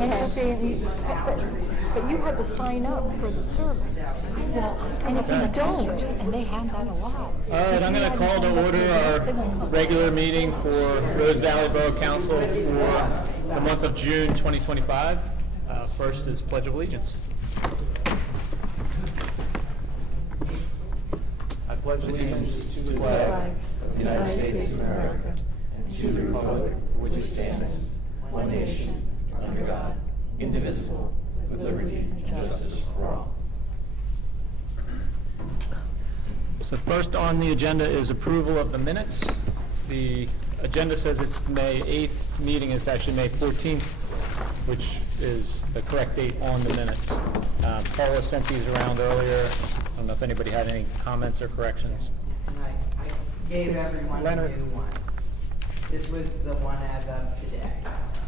they had to pay, but you had to sign up for the service. And if you don't, and they had that a lot. All right, I'm going to call to order our regular meeting for Rose Valley Borough Council for the month of June 2025. First is Pledge of Allegiance. I pledge allegiance to the flag of the United States of America and to the republic for which it stands, one nation, under God, indivisible, with liberty and justice for all. So first on the agenda is approval of the minutes. The agenda says it's May 8th meeting. It's actually May 14th, which is the correct date on the minutes. Paula sent these around earlier. I don't know if anybody had any comments or corrections. I gave everyone a new one. This was the one as of today,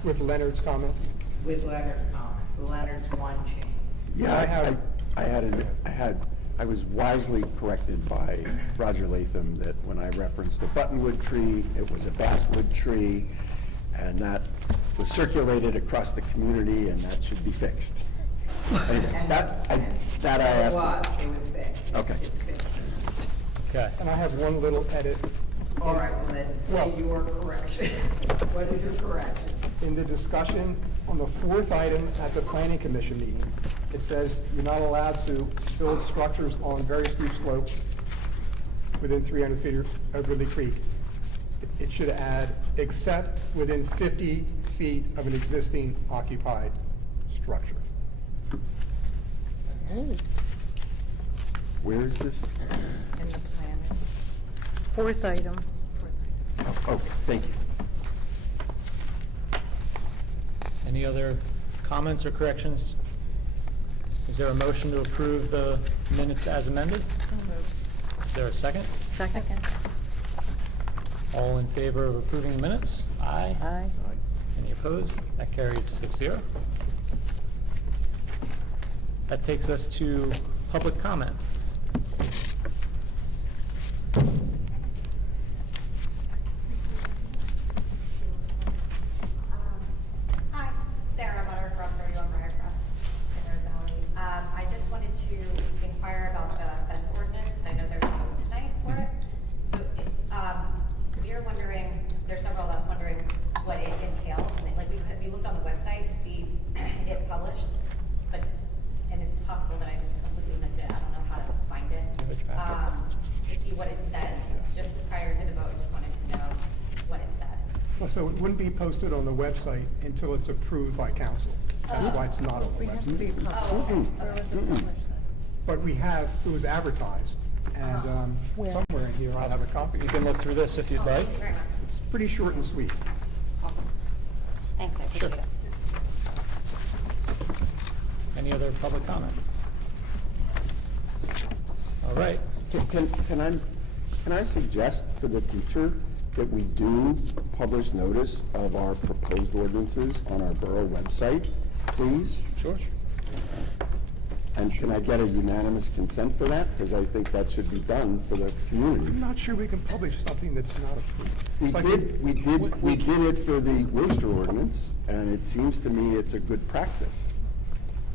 With Leonard's comments? with Leonard's comment. Leonard's one change. Yeah, I was wisely corrected by Roger Latham that when I referenced a buttonwood tree, it was a basswood tree, and that was circulated across the community, and that should be fixed. Anyway, that I asked. It was fixed. Okay. It's fixed. Okay. And I have one little edit. All right, well then, say your correction. What is your correction? In the discussion on the fourth item at the planning commission meeting, it says you're not allowed to build structures on very steep slopes within 300 feet over the creek. It should add, except within 50 feet of an existing occupied structure. Where is this? In the plan. Fourth item. Oh, okay, thank you. Any other comments or corrections? Is there a motion to approve the minutes as amended? Is there a second? Second. All in favor of approving the minutes? Aye. Aye. Any opposed? That carries 6-0. That takes us to public comment. Hi, Sarah Butter from Borough in Rose Valley. I just wanted to inquire about the fence ordinance. I know there's a vote tonight for it. So we are wondering, there's several of us wondering what it entails. And like we looked on the website to see it published, and it's possible that I just completely missed it. I don't know how to find it. To see what it says, just prior to the vote, just wanted to know what it said. Well, so it wouldn't be posted on the website until it's approved by council. That's why it's not on the website. Oh, okay. But it was advertised, and somewhere in here I have a copy. You can look through this if you'd like. Thank you very much. It's pretty short and sweet. Awesome. Thanks, I appreciate it. Any other public comment? All right. Can I suggest for the future that we do publish notice of our proposed ordinances on our borough website, please? Sure. And can I get a unanimous consent for that? Because I think that should be done for the community. I'm not sure we can publish something that's not approved. We did it for the Worcester ordinance, and it seems to me it's a good practice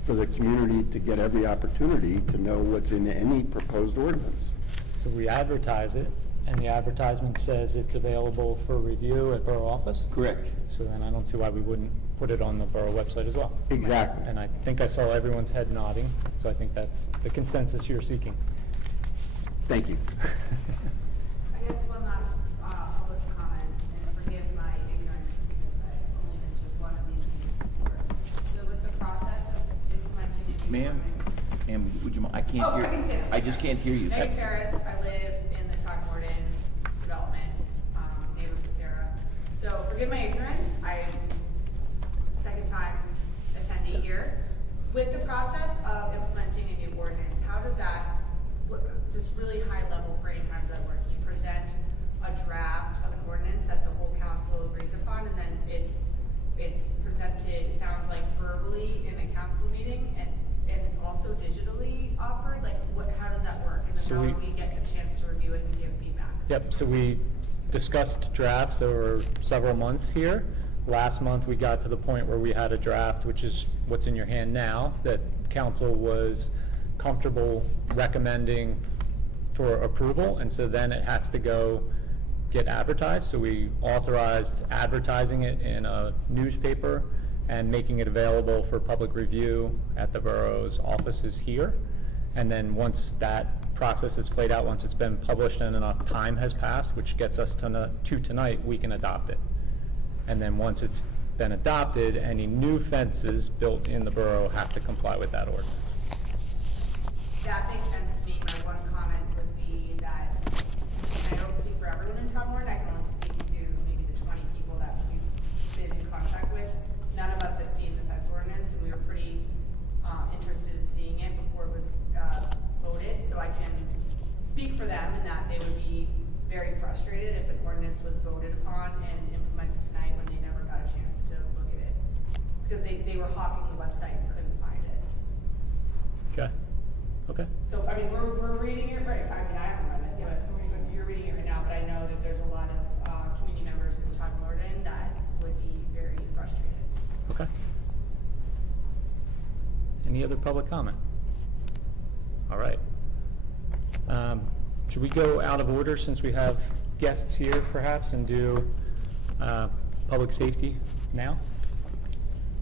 for the community to get every opportunity to know what's in any proposed ordinance. So we advertise it, and the advertisement says it's available for review at borough office? Correct. So then I don't see why we wouldn't put it on the borough website as well. Exactly. And I think I saw everyone's head nodding, so I think that's the consensus you're seeking. Thank you. I guess one last public comment, and forgive my ignorance because I've only been to one of these meetings before. So with the process of implementing a new Ma'am, would you mind? I can't hear. I can stand up. I just can't hear you. Megan Ferris, I live in the Todd Gordon development, neighbors with Sarah. So forgive my ignorance, second time attendee here. With the process of implementing a new ordinance, how does that, just really high level frame, how does that work? You present a draft of an ordinance that the whole council agrees upon, and then it's presented, it sounds like verbally in a council meeting, and it's also digitally offered? Like, how does that work? And then how do we get a chance to review it and give feedback? Yep, so we discussed drafts over several months here. last month, we got to the point where we had a draft, which is what's in your hand now, that council was comfortable recommending for approval, and so then it has to go get advertised. So we authorized advertising it in a newspaper and making it available for public review at the borough's offices here. And then once that process is played out, once it's been published and enough time has passed, which gets us to tonight, we can adopt it. And then once it's been adopted, any new fences built in the borough have to comply with that ordinance. That makes sense to me. My one comment would be that, and I don't speak for everyone in Tom Warren, I can only speak to maybe the 20 people that we've been in contact with. None of us had seen the fence ordinance, and we were pretty interested in seeing it before it was voted. So I can speak for them in that they would be very frustrated if an ordinance was voted upon and implemented tonight when they never got a chance to look at it. Because they were hawking the website and couldn't find it. Okay. Okay. So, I mean, we're reading it right, I mean, I haven't read it, but you're reading it right now, but I know that there's a lot of community members in Todd Morden that would be very frustrated. Okay. Any other public comment? All right. Should we go out of order since we have guests here perhaps and do public safety now?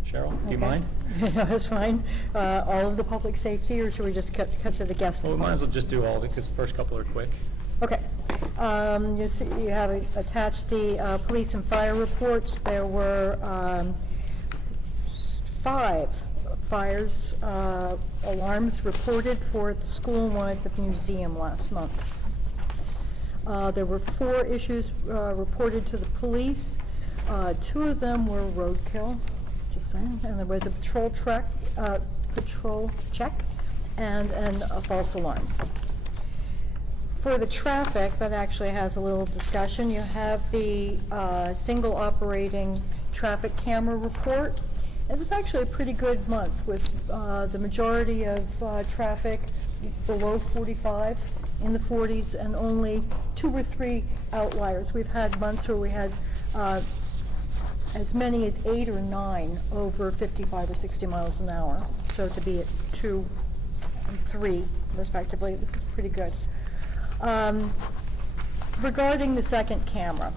Cheryl, do you Okay. mind? No, that's fine. All of the public safety, or should we just cut to the guest? Well, we might as well just do all of it because the first couple are quick. Okay. You see, you have attached the police and fire reports. There were 5 fires, alarms reported for the school and one at the museum last month. There were 4 issues reported to the police. 2 of them were roadkill, just saying, and there was a patrol check and a false alarm. For the traffic, that actually has a little discussion. You have the single operating traffic camera report. It was actually a pretty good month with the majority of traffic below 45, in the 40s, and only 2 or 3 outliers. We've had months where we had as many as 8 or 9 over 55 or 60 miles an hour. So to be at 2 and 3 respectively, this is pretty good. Regarding the second camera,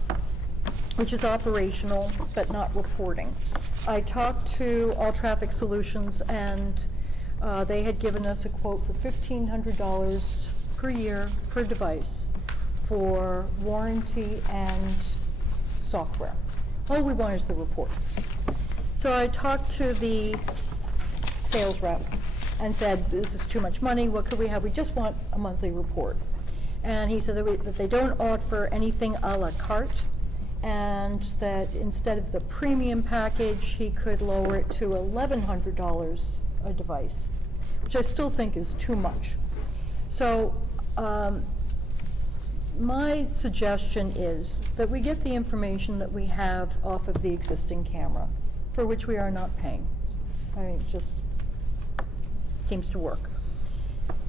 which is operational but not reporting, I talked to All Traffic Solutions, and they had given us a quote for $1,500 per year per device for warranty and software. All we want is the reports. So I talked to the sales rep and said, this is too much money, what could we have? We just want a monthly report. And he said that they don't offer anything a la carte, and that instead of the premium package, he could lower it to $1,100 a device, which I still think is too much. So my suggestion is that we get the information that we have off of the existing camera, for which we are not paying. I mean, it just seems to work.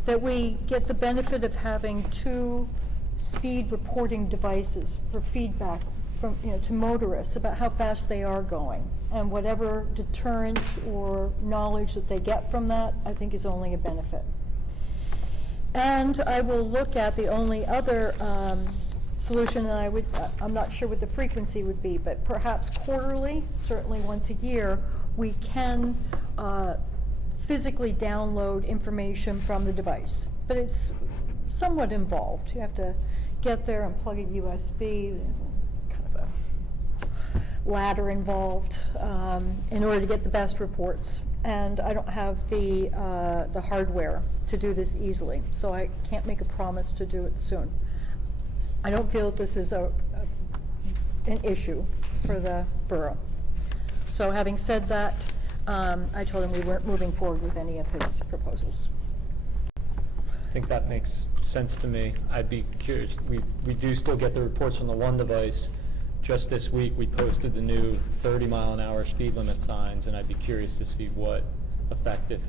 That we get the benefit of having 2 speed reporting devices for feedback from, to motorists about how fast they are going, and whatever deterrent or knowledge that they get from that, I think is only a benefit. And I will look at the only other solution, and I'm not sure what the frequency would be, but perhaps quarterly, certainly once a year, we can physically download information from the device. But it's somewhat involved. You have to get there and plug a USB, kind of a ladder involved in order to get the best reports. And I don't have the hardware to do this easily, so I can't make a promise to do it soon. I don't feel that this is an issue for the borough. So having said that, I told him we weren't moving forward with any of his proposals. I think that makes sense to me. I'd be curious, we do still get the reports from the one device. Just this week, we posted the new 30-mile-an-hour speed limit signs, and I'd be curious to see what effect, if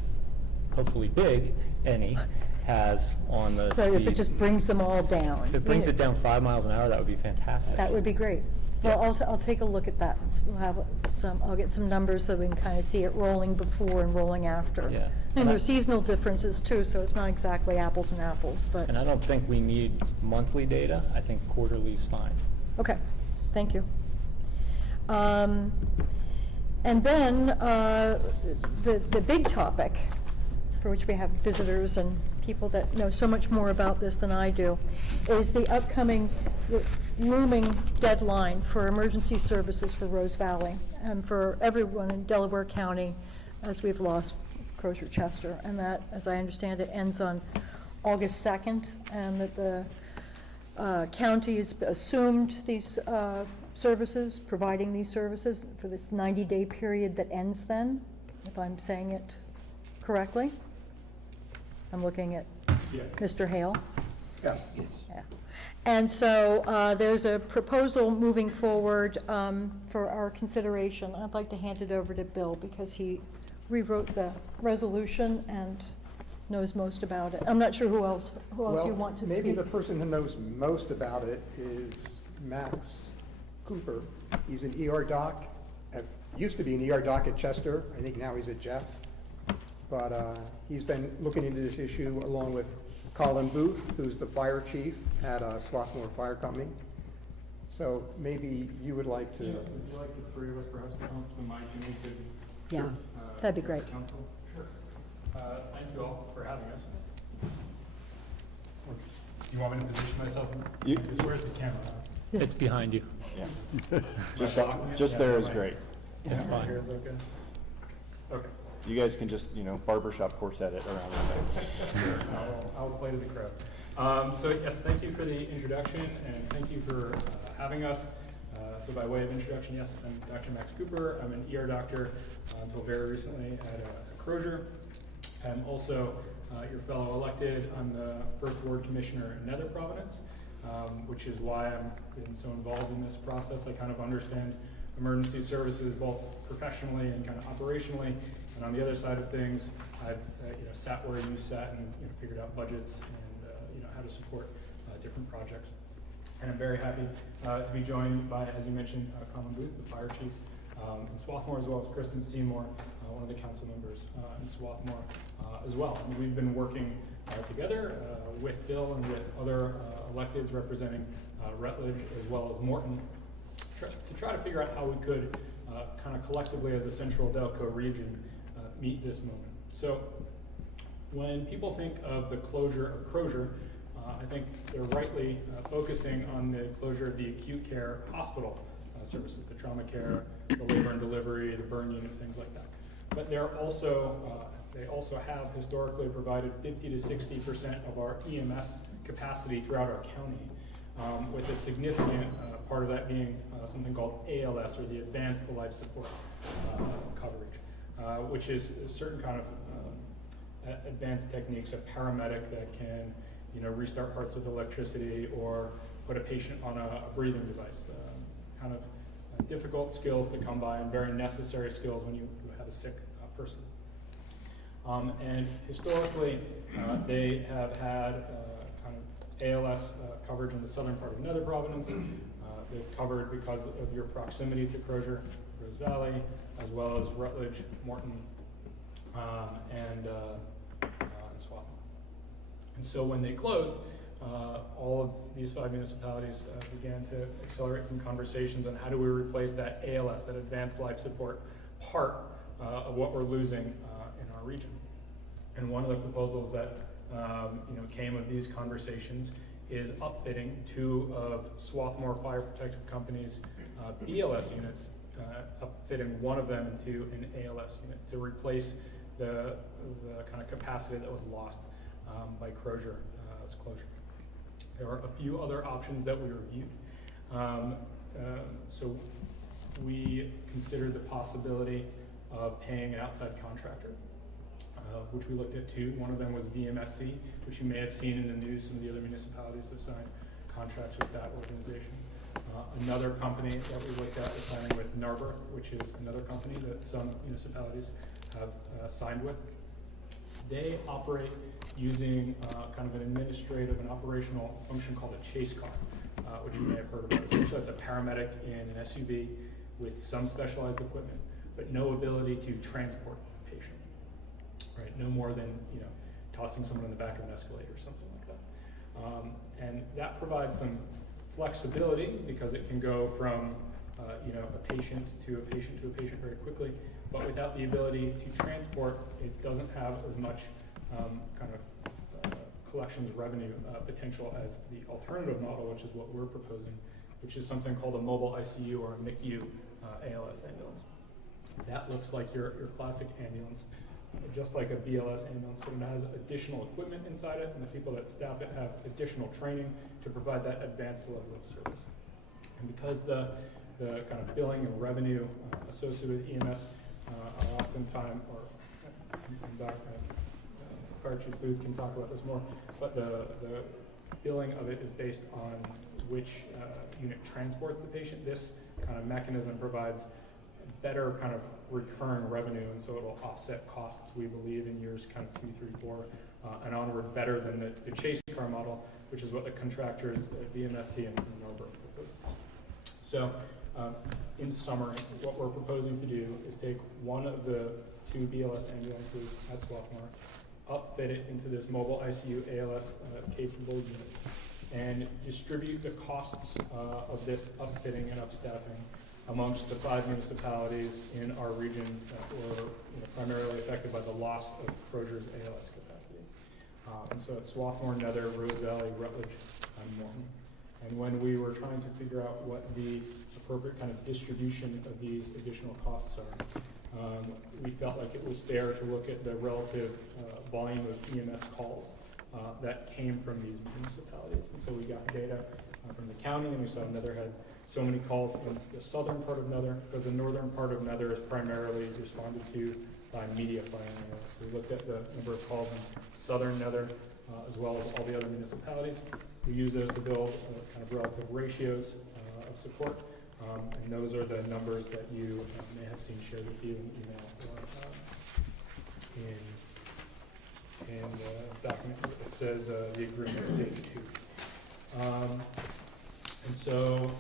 hopefully big, any, has on the So speed. if it just brings them all down. If it brings it down 5 miles an hour, that would be fantastic. That would be great. Well, I'll take a look at that. We'll have I'll get some numbers so we can kind of see it rolling before and rolling after. Yeah. And there's seasonal differences too, so it's not exactly apples and apples, but, And I don't think we need monthly data. I think quarterly is fine. okay, thank you. And then, the big topic, for which we have visitors and people that know so much more about this than I do, is the upcoming looming deadline for emergency services for Rose Valley and for everyone in Delaware County, as we've lost Crozier Chester. And that, as I understand it, ends on August 2nd, and that the county has assumed these services, providing these services for this 90-day period that ends then, if I'm saying it correctly. I'm looking at Mr. Hale. Yes. Yeah. And so there's a proposal moving forward for our consideration. I'd like to hand it over to Bill because he rewrote the resolution and knows most about it. I'm not sure who else you want to Well, maybe speak. the person who knows most about it is Max Cooper. He's an ER doc, used to be an ER doc at Chester. I think now he's at Jeff. But he's been looking into this issue along with Colin Booth, who's the fire chief at Swarthmore Fire Company. So maybe you would like to. Yeah, would you like the three of us perhaps to come up to the mic and we could? Yeah, that'd be great. Council? Sure. Thank you all for having us. Do you want me to position myself? Where's the camera? It's behind you. Just there is great. It's fine. Here is okay? Okay. You guys can just, barbershop quartet it around the thing. I'll play to the crowd. So yes, thank you for the introduction and thank you for having us. So by way of introduction, yes, I'm Dr. Max Cooper. I'm an ER doctor until very recently at Crozier. I'm also your fellow elected. I'm the first ward commissioner in Nether Providence, which is why I've been so involved in this process. I kind of understand emergency services both professionally and kind of operationally. And on the other side of things, I've sat where you sat and figured out budgets and how to support different projects. And I'm very happy to be joined by, as you mentioned, Colin Booth, the fire chief in Swarthmore, as well as Kristen Seymour, one of the council members in Swarthmore as well. And we've been working together with Bill and with other electeds representing Rutledge as well as Morton to try to figure out how we could kind of collectively as a central Delco region meet this moment. So when people think of the closure of Crozier, I think they're rightly focusing on the closure of the acute care hospital services, the trauma care, the labor and delivery, the burn unit, things like that. But they also have historically provided 50 to 60% of our EMS capacity throughout our county, with a significant part of that being something called ALS, or the Advanced Life Support coverage, which is a certain kind of advanced techniques, a paramedic that can restart hearts with electricity or put a patient on a breathing device. Kind of difficult skills to come by and very necessary skills when you have a sick person. And historically, they have had kind of ALS coverage in the southern part of Nether Providence. They've covered because of your proximity to Crozier, Rose Valley, as well as Rutledge, Morton, and Swarthmore. And so when they closed, all of these 5 municipalities began to accelerate some conversations on how do we replace that ALS, that advanced life support part of what we're losing in our region. And one of the proposals that came of these conversations is upfitting 2 of Swarthmore Fire Protective Company's BLS units, upfitting one of them into an ALS unit to replace the kind of capacity that was lost by Crozier's closure. There are a few other options that we reviewed. So we considered the possibility of paying an outside contractor, which we looked at 2. One of them was VMSC, which you may have seen in the news. Some of the other municipalities have signed contracts with that organization. Another company that we looked at is signing with Narberth, which is another company that some municipalities have signed with. They operate using kind of an administrative and operational function called a chase car. which you may have heard about. Essentially, it's a paramedic in an SUV with some specialized equipment, but no ability to transport a patient, right? No more than, tossing someone in the back of an escalator or something like that. And that provides some flexibility because it can go from, a patient to a patient to a patient very quickly, but without the ability to transport, it doesn't have as much collections revenue potential as the alternative model, which is what we're proposing, which is something called a mobile ICU or a MICU ALS ambulance. That looks like your classic ambulance, just like a BLS ambulance, but it has additional equipment inside it, and the people that staff it have additional training to provide that advanced level of service. And because the kind of billing and revenue associated with EMS are oftentimes, or Fire Chief Booth can talk about this more, but the billing of it is based on which unit transports the patient. This kind of mechanism provides better kind of recurring revenue, and so it will offset costs, we believe, in years kind of 2, 3, 4, and onward, better than the chase car model, which is what the contractors at BMSC and Norbert propose. So, in summary, what we're proposing to do is take one of the 2 BLS ambulances at Swarthmore, upfit it into this mobile ICU ALS capable unit, and distribute the costs of this upfitting and upstaffing amongst the 5 municipalities in our region that were primarily affected by the loss of Croger's ALS capacity. And so it's Swarthmore, Nether, Rose Valley, Rutledge, and Morton. And when we were trying to figure out what the appropriate kind of distribution of these additional costs are, we felt like it was fair to look at the relative volume of EMS calls that came from these municipalities. And so we got data from the county, and we saw Nether had so many calls in the southern part of Nether, but the northern part of Nether is primarily responded to by media firing. So we looked at the number of calls in southern Nether as well as all the other municipalities. We use those to build kind of relative ratios of support, and those are the numbers that you may have seen shared with you in email or in the document. It says the agreement is dated 2. And so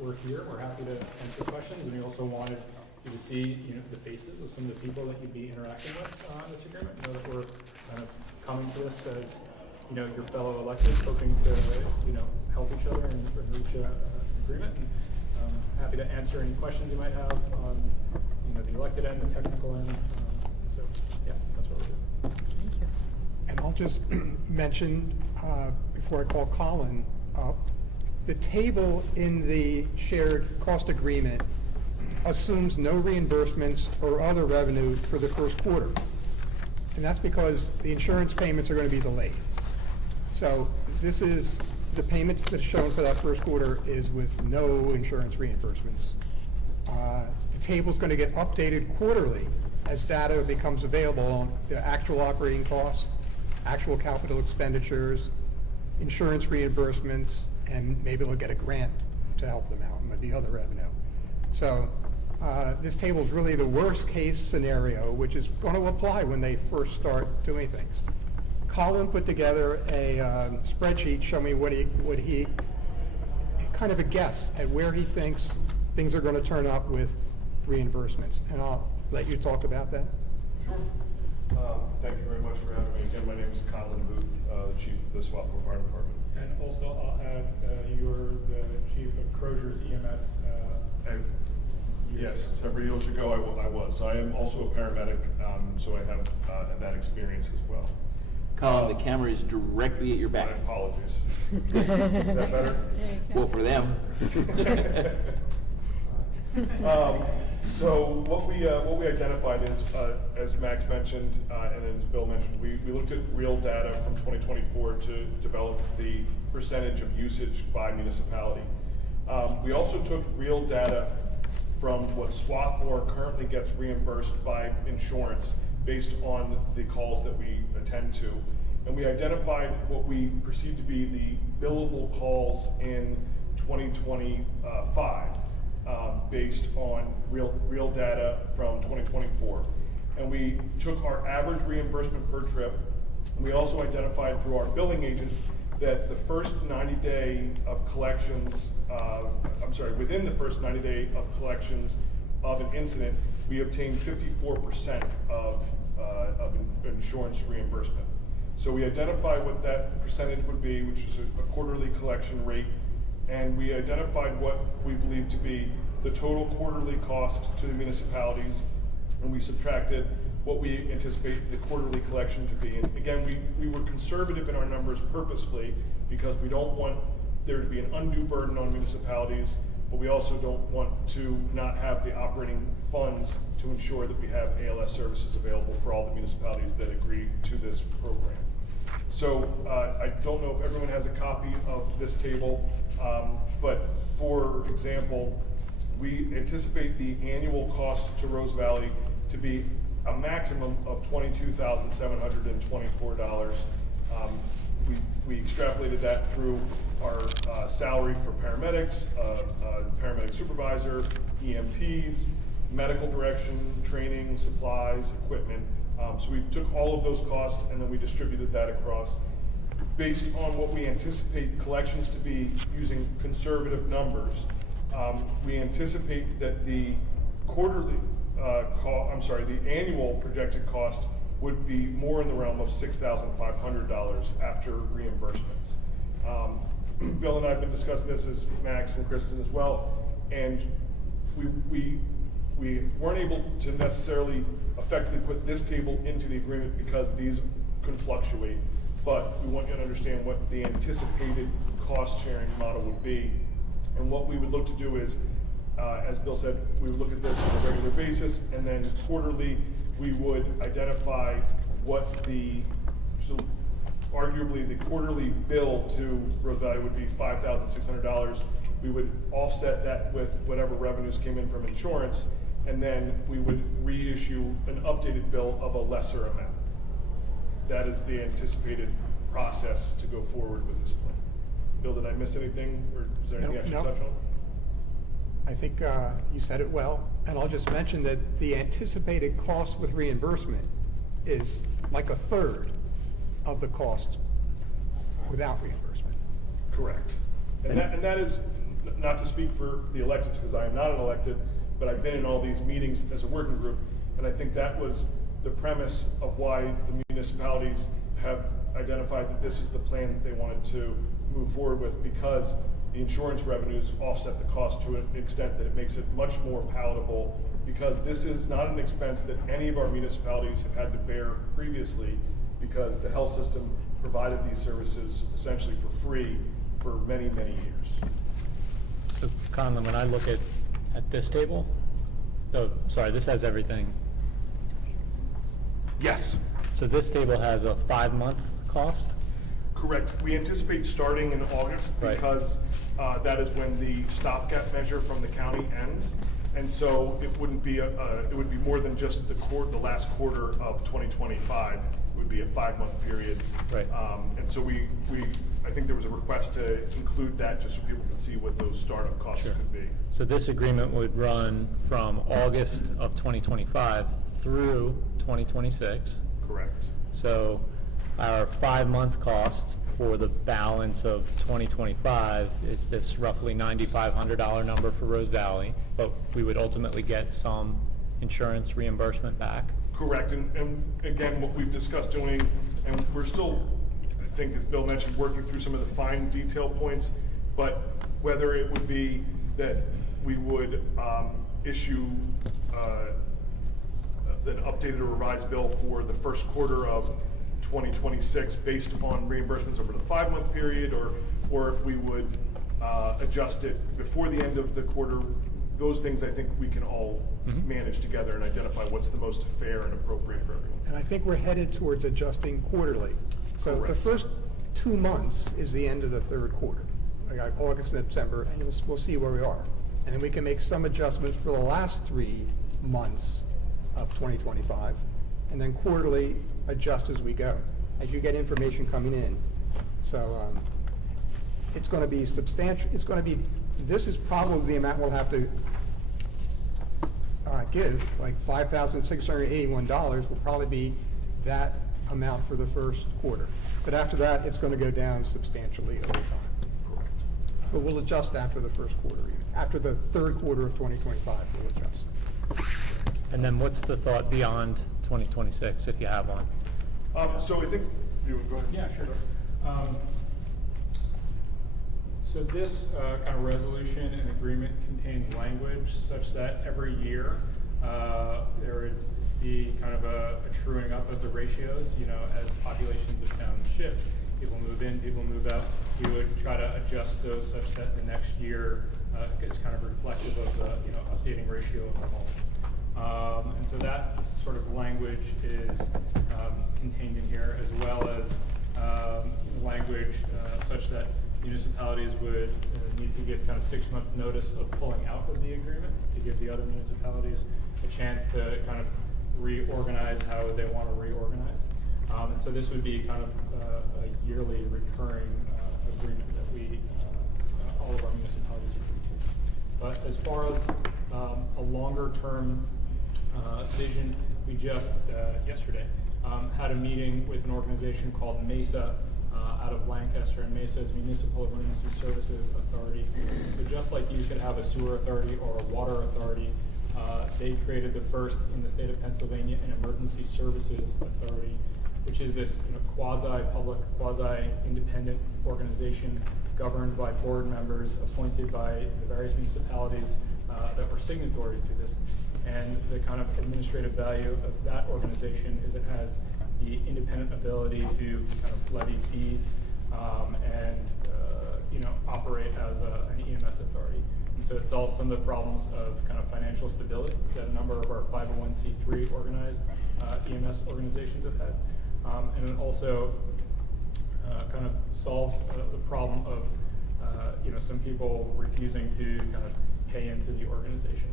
we're here, we're happy to answer questions, and we also wanted you to see the faces of some of the people that you'd be interacting with on this agreement. Know that we're kind of coming to this as your fellow electeds, hoping to help each other and reach an agreement. And happy to answer any questions you might have on the elected end, the technical end. So yeah, that's what we're doing. Thank you. And I'll just mention, before I call Colin up, the table in the shared cost agreement assumes no reimbursements or other revenue for the first quarter. And that's because the insurance payments are going to be delayed. So this is, the payments that are shown for that first quarter is with no insurance reimbursements. The table's going to get updated quarterly as data becomes available on the actual operating costs, actual capital expenditures, insurance reimbursements, and maybe they'll get a grant to help them out with the other revenue. So this table is really the worst case scenario, which is going to apply when they first start doing things. Colin put together a spreadsheet showing me what he kind of a guess at where he thinks things are going to turn up with reimbursements. And I'll let you talk about that. Sure. Thank you very much for having me. Again, my name is Colin Booth, the chief of the Swarthmore Fire Department. And also, I'll add, you're the chief of Croger's EMS. Yes, several years ago I was. I am also a paramedic, so I have that experience as well. Colin, the camera is directly at your back. My apologies. Is that better? Well, for them. So what we identified is, as Max mentioned, and as Bill mentioned, we looked at real data from 2024 to develop the percentage of usage by municipality. We also took real data from what Swarthmore currently gets reimbursed by insurance based on the calls that we attend to. And we identified what we perceive to be the billable calls in 2025 based on real data from 2024. And we took our average reimbursement per trip, and we also identified through our billing agent that the first 90-day of collections, within the first 90-day of collections of an incident, we obtain 54% of insurance reimbursement. So we identified what that percentage would be, which is a quarterly collection rate, and we identified what we believe to be the total quarterly cost to the municipalities, and we subtracted what we anticipate the quarterly collection to be. And again, we were conservative in our numbers purposefully because we don't want there to be an undue burden on municipalities, but we also don't want to not have the operating funds to ensure that we have ALS services available for all the municipalities that agree to this program. So I don't know if everyone has a copy of this table, but for example, we anticipate the annual cost to Rose Valley to be a maximum of $22,724. We extrapolated that through our salary for paramedics, paramedic supervisor, EMTs, medical direction, training, supplies, equipment. So we took all of those costs and then we distributed that across. Based on what we anticipate collections to be using conservative numbers, we anticipate that the quarterly, the annual projected cost would be more in the realm of $6,500 after reimbursements. Bill and I have been discussing this, as Max and Kristen as well, and we weren't able to necessarily effectively put this table into the agreement because these can fluctuate, but we want you to understand what the anticipated cost sharing model would be. And what we would look to do is, as Bill said, we would look at this on a regular basis, and then quarterly we would identify what arguably the quarterly bill to Rose Valley would be $5,600. We would offset that with whatever revenues came in from insurance, and then we would reissue an updated bill of a lesser amount. That is the anticipated process to go forward with this plan. Bill, did I miss anything, or is there anything I should touch on? I think you said it well, and I'll just mention that the anticipated cost with reimbursement is like a third of the cost without reimbursement. Correct. And that is, not to speak for the electeds, because I am not an elected, but I've been in all these meetings as a working group, and I think that was the premise of why the municipalities have identified that this is the plan that they wanted to move forward with, because the insurance revenues offset the cost to an extent that it makes it much more palatable, because this is not an expense that any of our municipalities have had to bear previously, because the health system provided these services essentially for free for many, many years. So Conlon, when I look at this table, this has everything. Yes. So this table has a 5-month cost? Correct. We anticipate starting in August Right. because that is when the stopgap measure from the county ends. And so it wouldn't be it would be more than just the last quarter of 2025. It would be a 5-month period. Right. And so I think there was a request to include that just so people can see what those startup costs Sure. could be. So this agreement would run from August of 2025 through 2026. Correct. So our 5-month cost for the balance of 2025 is this roughly $9,500 number for Rose Valley, but we would ultimately get some insurance reimbursement back. Correct, and again, what we've discussed doing, and we're still, I think, as Bill mentioned, working through some of the fine detail points, but whether it would be that we would issue an updated or revised bill for the first quarter of 2026 based on reimbursements over the 5-month period, or if we would adjust it before the end of the quarter. Those things I think we can all manage together and identify what's the most fair and appropriate for everyone. And I think we're headed towards adjusting quarterly. So Correct. the first 2 months is the end of the third quarter. I got August and September, and we'll see where we are. And then we can make some adjustments for the last 3 months of 2025, and then quarterly adjust as we go, as you get information coming in. So it's going to be substantial. This is probably the amount we'll have to give, like $5,681 will probably be that amount for the first quarter. But after that, it's going to go down substantially over time. But we'll adjust after the first quarter. After the third quarter of 2025, we'll adjust. And then what's the thought beyond 2026, if you have one? So I think, you would go ahead. Yeah, sure. So this kind of resolution and agreement contains language such that every year there would be kind of a truing up of the ratios, you know, as populations of towns shift. People move in, people move out. You would try to adjust those such that the next year is kind of reflective of the, you know, updating ratio of the home. And so that sort of language is contained in here, as well as language such that municipalities would need to give kind of 6-month notice of pulling out of the agreement to give the other municipalities a chance to kind of reorganize how they want to reorganize. And so this would be kind of a yearly recurring agreement that we, all of our municipalities agree to. But as far as a longer term vision, we just yesterday had a meeting with an organization called MESA out of Lancaster, and MESA is Municipal Emergency Services Authority. So just like you could have a sewer authority or a water authority, they created the first in the state of Pennsylvania an emergency services authority, which is this, you know, quasi-public, quasi-independent organization governed by board members appointed by the various municipalities that were signatories to this. And the kind of administrative value of that organization is it has the independent ability to kind of levy fees and you know, operate as an EMS authority. And so it solves some of the problems of kind of financial stability that a number of our 501c3 organized EMS organizations have had. And it also kind of solves the problem of you know, some people refusing to kind of pay into the organization.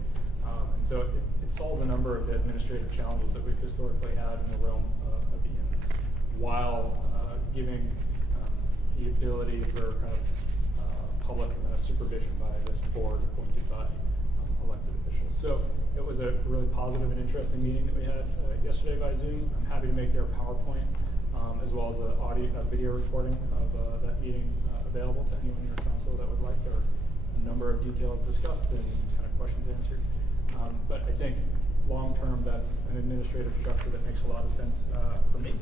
And so it solves a number of the administrative challenges that we've historically had in the realm of EMS, while giving the ability for kind of public supervision by this board appointed by elected officials. So it was a really positive and interesting meeting that we had yesterday by Zoom. I'm happy to make their PowerPoint as well as a video recording of that meeting available to anyone in your council that would like. There are a number of details discussed and kind of questions answered. But I think long-term, that's an administrative structure that makes a lot of sense for me.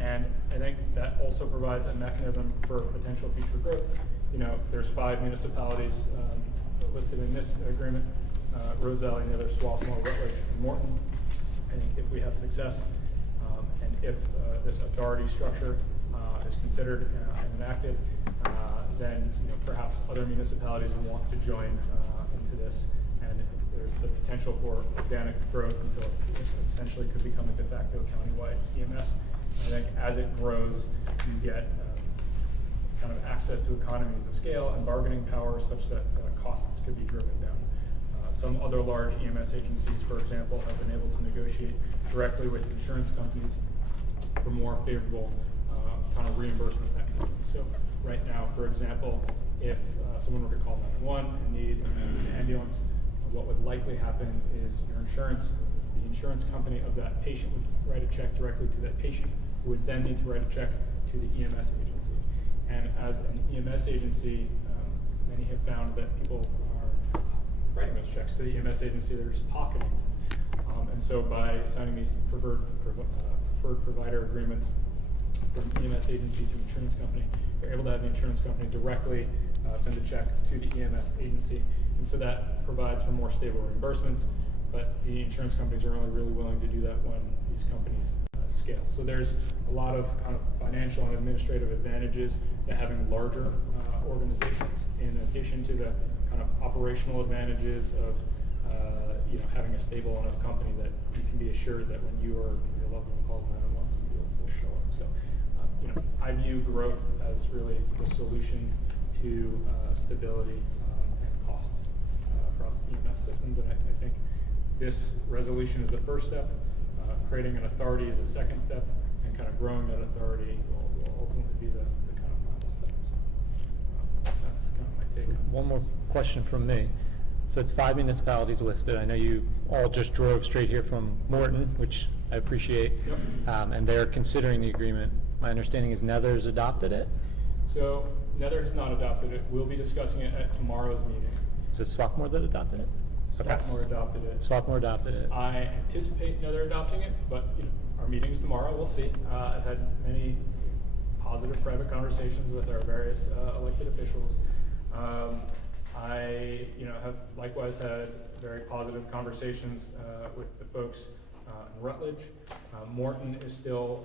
And I think that also provides a mechanism for potential future growth. You know, there's 5 municipalities listed in this agreement, Rose Valley, and the other Swarthmore, Rutledge, and Morton. I think if we have success, and if this authority structure is considered and enacted, then, you know, perhaps other municipalities will want to join into this. And there's the potential for organic growth until it essentially could become a de facto countywide EMS. I think as it grows, you get kind of access to economies of scale and bargaining power such that costs could be driven down. Some other large EMS agencies, for example, have been able to negotiate directly with insurance companies for more favorable kind of reimbursement mechanisms. So right now, for example, if someone were to call 911 and need an ambulance, what would likely happen is the insurance company of that patient would write a check directly to that patient, who would then need to write a check to the EMS agency. And as an EMS agency, many have found that people are writing those checks to the EMS agency, they're just pocketing them. And so by assigning these preferred provider agreements from EMS agency to insurance company, they're able to have the insurance company directly send a check to the EMS agency. And so that provides for more stable reimbursements, but the insurance companies are only really willing to do that when these companies scale. So there's a lot of kind of financial and administrative advantages to having larger organizations, in addition to the kind of operational advantages of you know, having a stable enough company that you can be assured that when your loved one calls 911, somebody will show up. So you know, I view growth as really the solution to stability and cost across EMS systems, and I think this resolution is the first step. Creating an authority is a second step, and kind of growing that authority will ultimately be the kind of final step. So that's kind of my take So on it. one more question from me. So it's 5 municipalities listed. I know you all just drove straight here from Morton, which I appreciate. And they're considering the agreement. My understanding is Nether's adopted it? So Nether has not adopted it. We'll be discussing it at tomorrow's meeting. Is it Swarthmore that adopted it? Swarthmore adopted it. Swarthmore adopted it. I anticipate Nether adopting it, but our meeting's tomorrow, we'll see. I've had many positive private conversations with our various elected officials. I have likewise had very positive conversations with the folks in Rutledge. Morton is still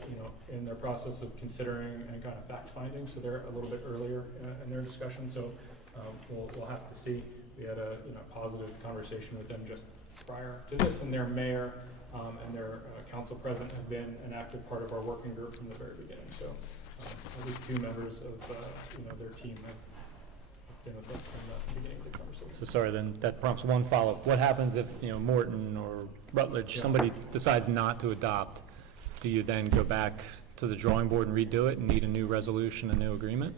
in their process of considering and kind of fact finding, so they're a little bit earlier in their discussion. So we'll have to see. We had a positive conversation with them just prior to this, and their mayor and their council president have been an active part of our working group from the very beginning. So at least 2 members of their team have been with us from the beginning of the conversation. So sorry, then that prompts one follow-up. What happens if, Morton or Rutledge, somebody decides not to adopt? Do you then go back to the drawing board and redo it and need a new resolution, a new agreement?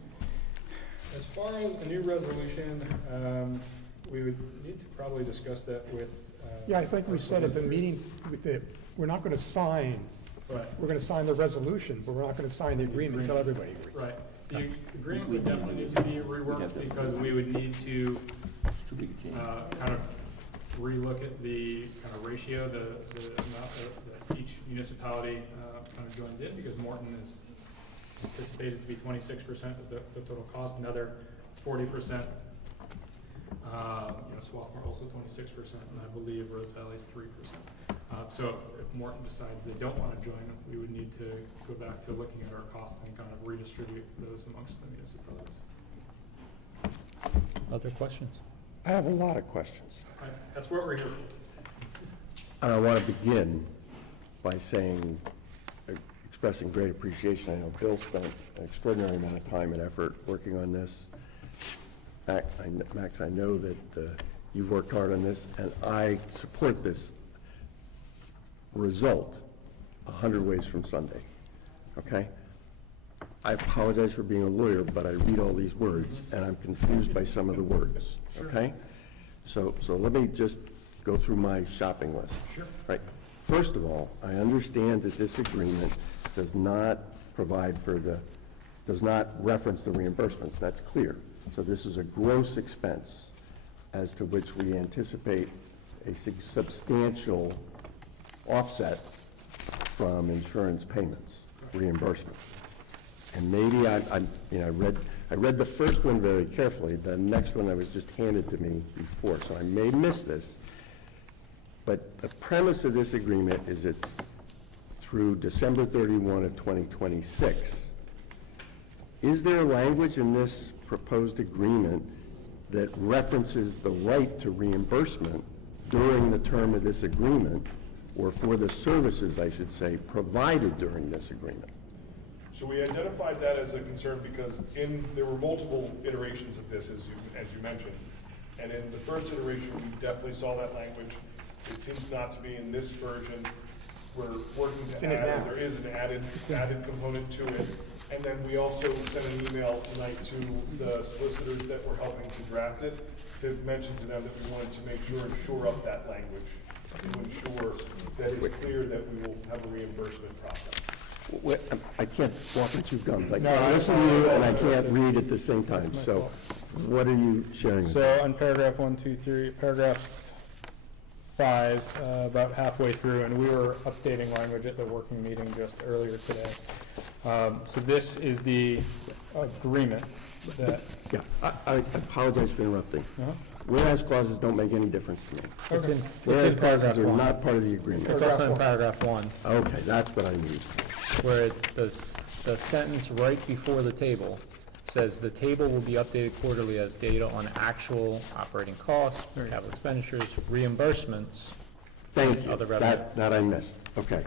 As far as a new resolution, we would need to probably discuss that with. Yeah, I think we said at the meeting, we're not going to sign, Right. we're going to sign the resolution, but we're not going to sign the agreement until everybody agrees. Right. The agreement would definitely need to be reworked because we would need to kind of relook at the kind of ratio, the amount that each municipality kind of joins in, because Morton is anticipated to be 26% of the total cost, another 40%. Swarthmore also 26%, and I believe Rose Valley's 3%. So if Morton decides they don't want to join, we would need to go back to looking at our costs and kind of redistribute those amongst the municipalities. Other questions? I have a lot of questions. That's what we're here for. And I want to begin by saying, expressing great appreciation. I know Bill spent an extraordinary amount of time and effort working on this. Max, I know that you've worked hard on this, and I support this result 100 ways from Sunday, okay? I apologize for being a lawyer, but I read all these words, and I'm confused by some of the words, okay? So let me just go through my shopping list. Sure. Right. First of all, I understand that this agreement does not provide for does not reference the reimbursements. That's clear. So this is a gross expense as to which we anticipate a substantial offset from insurance payments, reimbursements. And maybe I read the first one very carefully. The next one was just handed to me before, so I may miss this. But the premise of this agreement is it's through December 31 of 2026. Is there language in this proposed agreement that references the right to reimbursement during the term of this agreement, or for the services, I should say, provided during this agreement? So we identified that as a concern because there were multiple iterations of this, as you mentioned. And in the first iteration, we definitely saw that language. It seems not to be in this version. We're working to add, there is an added component to it. And then we also sent an email tonight to the solicitors that were helping to draft it to mention to them that we wanted to make sure and shore up that language to ensure that it's clear that we will have a reimbursement process. I can't walk and chew gum. Like, I listen to you and I can't read at the same time. So what are you sharing with me? So on paragraph 1, 2, 3, paragraph 5, about halfway through, and we were updating language at the working meeting just earlier today. So this is the agreement that. Yeah, I apologize for interrupting. Whereas clauses don't make any difference to me. It's in Whereas paragraph clauses are 1. not part of the agreement. It's also in paragraph 1, Okay, that's what I need. where the sentence right before the table says the table will be updated quarterly as data on actual operating costs, capital expenditures, reimbursements. Thank you. Other revenue. That I missed. Okay.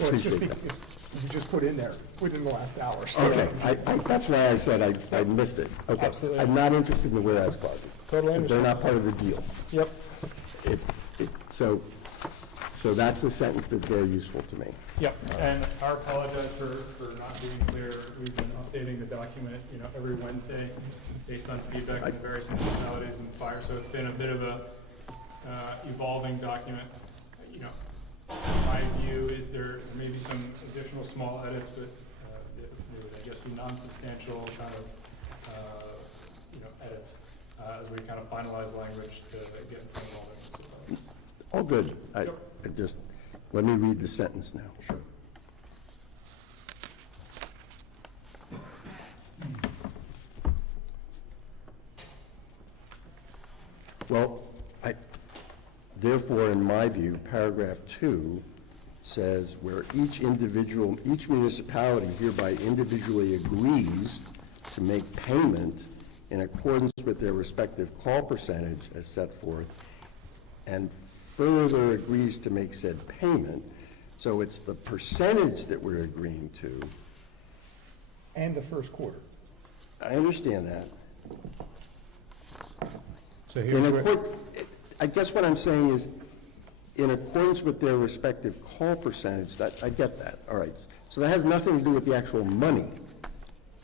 Well, it's just, Appreciate that. you just put in there within the last hour. So Okay, that's why I said I missed it. Okay. Absolutely. I'm not interested in the whereas clauses. Totally Because they're not part of the deal. Yep. So that's the sentence that's very useful to me. Yep, and I apologize for not being clear. We've been updating the document, every Wednesday based on feedback from the various municipalities and fire, so it's been a bit of a evolving document. My view is there may be some additional small edits, but they would, I guess, be non-substantial kind of, edits as we kind of finalize language to get in front of all this. All good. Yep. I just, let me read the sentence now. Sure. Well, therefore, in my view, paragraph 2 says where each municipality hereby individually agrees to make payment in accordance with their respective call percentage as set forth, and further agrees to make said payment. So it's the percentage that we're agreeing to. And the first quarter. I understand that. So I guess what I'm saying is, in accordance with their respective call percentage, that, I get that, all right. So that has nothing to do with the actual money,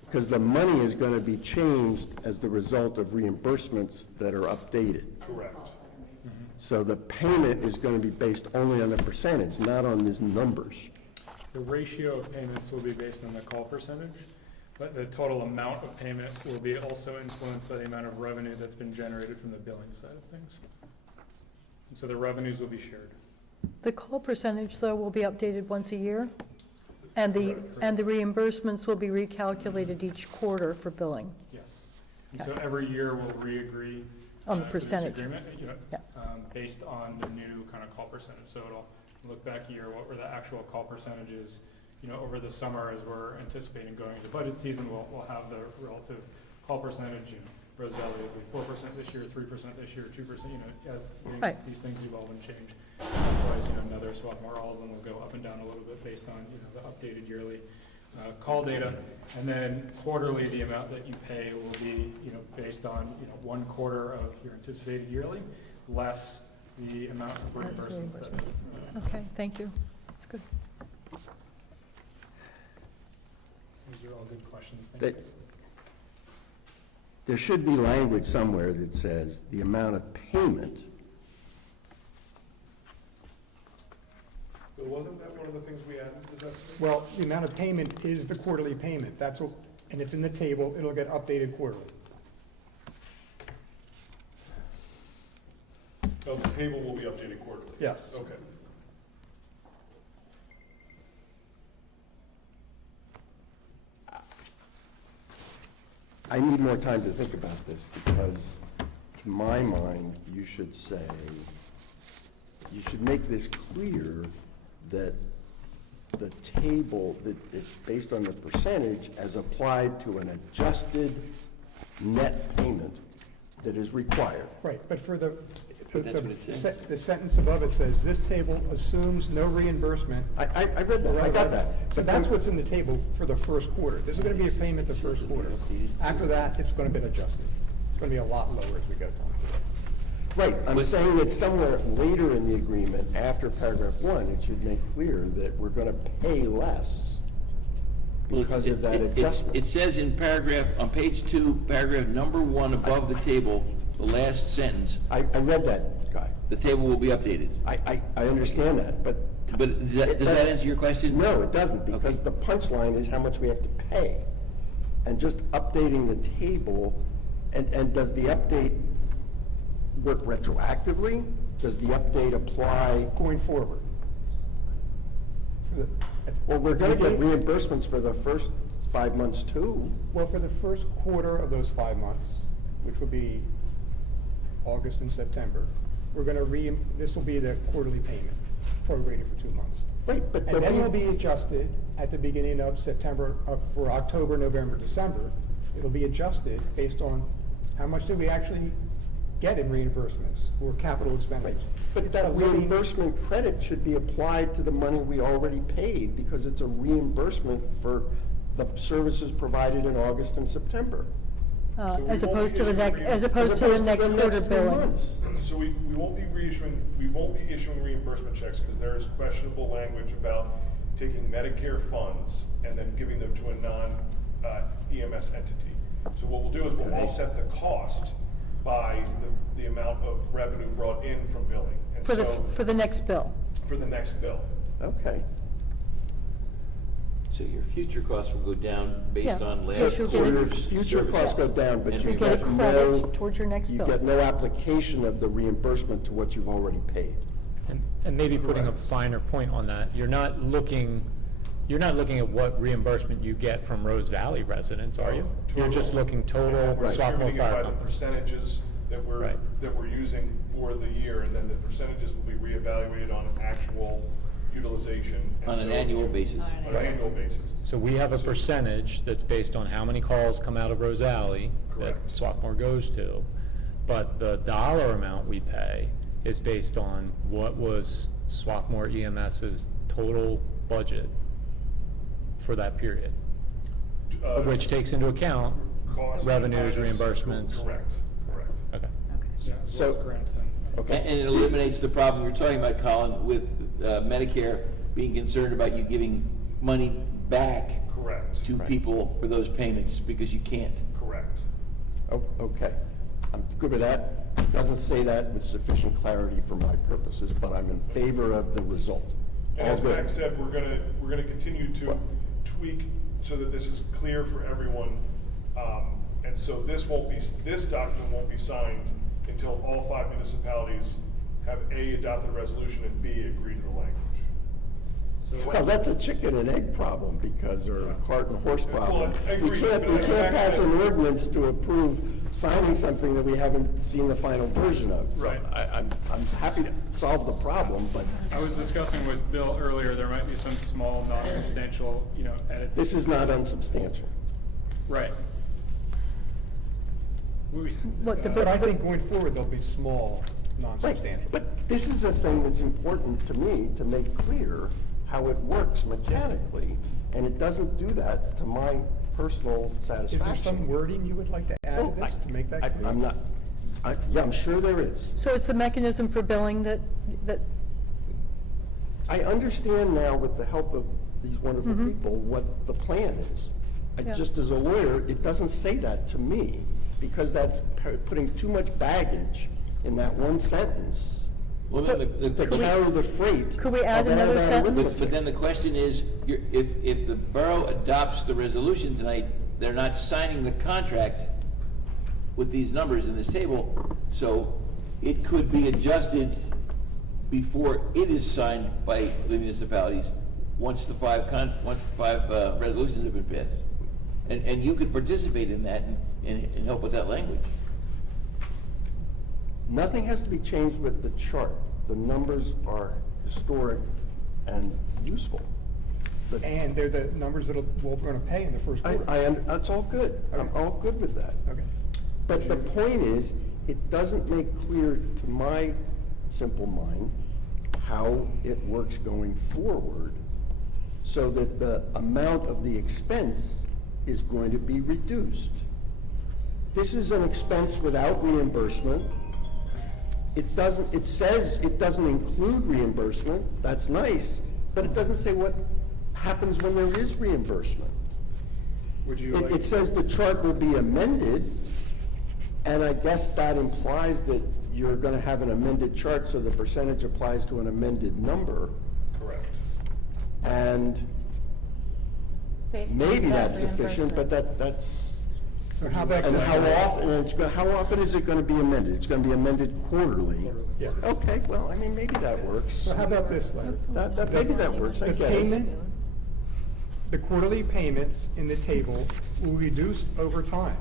because the money is going to be changed as the result of reimbursements that are updated. Correct. So the payment is going to be based only on the percentage, not on these numbers. The ratio of payments will be based on the call percentage, but the total amount of payment will be also influenced by the amount of revenue that's been generated from the billing side of things. And so the revenues will be shared. The call percentage, though, will be updated once a year, and the reimbursements will be recalculated each quarter for billing. Yes. And so every year we'll re-agree On the to this percentage. agreement, Yeah. based on the new kind of call percentage. So it'll look back a year, what were the actual call percentages, over the summer as we're anticipating going into budget season, we'll have the relative call percentage. Rose Valley will be 4% this year, 3% this year, 2%, as Right. these things evolve and change. Otherwise, another Swarthmore, all of them will go up and down a little bit based on, the updated yearly call data. And then quarterly, the amount that you pay will be, based on, 1/4 of your anticipated yearly, less the amount of reimbursements. Okay, thank you. That's good. These are all good questions. Thank That- you. There should be language somewhere that says the amount of payment. But wasn't that one of the things we added? Does that? Well, the amount of payment is the quarterly payment. That's what, and it's in the table. It'll get updated quarterly. Oh, the table will be updated quarterly? Yes. Okay. I need more time to think about this, because to my mind, you should make this clear that the table, that it's based on the percentage as applied to an adjusted net payment that is required. Right, but for the That's what it says. the sentence above it says, this table assumes no reimbursement. I read that, I got that. So that's what's in the table for the first quarter. This is going to be a payment the first quarter. After that, it's going to be adjusted. It's going to be a lot lower as we go down. Right, I'm saying that somewhere later in the agreement, after paragraph 1, it should make clear that we're going to pay less Well, because of that adjustment. It says in paragraph, on page 2, paragraph number 1 above the table, the last sentence, I read that, Guy. the table will be updated. I understand that, but. But does that answer your question? No, it doesn't, because the punchline is how much we have to pay. And just updating the table, and does the update work retroactively? Does the update apply? Going forward. Well, we're gonna get reimbursements for the first 5 months too. Well, for the first quarter of those 5 months, which will be August and September, we're going to this will be the quarterly payment, prorated for 2 months. Right, but. And then it'll be adjusted at the beginning of September, for October, November, December. It'll be adjusted based on how much did we actually get in reimbursements or capital expenditures. But that reimbursement credit should be applied to the money we already paid, because it's a reimbursement for the services provided in August and September. As opposed to the next quarter billing. So we won't be issuing reimbursement checks, because there is questionable language about taking Medicare funds and then giving them to a non-EMS entity. So what we'll do is we'll offset the cost by the amount of revenue brought in from billing. And For the next bill. for the next bill. Okay. So your future costs will go down based Yeah. on So last you'll So get your quarter's future service. costs go down, but And you You get a get no, credit towards your next you bill. get no application of the reimbursement to what you've already paid. And maybe putting a finer point on that, you're not looking at what reimbursement you get from Rose Valley residents, are you? You're just looking total We're Swarthmore distributing it Fire by the Company. percentages that Right. we're using for the year, and then the percentages will be reevaluated on actual utilization. And On an so- annual basis. On an annual basis. So we have a percentage that's based on how many calls come out of Rose Valley that Correct. Swarthmore goes to. But the dollar amount we pay is based on what was Swarthmore EMS's total budget for that period, which takes into account Costs revenues, minus- reimbursements. Correct, correct. Okay. Yeah, as well as grants and. Okay. And it eliminates the problem you're talking about, Colin, with Medicare being concerned about you giving money back Correct. to Right. people for those payments, because you can't. Correct. Oh, okay. I'm good with that. Doesn't say that with sufficient clarity for my purposes, but I'm in favor of the result. And All as good. Max said, we're gonna continue to tweak so that this is clear for everyone. And so this document won't be signed until all 5 municipalities have A, adopted a resolution, and B, agree to the language. Well, that's a chicken and egg problem, because, or a cart and horse problem. I agree, We can't, but we as can't Max pass said- an ordinance to approve signing something that we haven't seen the final version of. So Right. I'm happy to solve the problem, but I was discussing with Bill earlier, there might be some small, non-substantial, edits. this is not unsubstantial. Right. What the, But I think going forward, they'll be small, Right, non-substantial. but this is a thing that's important to me to make clear how it works mechanically, and it doesn't do that to my personal Is satisfaction. there some wording you would like to add to this to make that clear? I'm not, yeah, I'm sure there is. so it's the mechanism for billing that, I understand now, with the help of these wonderful people, what the plan is. Yeah. Just as a lawyer, it doesn't say that to me, because that's putting too much baggage in that one sentence Well, then to carry the freight. Could we add of another that sentence? arithmetic. But then the question is, if the borough adopts the resolution tonight, they're not signing the contract with these numbers in this table, so it could be adjusted before it is signed by the municipalities, once the five resolutions have been passed. And you could participate in that and help with that language. Nothing has to be changed with the chart. The numbers are historic and useful. But And they're the numbers that we're going to pay in the first quarter. that's all good. I'm all good with that. Okay. But the point is, it doesn't make clear to my simple mind how it works going forward, so that the amount of the expense is going to be reduced. This is an expense without reimbursement. It says it doesn't include reimbursement, that's nice, but it doesn't say what happens when there is reimbursement. Would you like? It says the chart will be amended, and I guess that implies that you're gonna have an amended chart, so the percentage applies to an amended number, Correct. and maybe that's sufficient, but that's, So how about? and how often is it gonna be amended? It's gonna be amended quarterly? Yes. Okay, well, I mean, maybe that works. So how about this, Larry? Maybe that works, I The get it. payment, the quarterly payments in the table will reduce over time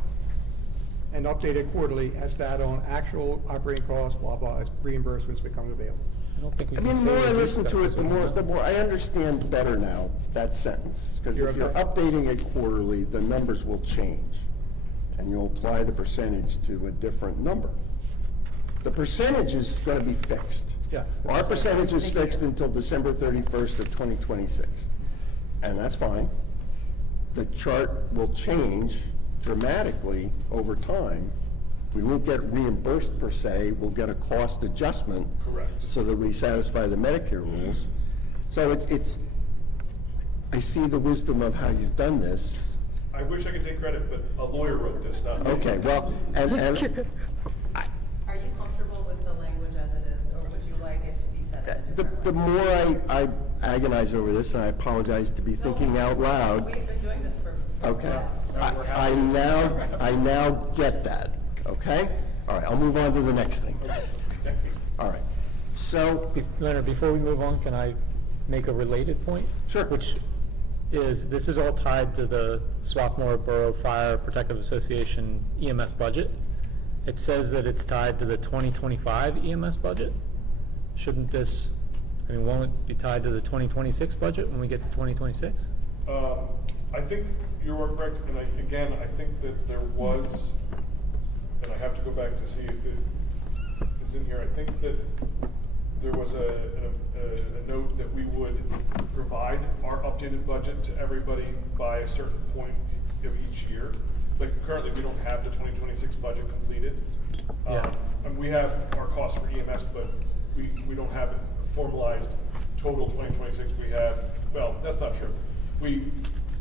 and updated quarterly as data on actual operating costs, blah, blah, as reimbursements become available. I don't think we I can mean, say the more I reduce listen that, to it, because the we don't more, know. the more I understand better now, that sentence. Because You're if you're okay. updating it quarterly, the numbers will change. And you'll apply the percentage to a different number. The percentage is gonna be fixed. Yes. Our percentage is fixed until December 31st of 2026. And that's fine. The chart will change dramatically over time. We won't get reimbursed per se, we'll get a cost adjustment. Correct. So that we satisfy the Medicare rules. So it's, I see the wisdom of how you've done this. I wish I could take credit, but a lawyer wrote this, not me. Okay, well, and Are you comfortable with the language as it is, or would you like it to be set in a different the more I agonize over this, and I apologize to be thinking out loud. We've been doing this for. Okay. I now get that, okay? All right, I'll move on to the next thing. All right, so, Leonard, before we move on, can I make a related point? Sure. Which is, this is all tied to the Swarthmore Borough Fire Protective Association EMS budget. It says that it's tied to the 2025 EMS budget. Shouldn't this, I mean, won't it be tied to the 2026 budget when we get to 2026? I think you are correct, and again, I think that there was, and I have to go back to see if it is in here, I think that there was a note that we would provide our updated budget to everybody by a certain point of each year. Like currently, we don't have the 2026 budget completed. Yeah. And we have our costs for EMS, but we don't have a formalized total 2026. We have, well, that's not true.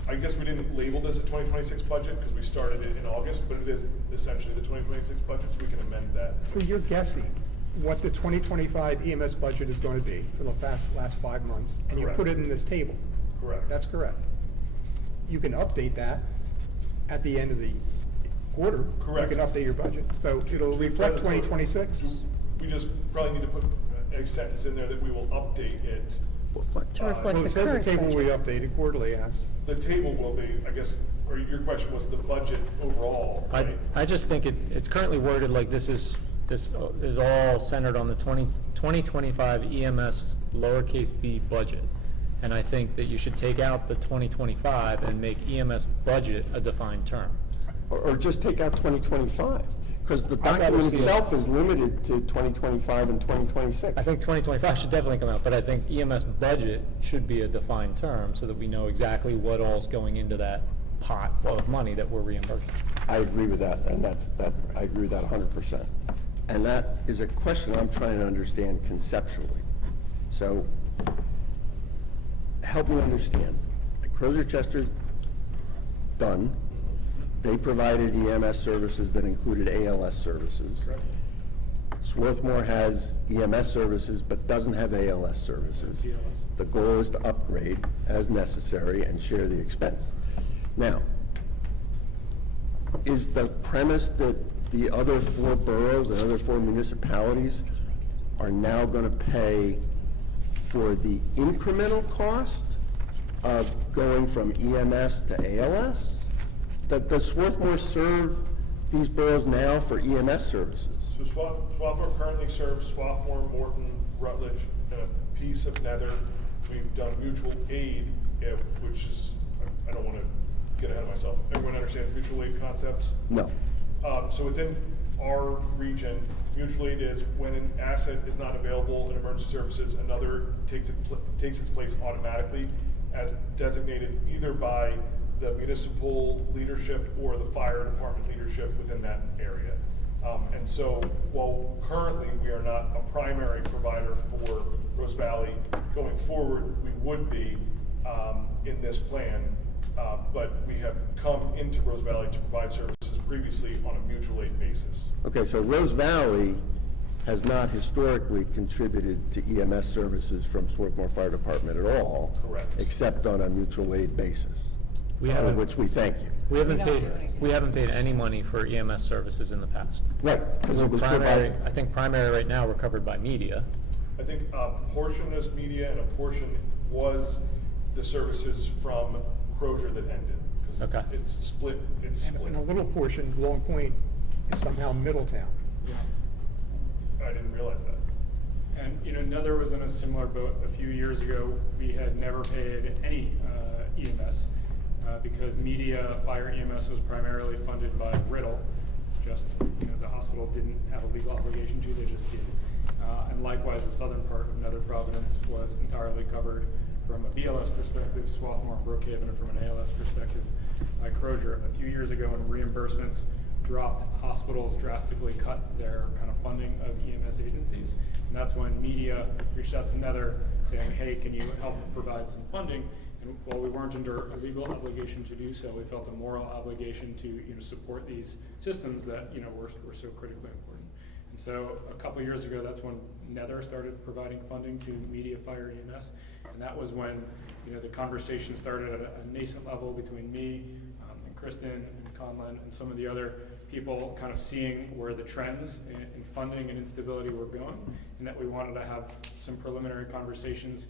I guess we didn't label this a 2026 budget because we started it in August, but it is essentially the 2026 budget, so we can amend that. So you're guessing what the 2025 EMS budget is going to be for the last 5 months, and you Correct. put it in this table. Correct. That's correct. You can update that at the end of the quarter. Correct. You can update your budget, so it'll reflect 2026. We just probably need to put a sentence in there that we will update it. To reflect Well, the it says the current table will be budget. updated quarterly, yes. The table will be, I guess, or your question was the budget overall, right? I just think it's currently worded like this is all centered on the 2025 EMS lowercase b budget. And I think that you should take out the 2025 and make EMS budget a defined term. or just take out 2025, because the I'd rather document see it. itself is limited to 2025 and 2026. I think 2025 should definitely come out, but I think EMS budget should be a defined term so that we know exactly what all's going into that pot of money that we're reimbursing. I agree with that, and I agree with that 100%. And that is a question I'm trying to understand conceptually. So, help me understand. Crozer Chester's done. They provided EMS services that included ALS services. Swarthmore has EMS services but doesn't have ALS services. The goal is to upgrade as necessary and share the expense. Now, is the premise that the other 4 boroughs and other 4 municipalities are now going to pay for the incremental cost of going from EMS to ALS? Does Swarthmore serve these boroughs now for EMS services? So Swarthmore currently serves Swarthmore, Morton, Rutledge, and a piece of Nether. We've done mutual aid, which is, I don't want to get ahead of myself. Everyone understands mutual aid concepts? No. So within our region, mutual aid is when an asset is not available in emergency services, another takes its place automatically as designated either by the municipal leadership or the fire department leadership within that area. And so while currently we are not a primary provider for Rose Valley, going forward, we would be in this plan, but we have come into Rose Valley to provide services previously on a mutual aid basis. Okay, so Rose Valley has not historically contributed to EMS services from Swarthmore Fire Department at all. Correct. Except on a mutual aid basis. We For haven't- which we thank you. We haven't paid any money for EMS services in the past. Right, because it was Primary, provided. I think primary right now, we're covered by media. I think a portion is media and a portion was the services from Crozier that ended. 'Cause Okay. It's split. And a little portion, Long Point, is somehow Middletown. I didn't realize that. And, Nether was in a similar boat a few years ago. We had never paid any EMS because media, fire EMS was primarily funded by Riddle. Just, the hospital didn't have a legal obligation to, they just did. And likewise, the southern part of Nether Providence was entirely covered from a BLS perspective, Swarthmore and Brookhaven, and from an ALS perspective by Crozier. A few years ago, when reimbursements dropped, hospitals drastically cut their kind of funding of EMS agencies. And that's when media reached out to Nether saying, hey, can you help provide some funding? And while we weren't under a legal obligation to do so, we felt a moral obligation to support these systems that were so critically important. And so a couple years ago, that's when Nether started providing funding to Media Fire EMS. And that was when, the conversation started at a nascent level between me and Kristen and Conlon and some of the other people kind of seeing where the trends in funding and instability were going, and that we wanted to have some preliminary conversations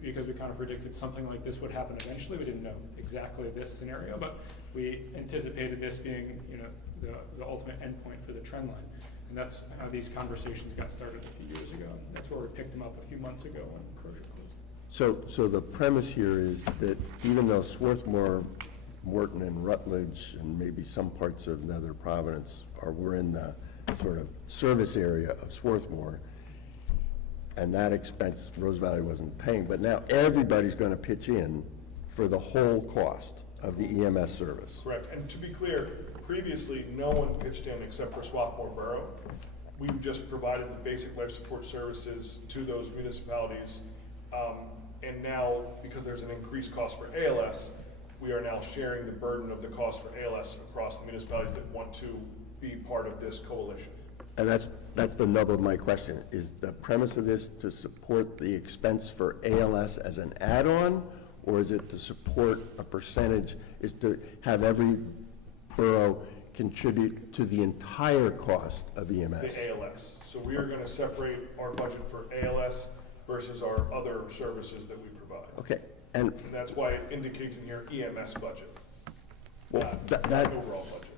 because we kind of predicted something like this would happen eventually. We didn't know exactly this scenario, but we anticipated this being, the ultimate endpoint for the trend line. And that's how these conversations got started a few years ago. That's where we picked them up a few months ago when Crozier closed. So the premise here is that even though Swarthmore, Morton, and Rutledge, and maybe some parts of Nether Providence were in the sort of service area of Swarthmore, and that expense Rose Valley wasn't paying, but now everybody's going to pitch in for the whole cost of the EMS service. Correct, and to be clear, previously, no one pitched in except for Swarthmore Borough. We just provided the basic life support services to those municipalities. And now, because there's an increased cost for ALS, we are now sharing the burden of the cost for ALS across the municipalities that want to be part of this coalition. And that's the nub of my question. Is the premise of this to support the expense for ALS as an add-on, or is it to support a percentage, is to have every borough contribute to the entire cost of EMS? The ALS. So we are going to separate our budget for ALS versus our other services that we provide. Okay, And that's why it indicates in here EMS budget, well, not that, overall budget.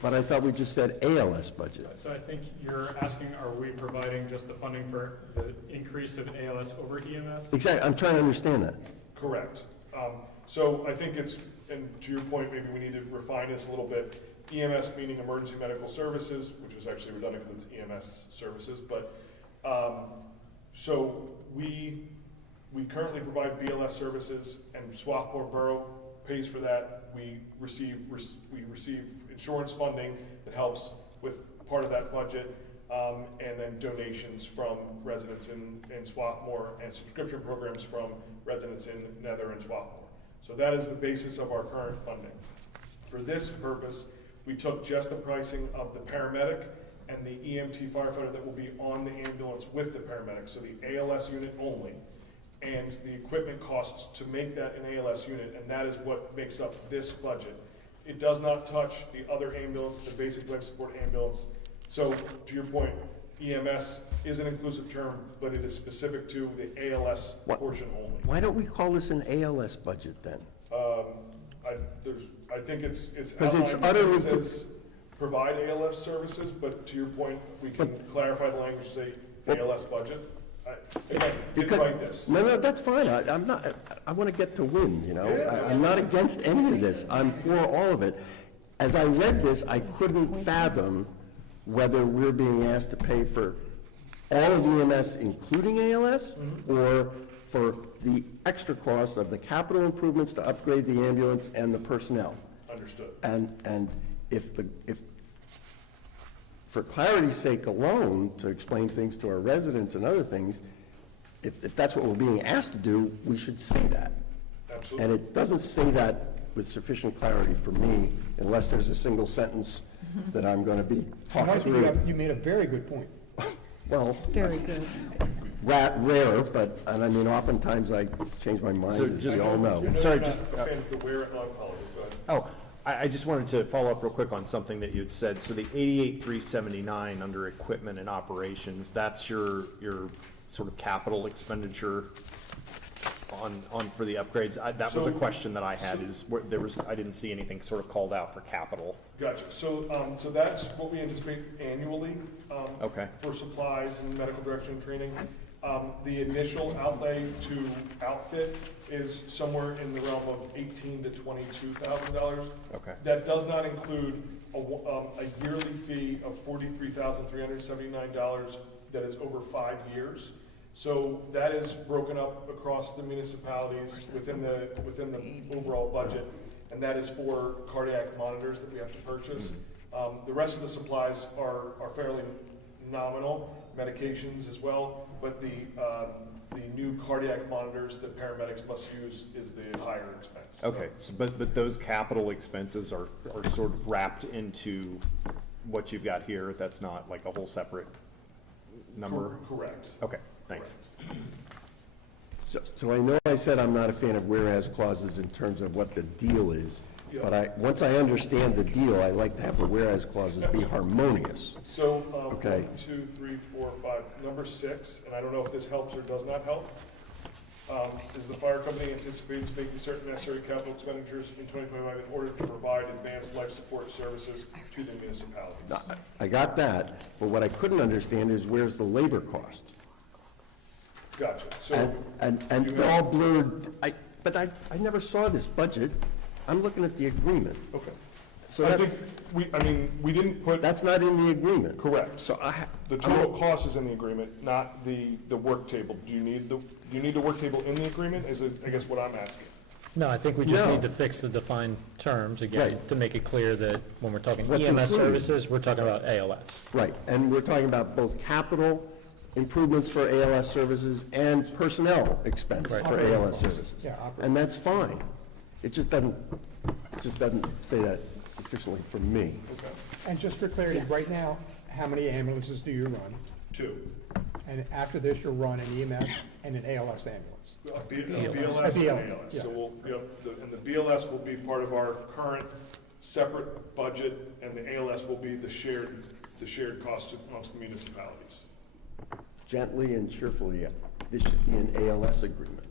but I thought we just said ALS budget. So I think you're asking, are we providing just the funding for the increase of ALS over EMS? Exactly, I'm trying to understand that. Correct. So I think it's, and to your point, maybe we need to refine this a little bit. EMS meaning emergency medical services, which is actually redundant because it's EMS services, but so we currently provide BLS services, and Swarthmore Borough pays for that. We receive insurance funding that helps with part of that budget, and then donations from residents in Swarthmore and subscription programs from residents in Nether and Swarthmore. So that is the basis of our current funding. For this purpose, we took just the pricing of the paramedic and the EMT firefighter that will be on the ambulance with the paramedic, so the ALS unit only, and the equipment costs to make that an ALS unit, and that is what makes up this budget. It does not touch the other ambulance, the basic life support ambulance. So to your point, EMS is an inclusive term, but it is specific to the ALS portion only. Why don't we call this an ALS budget then? I think it's Because it's outlined, utterly it says provide ALS services, but to your point, we can clarify the language, say ALS budget. Again, didn't write this. No, that's fine. I'm not, I want to get to win, you know? I'm not against any of this. I'm for all of it. As I read this, I couldn't fathom whether we're being asked to pay for all of EMS, including ALS, or for the extra costs of the capital improvements to upgrade the ambulance and the personnel. Understood. And if for clarity's sake alone, to explain things to our residents and other things, if that's what we're being asked to do, we should say that. Absolutely. And it doesn't say that with sufficient clarity for me, unless there's a single sentence that I'm going to be talking through. You made a very good point. Well, Very good. rare, but, and I mean, oftentimes I change my mind, as we all know. Sorry, You're just- not a fan of the where, no, I apologize, go ahead. Oh, I just wanted to follow up real quick on something that you had said. So the 88,379 under equipment and operations, that's your sort of capital expenditure on for the upgrades. That was a So- question that I had, I didn't see anything sort of called out for capital. Gotcha. So that's what we anticipate annually. Okay. For supplies and medical direction and training. The initial outlay to outfit is somewhere in the realm of $18,000 to $22,000. Okay. That does not include a yearly fee of $43,379 that is over 5 years. So that is broken up across the municipalities within the overall budget, and that is for cardiac monitors that we have to purchase. The rest of the supplies are fairly nominal, medications as well, but the new cardiac monitors that paramedics must use is the higher expense. Okay, so, but those capital expenses are sort of wrapped into what you've got here, that's not like a whole separate number? Correct. Okay, thanks. So I know I said I'm not a fan of whereas clauses in terms of what the deal is, but once I understand the deal, I like to have the whereas clauses be harmonious. So, Okay. 1, 2, 3, 4, 5, number 6, and I don't know if this helps or does not help, is the fire company anticipates making certain necessary capital expenditures in 2025 in order to provide advanced life support services to the municipalities. Now, I got that, but what I couldn't understand is where's the labor cost? Gotcha. So, And you they're all have- blurred, but I never saw this budget. I'm looking at the agreement. okay. So I that- think, we didn't put. That's not in the agreement. Correct. So The total cost is in the agreement, not the work table. Do you need the work table in the agreement, is it, I guess what I'm asking? No, I think we just No. need to fix the defined terms again, Right. to make it clear that when we're talking What's EMS included. services, we're talking about ALS. Right, and we're talking about both capital improvements for ALS services and personnel expense for ALS services. Yeah, operating. And that's fine. It just doesn't say that sufficiently for me. Okay. And just for clarity, right now, how many ambulances do you run? 2. And after this, you'll run an EMS and an ALS ambulance. BLS and BLS, ALS. yeah. So and the BLS will be part of our current separate budget, and the ALS will be the shared cost amongst the municipalities. Gently and cheerfully, this should be an ALS agreement,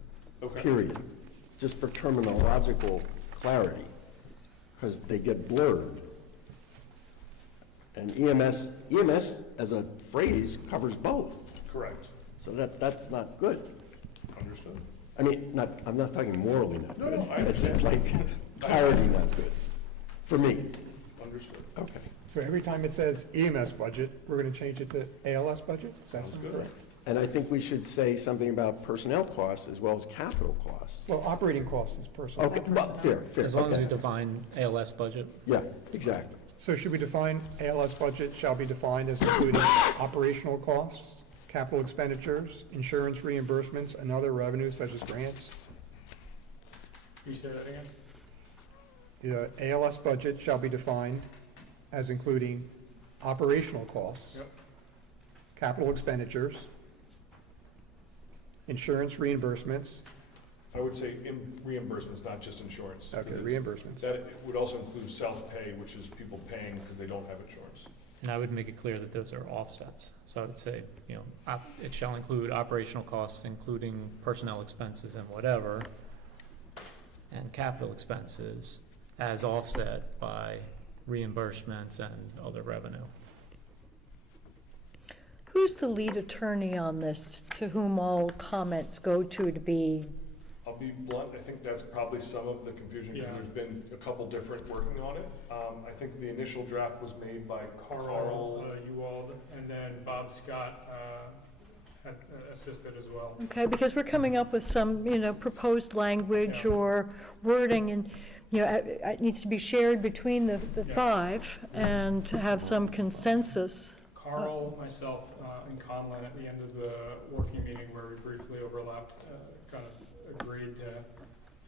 Okay. period. Just for terminological clarity, because they get blurred. And EMS as a phrase covers both, Correct. so that's not good. Understood. I mean, I'm not talking morally not No, good. no, I It's understand. like clarity not good, for me. Understood. Okay. So every time it says EMS budget, we're going to change it to ALS budget? Sounds good. correct. And I think we should say something about personnel costs as well as capital costs. Well, operating cost is personal. Okay, well, fair, As long as we okay. define ALS budget. Yeah, exactly. So should we define ALS budget shall be defined as including operational costs, capital expenditures, insurance reimbursements, and other revenues such as grants? Can you say that again? The ALS budget shall be defined as including operational costs, Yep. capital expenditures, insurance reimbursements. I would say reimbursements, not just insurance. Okay, It's- reimbursements. That would also include self-pay, which is people paying because they don't have insurance. And I would make it clear that those are offsets. So I would say, it shall include operational costs, including personnel expenses and whatever, and capital expenses as offset by reimbursements and other revenue. Who's the lead attorney on this, to whom all comments go to be? I'll be blunt, I think that's probably some of the confusion because Yeah. there's been a couple different working on it. I think the initial draft was made by Carl Carl. Ewald, and then Bob Scott had assisted as well. Okay, because we're coming up with some, proposed language Yeah. or wording, and, it needs to be shared between the Yeah. five and to have some consensus. Carl, myself, and Conlon at the end of the working meeting where we briefly overlapped, kind of agreed to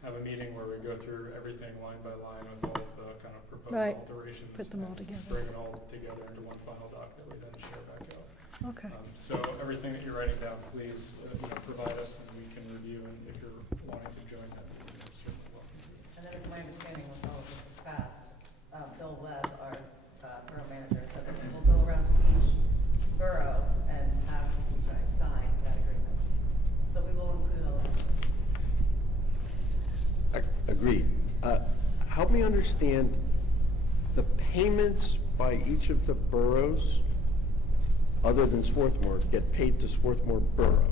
have a meeting where we go through everything line by line with all of the kind of Right. proposed alterations. Put them all and together. Bring it all together into one final doc that we then share back out. Okay. So everything that you're writing down, please, provide us and we can review, and if you're wanting to join that, you're certainly welcome to. And then it's my understanding once all of this is passed, Bill Webb, our borough manager, said that we'll go around to each borough and have you guys sign that agreement. So we will include all of them. Agreed. Help me understand, the payments by each of the boroughs, other than Swarthmore, get paid to Swarthmore Borough.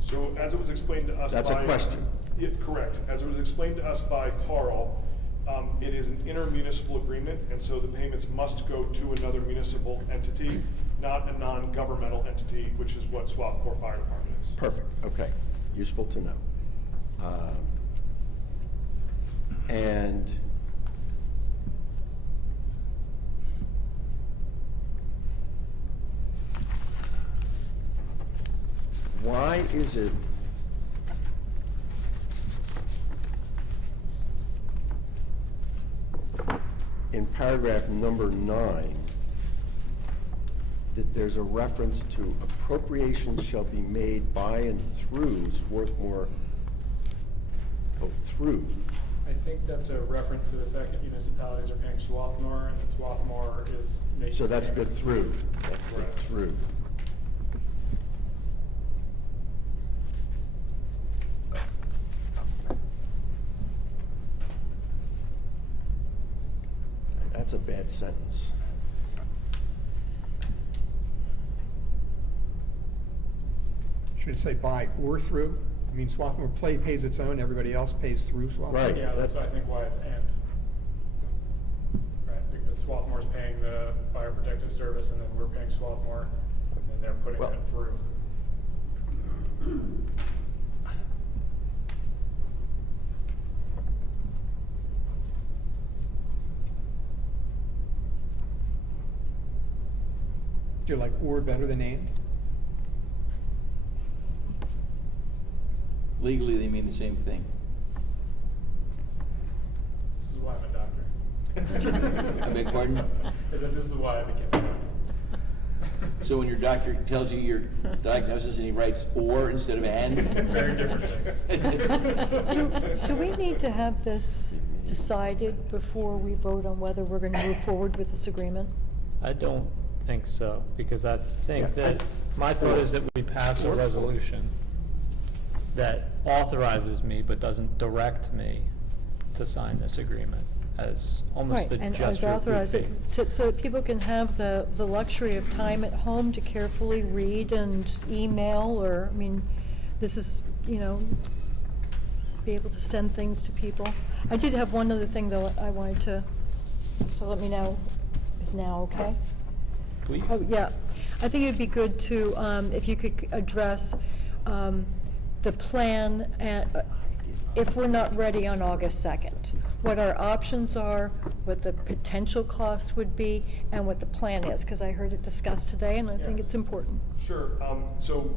So as it was explained to us by. That's a question. Yeah, correct. As it was explained to us by Carl, it is an intermunicipal agreement, and so the payments must go to another municipal entity, not a non-governmental entity, which is what Swarthmore Fire Department is. Perfect, okay, useful to know. And why is it in paragraph number 9, that there's a reference to appropriations shall be made by and through Swarthmore, through. I think that's a reference to the fact that municipalities are paying Swarthmore, and that Swarthmore is making. So that's the payments. through, that's the Right. through. That's a bad sentence. Should it say by or through? I mean, Swarthmore pays its own, everybody else pays through Swarthmore. Right. Yeah, that's why I think why it's and. Right, because Swarthmore's paying the fire protective service, and then we're paying Swarthmore, and then they're putting Well- it through. Do you like or better than and? Legally, they mean the same thing. This is why I'm a doctor. I beg your pardon? I said, this is why I became a doctor. So when your doctor tells you your diagnosis and he writes or instead of and? Very different things. Do we need to have this decided before we vote on whether we're going to move forward with this agreement? I don't think so, because I think that, my thought is that we pass a resolution that authorizes me but doesn't direct me to sign this agreement as almost a Right, and as gesture of good authorize it, faith. so that people can have the luxury of time at home to carefully read and email, or, I mean, this is, you know, be able to send things to people. I did have one other thing, though, I wanted to, so let me know, is now okay? Please. Oh, yeah. I think it'd be good to, if you could address the plan, if we're not ready on August 2nd, what our options are, what the potential costs would be, and what the plan is, because I heard it discussed today, and I think Yes. it's important. Sure. So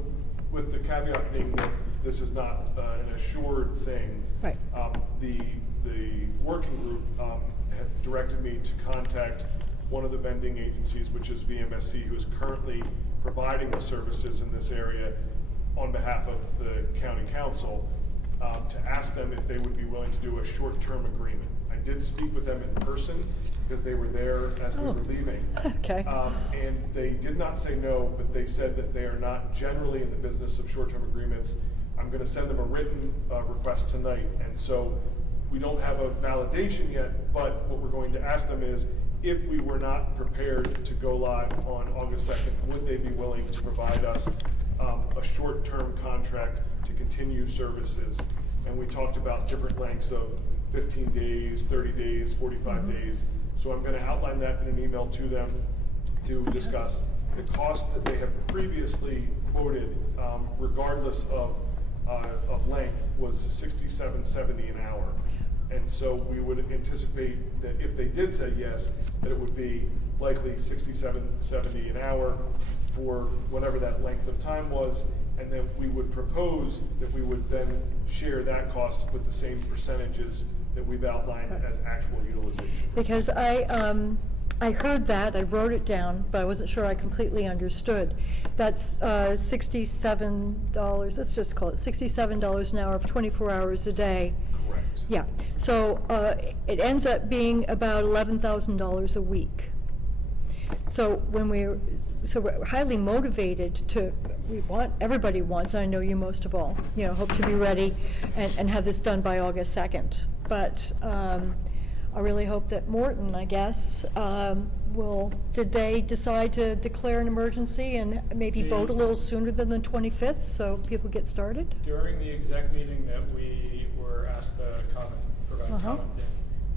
with the caveat being that this is not an assured thing. Right. The working group had directed me to contact one of the vending agencies, which is VMSC, who is currently providing the services in this area on behalf of the county council, to ask them if they would be willing to do a short-term agreement. I did speak with them in person because they were there as we were leaving. Okay. And they did not say no, but they said that they are not generally in the business of short-term agreements. I'm gonna send them a written request tonight, and so we don't have a validation yet, but what we're going to ask them is, if we were not prepared to go live on August 2nd, would they be willing to provide us a short-term contract to continue services? And we talked about different lengths of 15 days, 30 days, 45 days. So I'm gonna outline that in an email to them to discuss. The cost that they have previously quoted, regardless of length, was $67.70 an hour. And so we would anticipate that if they did say yes, that it would be likely $67.70 an hour for whatever that length of time was, and then we would propose that we would then share that cost with the same percentages that we've outlined as actual utilization. Because I heard that, I wrote it down, but I wasn't sure I completely understood. That's $67, let's just call it $67 an hour for 24 hours a day. Correct. Yeah, so it ends up being about $11,000 a week. So we're highly motivated to, everybody wants, I know you most of all, you know, hope to be ready and have this done by August 2nd. But I really hope that Morton, I guess, did they decide to declare an emergency and maybe vote a little sooner than the 25th so people get started? During the exec meeting that we were asked to provide comment in,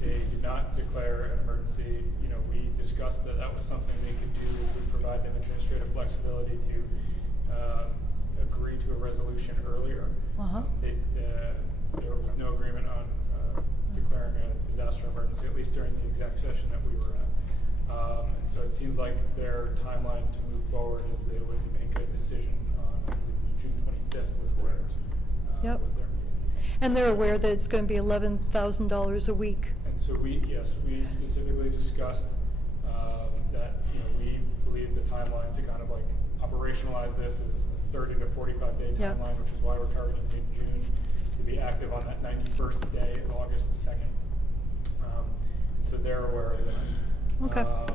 they did not declare an emergency. You know, we discussed that that was something they could do, which would provide them administrative flexibility to agree to a resolution earlier. There was no agreement on declaring a disaster emergency, at least during the exec session that we were at. And so it seems like their timeline to move forward is they would make a decision on, I believe it was June 25th was their, Yep. was their meeting. And they're aware that it's going to be $11,000 a week. And And so we specifically discussed that, we believe the timeline to kind of like operationalize this is a 30 to 45 day Yeah. timeline, which is why we're targeting mid-June to be active on that 91st day of August 2nd. So they're aware of that. Okay.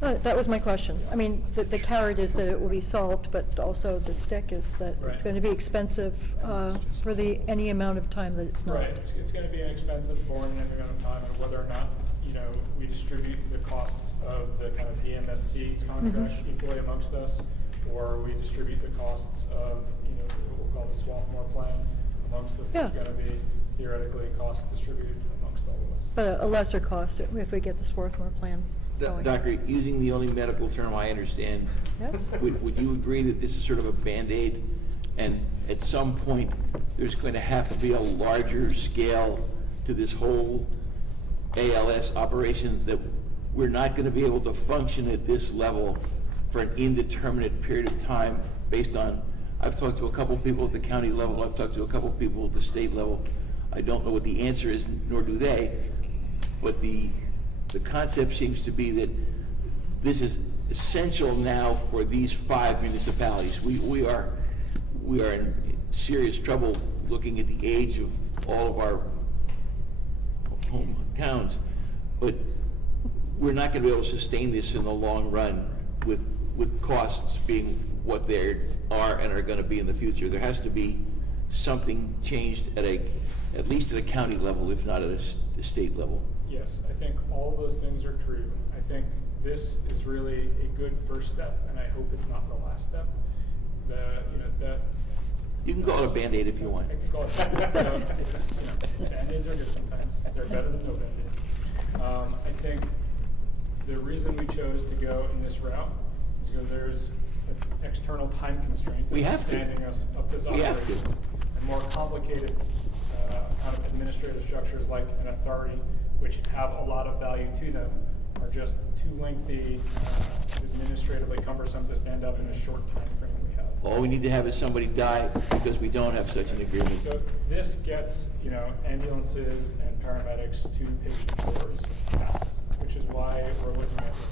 That was my question. I mean, the carrot is that it will be solved, but also the stick is that it's Right. going to be expensive for any amount of time that it's not. Right, it's gonna be inexpensive for an amount of time, and whether or not, we distribute the costs of the kind of the MSC contract equally amongst us, or we distribute the costs of, what we'll call the Swarthmore plan amongst us. Yeah. It's gonna be theoretically cost distributed amongst all of us. But a lesser cost if we get the Swarthmore plan going. Doctor, using the only medical term I understand, Yes? would you agree that this is sort of a Band-Aid? And at some point, there's going to have to be a larger scale to this whole ALS operation, that we're not going to be able to function at this level for an indeterminate period of time based on, I've talked to a couple people at the county level, I've talked to a couple people at the state level. I don't know what the answer is, nor do they, but the concept seems to be that this is essential now for these 5 municipalities. We are in serious trouble looking at the age of all of our home towns, but we're not going to be able to sustain this in the long run with costs being what they are and are going to be in the future. There has to be something changed at least at a county level, if not at a state level. Yes, I think all of those things are true. I think this is really a good first step, and I hope it's not the last step. You can call it a Band-Aid if you want. I can call it Band-Aids are good sometimes. They're better than no Band-Aids. I think the reason we chose to go in this route is because there's an external time constraint We that's have to. standing us up this We have operation. to. And more complicated kind of administrative structures like an authority, which have a lot of value to them, are just too lengthy, administratively cumbersome to stand up in the short time frame we have. All we need to have is somebody die because we don't have such an agreement. So this gets, ambulances and paramedics to patient doors fastest, which is why we're looking at this.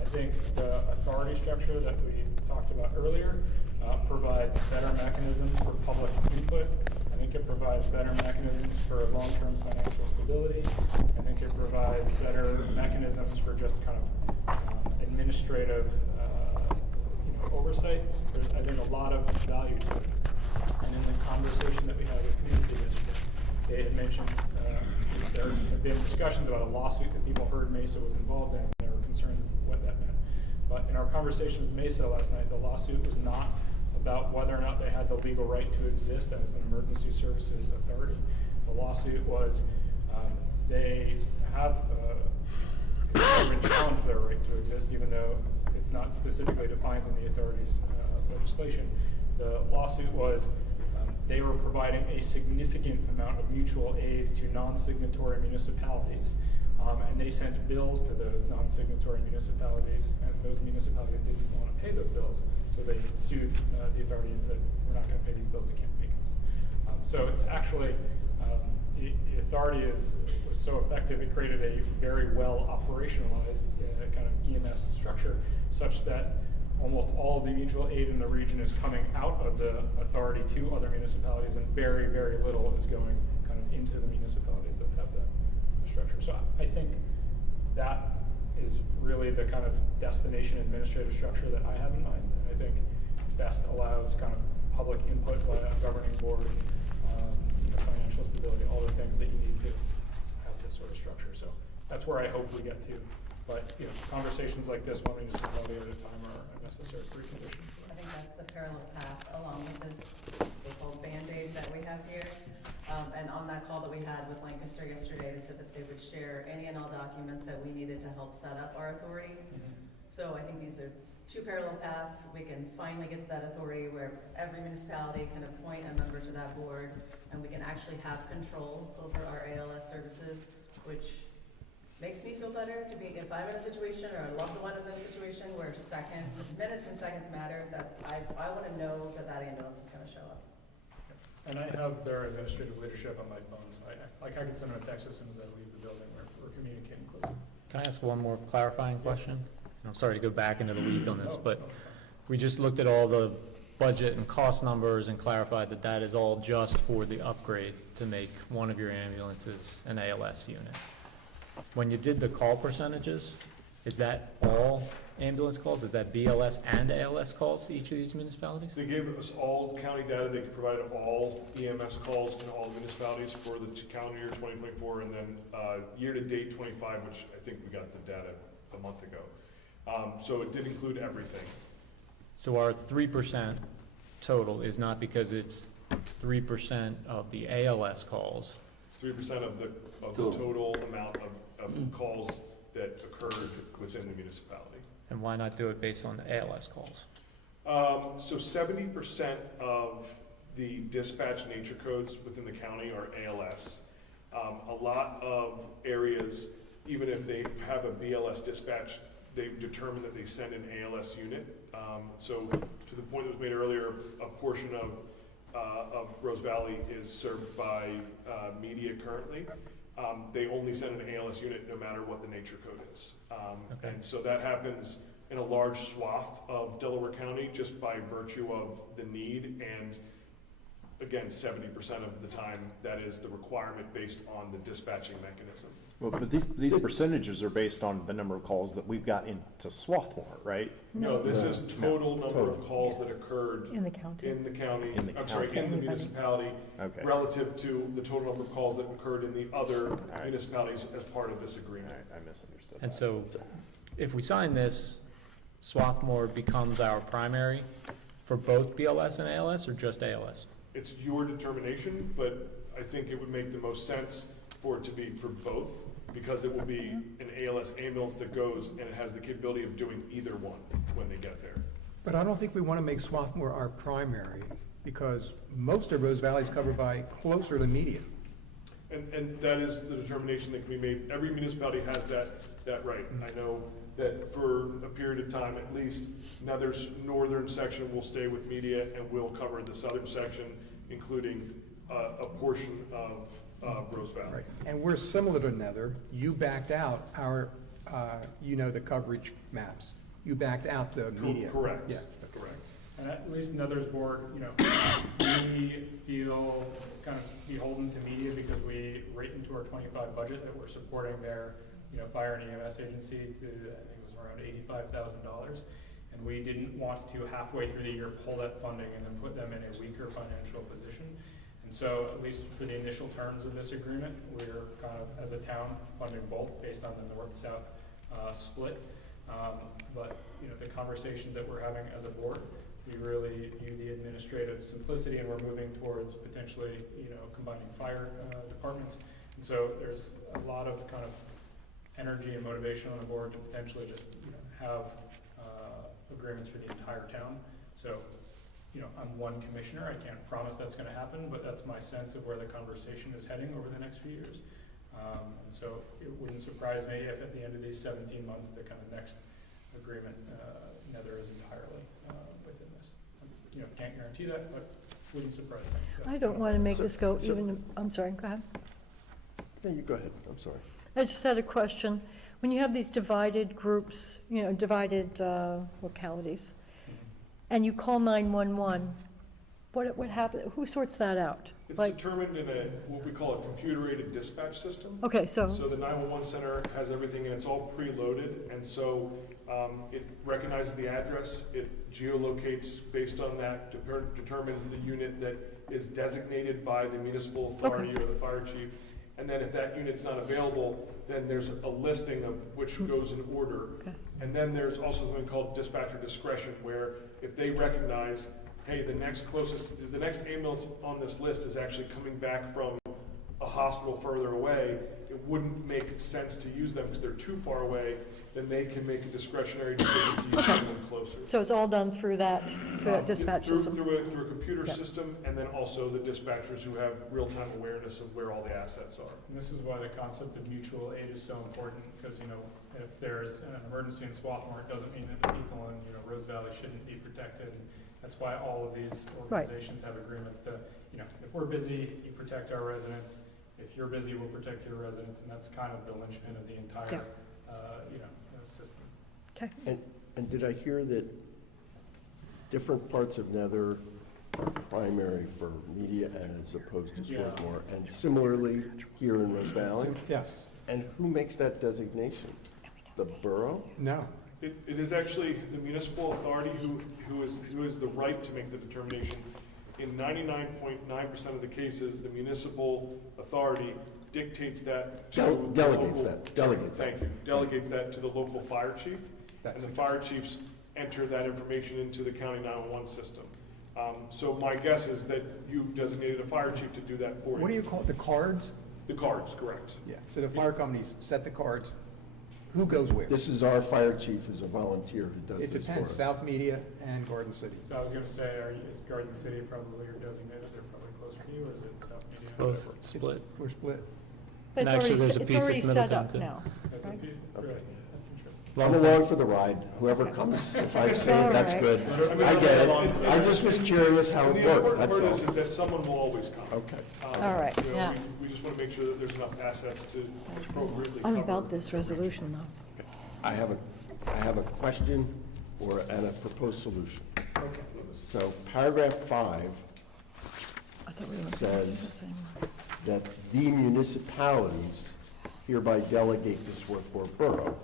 I think the authority structure that we talked about earlier provides better mechanisms for public input. I think it provides better mechanisms for long-term financial stability. I think it provides better mechanisms for just kind of administrative oversight. There's, I think, a lot of value to it. And in the conversation that we had with community yesterday, they had mentioned there have been discussions about a lawsuit that people heard Mesa was involved in, and they were concerned what that meant. But in our conversation with Mesa last night, the lawsuit was not about whether or not they had the legal right to exist as an emergency services authority. The lawsuit was they have been challenged their right to exist, even though it's not specifically defined in the authority's legislation. The lawsuit was they were providing a significant amount of mutual aid to non-signatory municipalities, and they sent bills to those non-signatory municipalities, and those municipalities didn't want to pay those bills, so they sued the authority and said, we're not going to pay these bills, you can't make us. So it's actually, the authority was so effective, it created a very well operationalized kind of EMS structure, such that almost all of the mutual aid in the region is coming out of the authority to other municipalities, and very, very little is going kind of into the municipalities that have that structure. So I think that is really the kind of destination administrative structure that I have in mind, and I think best allows kind of public input by a governing board, financial stability, all the things that you need to have this sort of structure. So that's where I hope we get to. But conversations like this, one municipality at a time, are a necessary precondition. I think that's the parallel path along with this so-called Band-Aid that we have here. And on that call that we had with Lancaster yesterday, they said that they would share any and all documents that we needed to help set up our authority. So I think these are two parallel paths. We can finally get to that authority where every municipality can appoint a member to that board, and we can actually have control over our ALS services, which makes me feel better to be, if I'm in a situation or a loved one is in a situation where minutes and seconds matter, I want to know that ambulance is going to show up. And I have their administrative leadership on my phone, so I can send them a text as soon as I leave the building. We're communicating closely. Can I ask one more clarifying question? I'm sorry to go back into the weeds on this, Oh, but so- we just looked at all the budget and cost numbers and clarified that that is all just for the upgrade to make one of your ambulances an ALS unit. When you did the call percentages, is that all ambulance calls? Is that BLS and ALS calls to each of these municipalities? They gave us all county data, they provided all EMS calls in all municipalities for the calendar year 2024, and then year-to-date 25, which I think we got the data a month ago. So it did include everything. So our 3% total is not because it's 3% of the ALS calls. It's 3% of the total amount of calls that occurred within the municipality. And why not do it based on the ALS calls? So 70% of the dispatch nature codes within the county are ALS. A lot of areas, even if they have a BLS dispatch, they determine that they send an ALS unit. So to the point that was made earlier, a portion of Rose Valley is served by media currently. They only send an ALS unit no matter what the nature code is. Okay. And so that happens in a large swath of Delaware County just by virtue of the need. And again, 70% of the time, that is the requirement based on the dispatching mechanism. Well, but these percentages are based on the number of calls that we've got into Swarthmore, right? No, this is total number Total. of calls that occurred In the county. in the county, In the I'm sorry, county. in the municipality, Okay. relative to the total number of calls that occurred in the other right. municipalities as part of this All agreement. right, I misunderstood And that. so if we sign this, Swarthmore becomes our primary for both BLS and ALS or just ALS? It's your determination, but I think it would make the most sense for it to be for both, because it will be an ALS ambulance that goes and it has the capability of doing either one when they get there. But I don't think we want to make Swarthmore our primary, because most of Rose Valley is covered by closer to median. And that is the determination that can be made. Every municipality has that right. I know that for a period of time at least, Nether's northern section will stay with media and will cover the southern section, including a portion of Rose Valley. Right. And we're similar to Nether. You backed out our, the coverage maps. You backed out the media. Correct. Yeah. Correct. And at least Nether's board, we feel kind of beholden to media because we rate into our 25 budget that we're supporting their, fire and EMS agency to, I think it was around $85,000. And we didn't want to halfway through the year pull that funding and then put them in a weaker financial position. And so at least for the initial terms of this agreement, we're kind of, as a town, funding both based on the north-south split. But, the conversations that we're having as a board, we really view the administrative simplicity and we're moving towards potentially, combining fire departments. And so there's a lot of kind of energy and motivation on the board to potentially just, have agreements for the entire town. So, I'm one commissioner. I can't promise that's going to happen, but that's my sense of where the conversation is heading over the next few years. And so it wouldn't surprise me if at the end of these 17 months, the kind of next agreement, Nether is entirely within this. Can't guarantee that, but wouldn't surprise me. That's I don't want to make So- this go so- even, I'm sorry, go ahead. Yeah, you go ahead, I'm sorry. I just had a question. When you have these divided groups, divided localities, and you call 911, what happens, who sorts that out? It's Like, determined in what we call a computer-aided dispatch system. okay, so, So the 911 center has everything and it's all preloaded, and so it recognizes the address, it geolocates based on that, determines the unit that is designated by the municipal authority or the fire chief. And then if that unit's not available, then there's a listing of which goes in order. Okay. And then there's also something called dispatcher discretion, where if they recognize, hey, the next ambulance on this list is actually coming back from a hospital further away, it wouldn't make sense to use them because they're too far away, then they can make a discretionary decision to use someone closer. so it's all done through that dispatch Through system? a computer Yeah. system, and then also the dispatchers who have real-time awareness of where all the assets are. And this is why the concept of mutual aid is so important, because, if there's an emergency in Swarthmore, it doesn't mean that the people in, Rose Valley shouldn't be protected. That's why all of these Right. organizations have agreements to, you know, if we're busy, you protect our residents. If you're busy, we'll protect your residents, and that's kind of the linchpin of the entire, you know, system. Okay. And did I hear that different parts of Nether are primary for media as opposed to Yeah. Swarthmore? And similarly, here in Rose Valley? Yes. And who makes that designation? The borough? No. It is actually the municipal authority who is the right to make the determination. In 99.9% of the cases, the municipal authority dictates that to. Delegates local- that, delegates that. Thank you. Delegates that to the local fire chief. That's And the fire chiefs enter that information into the county 911 system. So my guess is that you designated a fire chief to do that for you. What do you call it, the cards? The cards, correct. Yeah, so the fire companies set the cards. Who goes where? This is our fire chief who's a volunteer who does It this for depends, us. South Media and Garden City. So I was gonna say, is Garden City probably your designated, they're probably closer to you, or is it South Media? Both Whatever. split. We're split. But And it's actually, already there's se- a it's piece already that's set Middletown, up too. now, That's right? Really, Okay. that's interesting. I'm along for the ride, whoever comes, if I say All it, that's right. good. I get it, I just was curious how And it the worked, important that's part is all. that someone will always come. Okay. All right, You know, yeah. We just want to make sure that there's enough assets to appropriately I'm cover. about this resolution, though. I have a question and a proposed solution. Okay. So paragraph 5 I thought we were- says that the municipalities hereby delegate to Swarthmore Borough.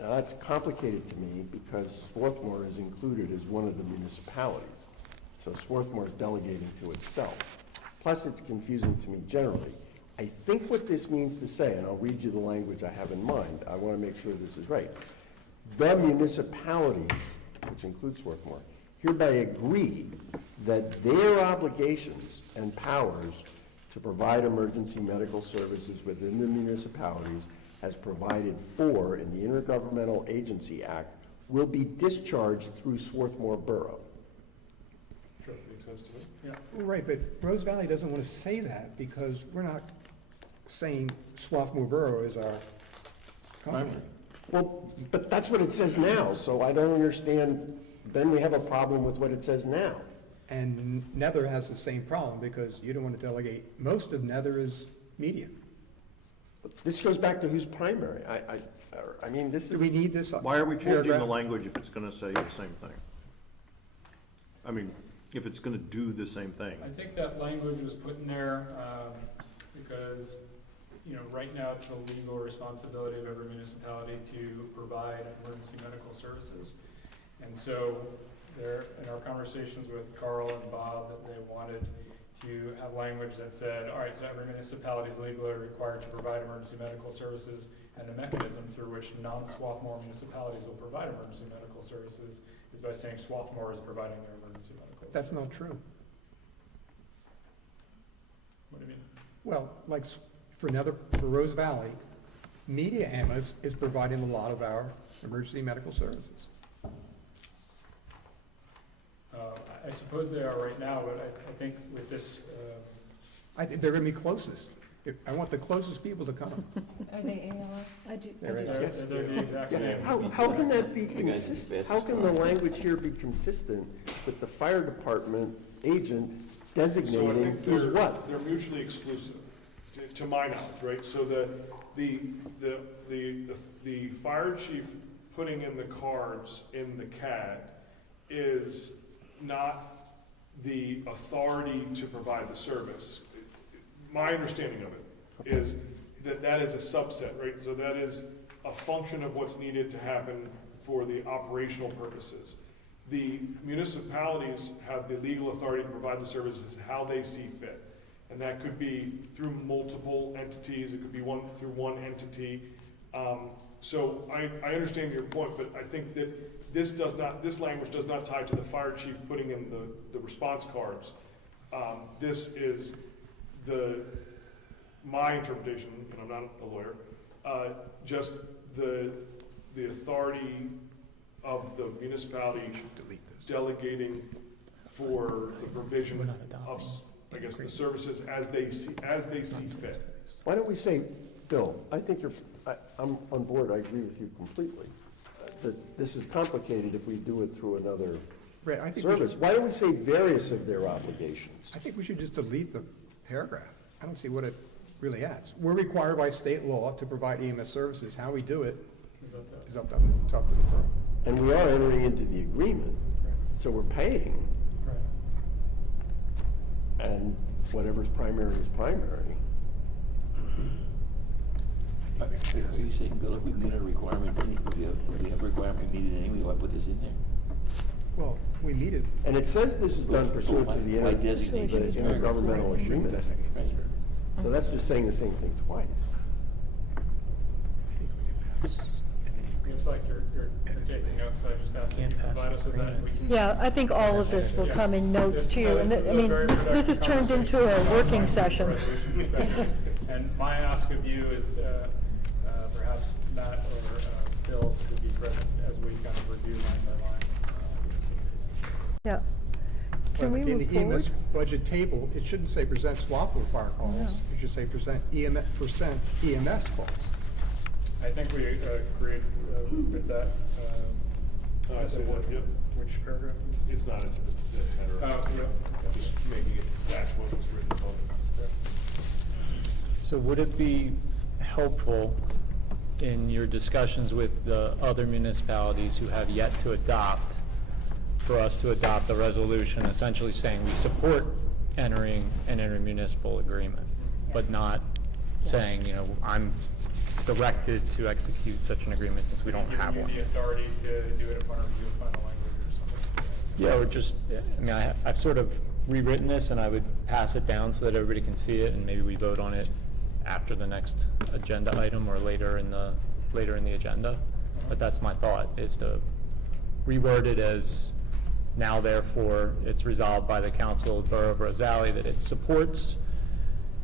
Now, that's complicated to me because Swarthmore is included as one of the municipalities. So Swarthmore is delegating to itself. Plus, it's confusing to me generally. I think what this means to say, and I'll read you the language I have in mind, I want to make sure this is right. The municipalities, which include Swarthmore, hereby agree that their obligations and powers to provide emergency medical services within the municipalities as provided for in the Intergovernmental Agency Act will be discharged through Swarthmore Borough. Sure, makes sense to me. Yeah. Right, but Rose Valley doesn't want to say that because we're not saying Swarthmore Borough is our company. Well, but that's what it says now, so I don't understand, then we have a problem with what it says now. And Nether has the same problem because you don't want to delegate, most of Nether is media. This goes back to who's primary. I mean, this is. Do we need this? Why are we changing the paragraph? language if it's gonna say the same thing? I mean, if it's gonna do the same thing. I think that language was put in there, because, you know, right now it's the legal responsibility of every municipality to provide emergency medical services. And so there, in our conversations with Carl and Bob, that they wanted to have language that said, all right, so every municipality is legally required to provide emergency medical services, and the mechanism through which non-Swarthmore municipalities will provide emergency medical services is by saying Swarthmore is providing their emergency medical services. That's not true. What do you mean? Well, like for Rose Valley, Media Amos is providing a lot of our emergency medical services. I suppose they are right now, but I think with this, I think they're going to be closest. I want the closest people to come. Are they ALS? I do. They're in. they're the exact same. How can that be consistent? How can the language here be consistent with the fire department agent So I designating think who's what? they're mutually exclusive, to my knowledge, right? So the fire chief putting in the cards in the CAD is not the authority to provide the service. My understanding of it is that that is a subset, right? So that is a function of what's needed to happen for the operational purposes. The municipalities have the legal authority to provide the services how they see fit. And that could be through multiple entities, it could be through one entity. So I understand your point, but I think that this language does not tie to the fire chief putting in the response cards. This is my interpretation, and I'm not a lawyer, just the authority of the municipality delegating for the provision of, I guess, the services as they see fit. Why don't we say, Bill, I think I'm on board, I agree with you completely. That this is complicated if we do it through another Brett, I think we service. should, Why don't we say various of their obligations? I think we should just delete the paragraph. I don't see what it really adds. We're required by state law to provide EMS services. How we do it is up to the borough. And we are entering into the agreement, so we're paying, and whatever's primary is primary. Are you saying, Bill, if we meet a requirement, if we have a requirement we meet it anyway, why put this in there? Well, we need it. And it says this is done pursuant to the Why designate the this paragraph? intergovernmental agreement. Right. So that's just saying the same thing twice. Looks like you're taking notes, so I just asked you to provide us with that. and we can- Yeah, I think all of this will come in notes to you, and I mean, this has turned into a working session. And my ask of you is, perhaps Matt or Bill could be present as we kind of review line by line. Yeah. Can we In move the EMS forward? budget table, it shouldn't say present swappable fire calls. No. It should say present EMS calls. I think we agreed with that. I see that, yep. Which paragraph? It's not, it's the header. Yep. Just making it match what was written above it. So would it be helpful in your discussions with the other municipalities who have yet to adopt, for us to adopt a resolution essentially saying we support entering an intermunicipal agreement, but not saying, you know, I'm directed to execute such an agreement since we don't have one? Giving you the authority to do it upon review of final language or something. Yeah, or just, I mean, I've sort of rewritten this, and I would pass it down so that everybody can see it, and maybe we vote on it after the next agenda item or later in the agenda. But that's my thought, is to reword it as, now therefore, it's resolved by the Council of Borough of Rose Valley that it supports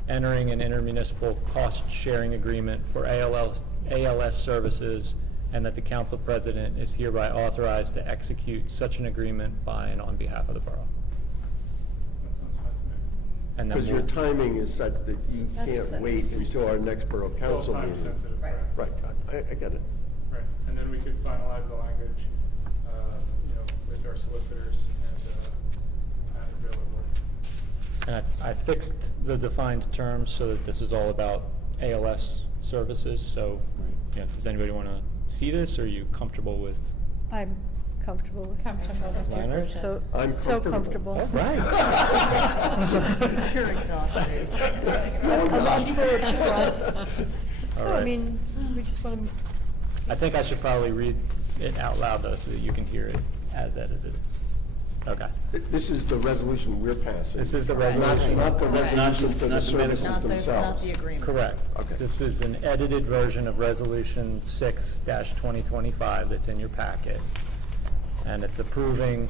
entering an intermunicipal cost-sharing agreement for ALS services, and that the council president is hereby authorized to execute such an agreement by and on behalf of the borough. That sounds fine to me. And then Because your we'll- timing is such that you That's can't sensitive. wait until our next borough It's still council time meeting. sensitive, Right. correct? Right, I get it. Right, and then we could finalize the language, you know, with our solicitors and Bill would work. And I fixed the defined terms so that this is all about ALS services, so, you know, does anybody want to see this, or are you comfortable with? I'm comfortable with Leonard? So, I'm so comfortable. comfortable. You're exhausted. I'm sure it's trust. All No, I right. mean, we just want to, I think I should probably read it out loud, though, so that you can hear it as edited. Okay. This is the resolution we're passing. This is the Not- resolution. Not the resolution for the Not the minutes. services Not themselves. the agreement. Correct. Okay. This is an edited version of Resolution 6-2025 that's in your packet. And it's approving,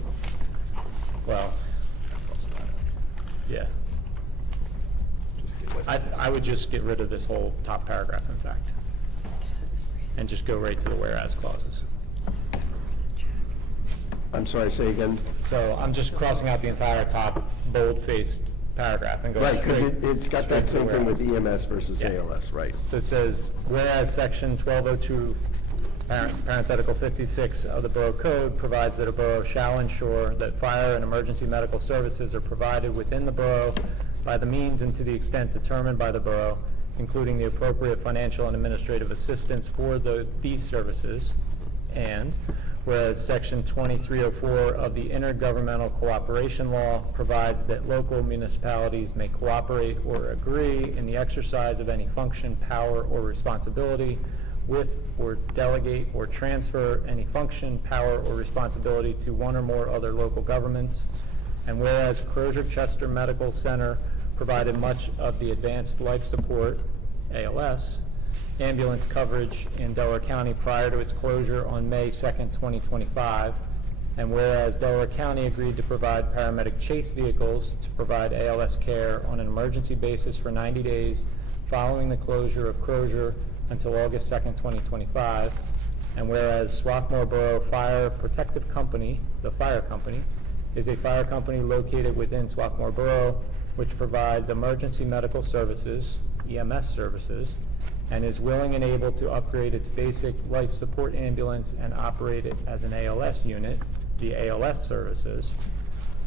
well, yeah. I would just get rid of this whole top paragraph, in fact. And just go right to the whereas clauses. I'm sorry, say again? So I'm just crossing out the entire top bold-faced paragraph and going Right, because straight. it's got straight that to the same thing with whereas. EMS versus Yeah. ALS, right? So it says, whereas section 1202, parenthetical 56 of the Borough Code provides that a borough shall ensure that fire and emergency medical services are provided within the borough by the means and to the extent determined by the borough, including the appropriate financial and administrative assistance for these services. And whereas section 2304 of the Intergovernmental Cooperation Law provides that local municipalities may cooperate or agree in the exercise of any function, power, or responsibility with or delegate or transfer any function, power, or responsibility to one or more other local governments. And whereas Crozier Chester Medical Center provided much of the advanced life support, ALS, ambulance coverage in Delaware County prior to its closure on May 2nd, 2025. And whereas Delaware County agreed to provide paramedic chase vehicles to provide ALS care on an emergency basis for 90 days following the closure of Crozier until August 2nd, 2025. And whereas Swarthmore Borough Fire Protective Company, the fire company, is a fire company located within Swarthmore Borough, which provides emergency medical services, EMS services, and is willing and able to upgrade its basic life support ambulance and operate it as an ALS unit. the ALS services.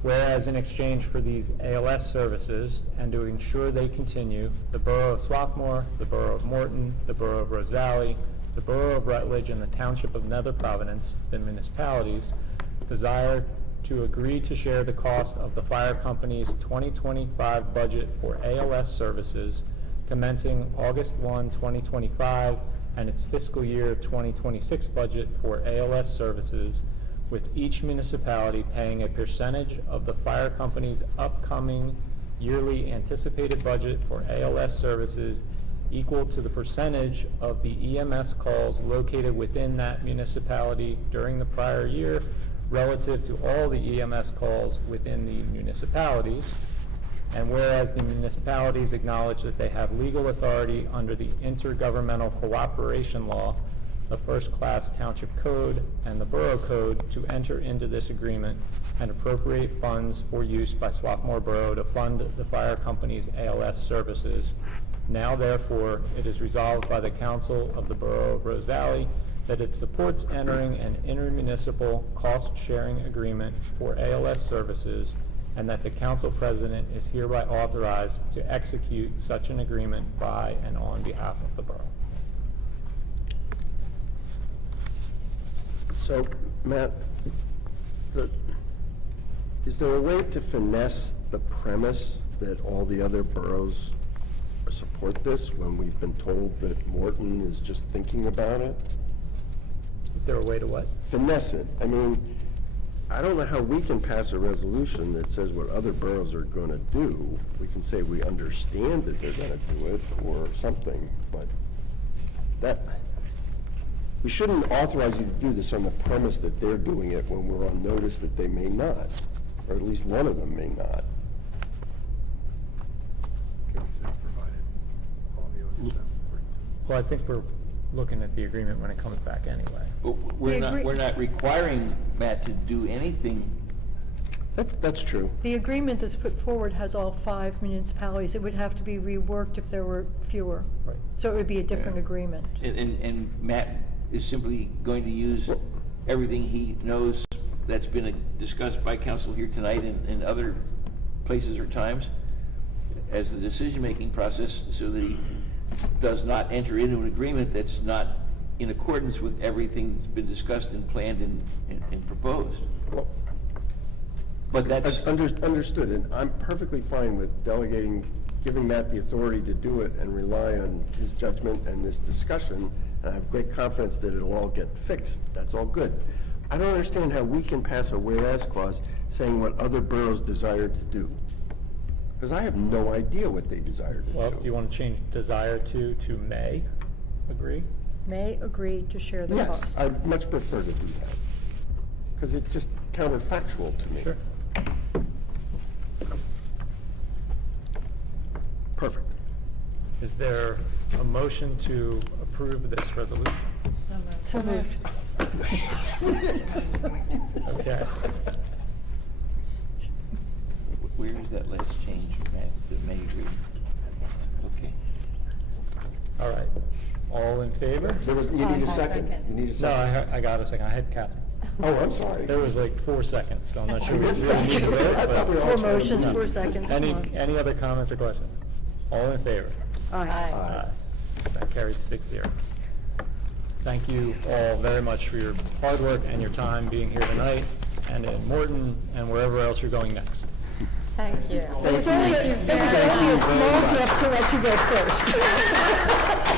Whereas in exchange for these ALS services and to ensure they continue, the Borough of Swarthmore, the Borough of Morton, the Borough of Rose Valley, the Borough of Rutledge, and the Township of Nether Providence, the municipalities, desire to agree to share the cost of the fire company's 2025 budget for ALS services commencing August 1, 2025, and its fiscal year 2026 budget for ALS services, with each municipality paying a percentage of the fire company's upcoming yearly anticipated budget for ALS services equal to the percentage of the EMS calls located within that municipality during the prior year relative to all the EMS calls within the municipalities. And whereas the municipalities acknowledge that they have legal authority under the Intergovernmental Cooperation Law, the First-Class Township Code, and the Borough Code to enter into this agreement and appropriate funds for use by Swarthmore Borough to fund the fire company's ALS services. Now therefore, it is resolved by the Council of the Borough of Rose Valley that it supports entering an intermunicipal cost-sharing agreement for ALS services, and that the council president is hereby authorized to execute such an agreement by and on behalf of the borough. So, Matt, is there a way to finesse the premise that all the other boroughs support this when we've been told that Morton is just thinking about it? Is there a way to what? Finesse it. I mean, I don't know how we can pass a resolution that says what other boroughs are going to do. We can say we understand that they're going to do it or something, but that, we shouldn't authorize you to do this on the premise that they're doing it when we're on notice that they may not, or at least one of them may not. Well, I think we're looking at the agreement when it comes back anyway. But we're not requiring Matt to do anything. That's true. The agreement that's put forward has all 5 municipalities. It would have to be reworked if there were fewer. Right. So it would be a different agreement. And Matt is simply going to use everything he knows that's been discussed by council here tonight and other places or times as the decision-making process, so that he does not enter into an agreement that's not in accordance with everything that's been discussed and planned and proposed. Well, But that's, understood, and I'm perfectly fine with delegating, giving Matt the authority to do it and rely on his judgment and this discussion, and I have great confidence that it'll all get fixed. That's all good. I don't understand how we can pass a whereas clause saying what other boroughs desire to do, because I have no idea what they desire to do. Well, do you want to change desire to may agree? May agree to share the cost. Yes, I'd much prefer to do that, because it's just counterfactual to me. Sure. Perfect. Is there a motion to approve this resolution? So moved. Okay. where is that last change, Matt, that may agree? Okay. All right. All in favor? There was, you need a second. You need a No, second. I got a second. I had Catherine. Oh, I'm sorry. There was like 4 seconds, so I'm not sure we missed really that. need to vote. I thought we were all Four trying to motions, move. 4 seconds. Come on. Any other comments or questions? All in favor? Aye. Aye. That carries 6-0. Thank you all very much for your hard work and your time being here tonight, and in Morton, and wherever else you're going next. Thank you. It was only a small gift to let you go first.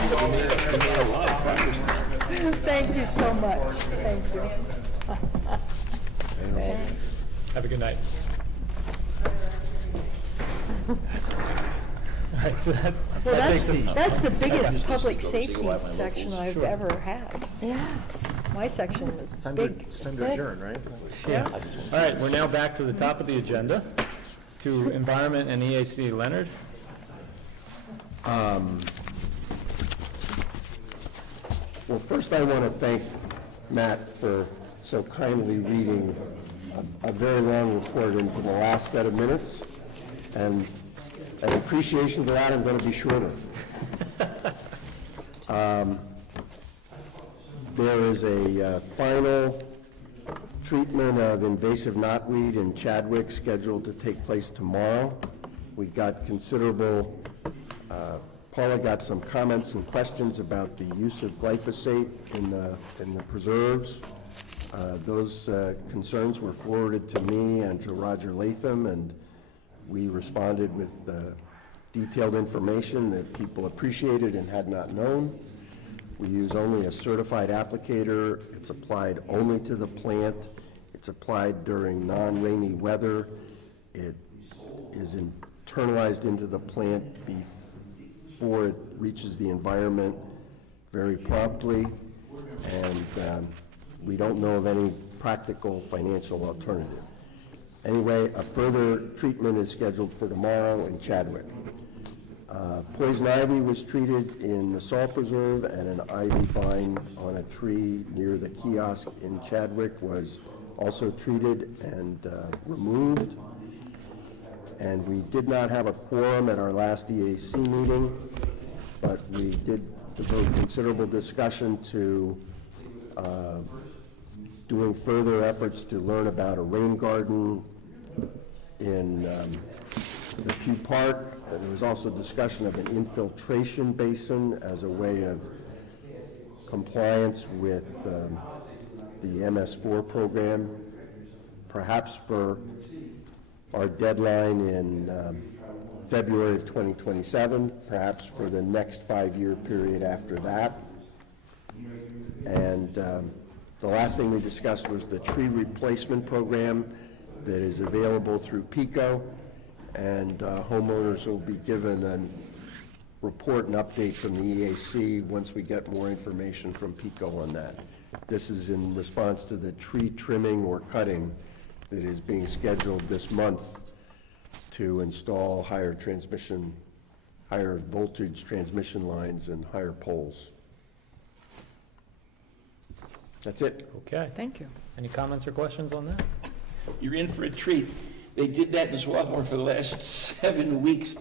You made a lot of progress. Thank you so much. Thank you. Thanks. Have a good night. That's okay. All right, so that Well, takes us. that's the biggest public safety section I've ever had. Yeah. My section is It's time to, big. it's time to adjourn, right? Yeah. All right, we're now back to the top of the agenda, to Environment and EAC. Leonard? Well, first I want to thank Matt for so kindly reading a very long report into the last set of minutes, and an appreciation for that, I'm going to be shorter. There is a final treatment of invasive knotweed in Chadwick scheduled to take place tomorrow. We got considerable, Paula got some comments and questions about the use of glyphosate in the preserves. Those concerns were forwarded to me and to Roger Latham, and we responded with detailed information that people appreciated and had not known. We use only a certified applicator. It's applied only to the plant. It's applied during non-rainy weather. It is internalized into the plant before it reaches the environment very promptly, and we don't know of any practical financial alternative. Anyway, a further treatment is scheduled for tomorrow in Chadwick. Poison ivy was treated in the Salt Preserve, and an ivy vine on a tree near the kiosk in Chadwick was also treated and removed. And we did not have a quorum at our last EAC meeting, but we did devote considerable discussion to doing further efforts to learn about a rain garden in the Pew Park. There was also discussion of an infiltration basin as a way of compliance with the MS4 program, perhaps for our deadline in February of 2027, perhaps for the next 5-year period after that. And the last thing we discussed was the tree replacement program that is available through PICO, and homeowners will be given a report and update from the EAC once we get more information from PICO on that. This is in response to the tree trimming or cutting that is being scheduled this month to install higher voltage transmission lines and higher poles. That's it. Okay. Thank you. Any comments or questions on that? You're in for a treat. They did that in Swarthmore for the last 7 weeks,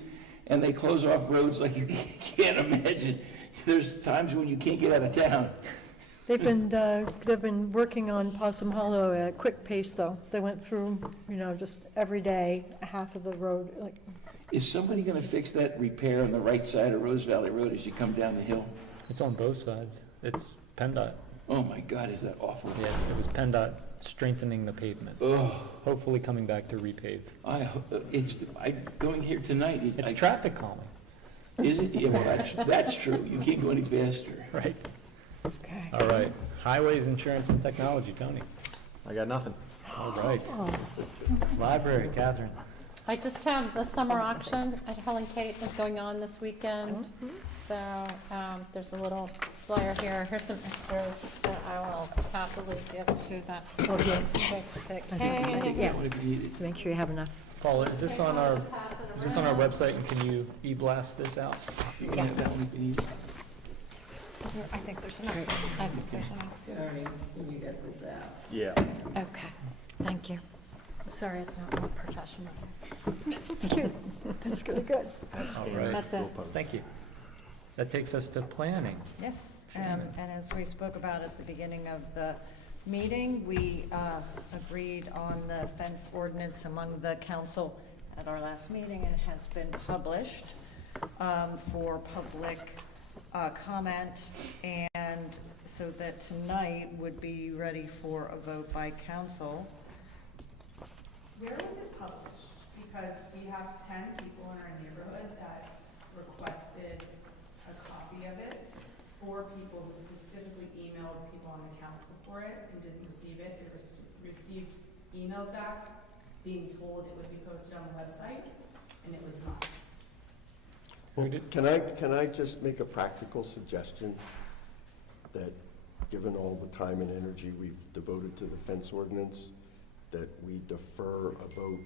and they close off roads like you can't imagine. There's times when you can't get out of town. They've been working on Possum Hollow at a quick pace, though. They went through, just every day, half of the road, like. Is somebody gonna fix that repair on the right side of Rose Valley Road as you come down the hill? It's on both sides. It's PennDOT. Oh my God, is that awful? Yeah, it was PennDOT strengthening the pavement. Oh, Hopefully coming back to repave. going here tonight. It's traffic calming. Is it? Yeah, well, that's true. You can't go any faster. Right. Okay. All right. Highways, insurance, and technology, Tony. I got nothing. All right. Library, Catherine. I just have the summer auction at Helen Kate is going on this weekend. So there's a little flyer here. Here's some extras that I will happily give to that folks that came. Yeah, to make sure you have enough. Paula, is this on our website, and can you e-blast this out? Yes. Yes. I think there's enough. I think there's enough. Tony, can you get this out? Yeah. Okay, thank you. I'm sorry it's not more professional. It's cute. That's really good. All right. That's it. Thank you. That takes us to planning. Yes, and as we spoke about at the beginning of the meeting, we agreed on the fence ordinance among the council at our last meeting, and it has been published for public comment, and so that tonight would be ready for a vote by council. Where was it published? Because we have 10 people in our neighborhood that requested a copy of it. 4 people who specifically emailed people on the council for it and didn't receive it. They received emails back being told it would be posted on the website, and it was not. Who did- Can I just make a practical suggestion that, given all the time and energy we've devoted to the fence ordinance, that we defer a vote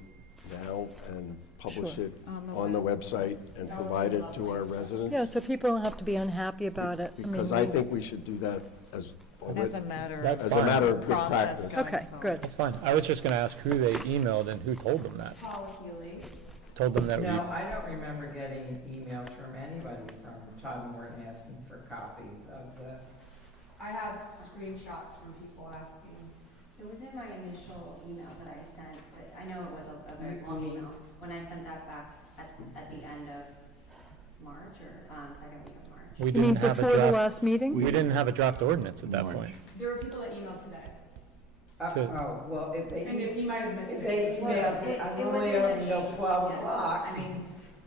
now and publish Sure. it on the website and provide it to our residents? Yeah, so people don't have to be unhappy about it. Because I think we should do that as As a matter That's of as a matter of good process practice. going Okay, forward. good. That's fine. I was just going to ask who they emailed and who told them that. Paula Healy. Told them that we, No, I don't remember getting emails from anybody from Todmorden asking for copies of the, I have screenshots from people asking. It was in my initial email that I sent, but I know it was a very long email. When I sent that back at the end of March or second week of March. We You didn't mean have a before the draft- last meeting? We didn't have a draft ordinance at that point. There were people that emailed today, To- Oh, well, if they, and you might have missed if it. they emailed it, I'm It was only in the open until sh- 12 yeah, o'clock. I mean,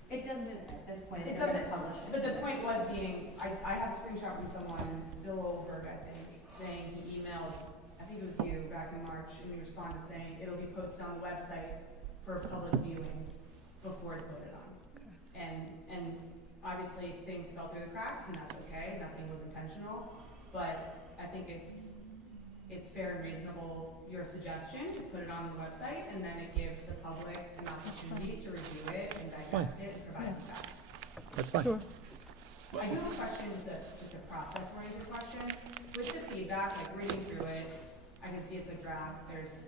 it doesn't, at this point, It it's gonna doesn't, publish it. but the point was being, I have a screenshot from someone, Bill Olberg, I think, saying he emailed, I think it was you, back in March, and you responded saying it'll be posted on the website for public viewing before it's voted on. And obviously, things fell through the cracks, and that's okay, nothing was intentional, but I think it's fair and reasonable, your suggestion, to put it on the website, and then it gives the public an opportunity to review it and fine. digest it and provide feedback. That's fine. Sure. I do have a question, just a process-oriented question. With the feedback, like reading through it, I can see it's a draft, there's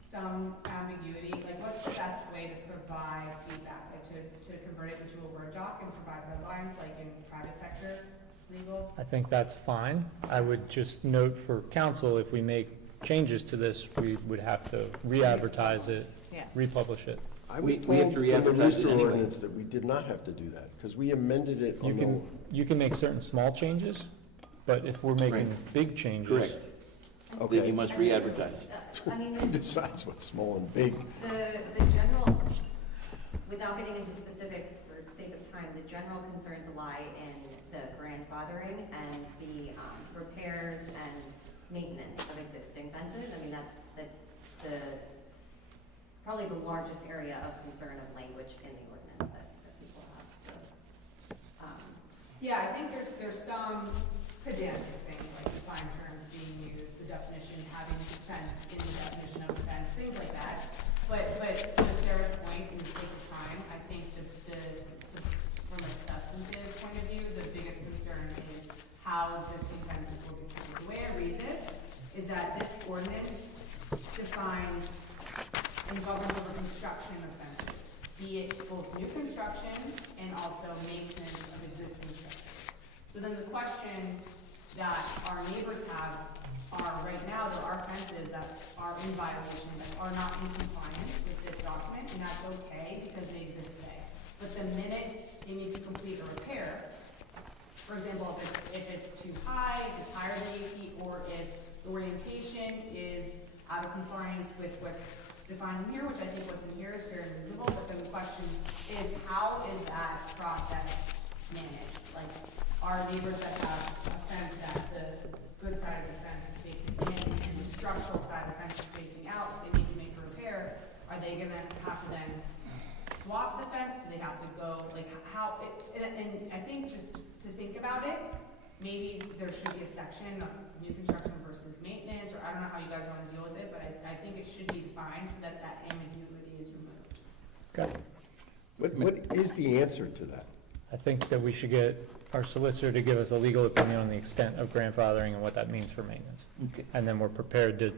some ambiguity. Like, what's the best way to provide feedback? Like, to convert it into a Word doc and provide red lines, like in private sector legal? I think that's fine. I would just note for council, if we make changes to this, we would have to re-advertise it, Yeah. republish it. I was We have told to in the re-advertise it Rooster anyway. ordinance that we did not have to do that, because we amended it You on you can make certain small changes, but if we're making Right. big changes. Correct. the, Then you okay, must re-advertise. I mean, who decides what's small and big? the general, without getting into specifics for sake of time, the general concerns lie in the grandfathering and the repairs and maintenance of existing fences. I mean, that's the probably the largest area of concern of language in the ordinance that people have, so. Yeah, I think there's some pedantic things, like defined terms being used, the definition, having fence in the definition of fence, things like that. But to Sarah's point, in the sake of time, I think from a substantive point of view, the biggest concern is how existing fences will be treated. The way I read this is that this ordinance defines and governs over construction of fences, be it both new construction and also maintenance of existing structures. So then the question that our neighbors have are, right now, there are fences that are in violation, that are not in compliance with this document, and that's okay because they exist today. But the minute they need to complete a repair, for example, if it's too high, if it's higher than 8 feet, or if the orientation is out of compliance with what's defined in here, which I think what's in here is fair and reasonable, but then the question is, how is that process managed? Like, our neighbors that have a fence that the good side of the fence is facing in and the structural side of the fence is facing out, if they need to make a repair, are they gonna have to then swap the fence? Do they have to go, like, how, and I think just to think about it, maybe there should be a section of new construction versus maintenance, or I don't know how you guys wanna deal with it, but I think it should be defined so that that ambiguity is removed. Okay. What is the answer to that? I think that we should get our solicitor to give us a legal opinion on the extent of grandfathering and what that means for maintenance. Okay. And then we're prepared to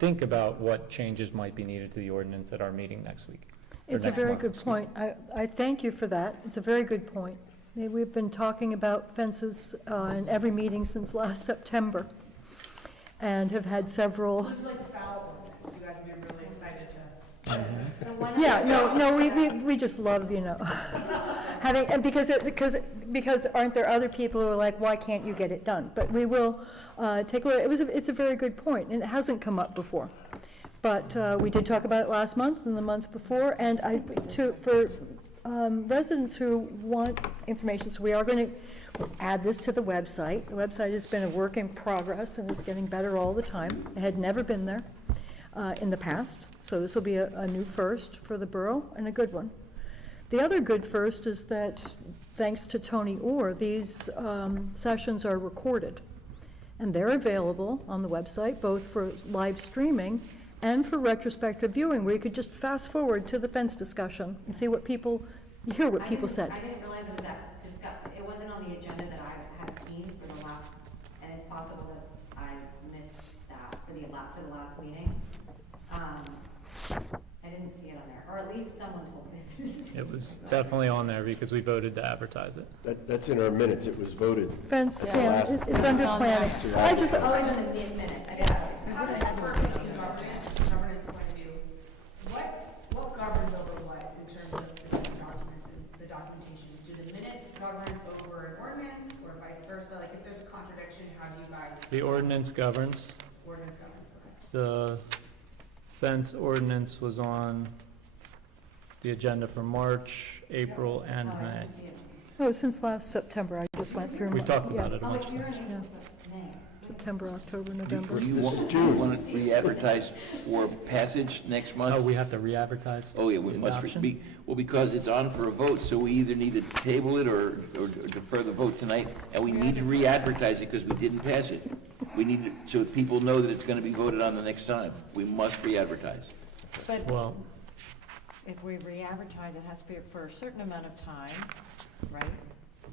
think about what changes might be needed to the ordinance at our meeting next week. or It's a next very month, good excuse me. point. I thank you for that. It's a very good point. We've been talking about fences in every meeting since last September, and have had So several. this is like the foul ordinance, you guys have been really excited to. The one Yeah, other- no, we just love, having, and because aren't there other people who are like, why can't you get it done? But we will take a look. It's a very good point, and it hasn't come up before. But we did talk about it last month and the month before, and for residents who want information, so we are going to add this to the website. The website has been a work in progress and is getting better all the time. It had never been there in the past, so this will be a new first for the borough and a good one. The other good first is that, thanks to Tony Orr, these sessions are recorded, and they're available on the website, both for live streaming and for retrospective viewing, where you could just fast forward to the fence discussion and see what people, hear what people said. I didn't realize it was it wasn't on the agenda that I had seen for the last, and it's possible that I missed that for the last meeting. I didn't see it on there, or at least someone told me. It was definitely on there because we voted to advertise it. That's in our minutes, it was voted. Fence, at the yeah, last- it's under planning. I just, Oh, it's in the minutes, I got it. How does that work? contradiction, how do you guys? The ordinance governs. Ordinance governs, okay. The fence ordinance was on the agenda for March, April, and May. Oh, since last September, I just went through. We my- talked yeah, about it a bunch of times. September, October, November. Do you want to re-advertise for passage next month? Oh, we have to re-advertise? Oh, yeah, we the must adoption? be, well, because it's on for a vote, so we either need to table it or defer the vote tonight, and we need to re-advertise it because we didn't pass it. We need to, so people know that it's going to be voted on the next time. We must re-advertise. But Well, if we re-advertise, it has to be for a certain amount of time, right?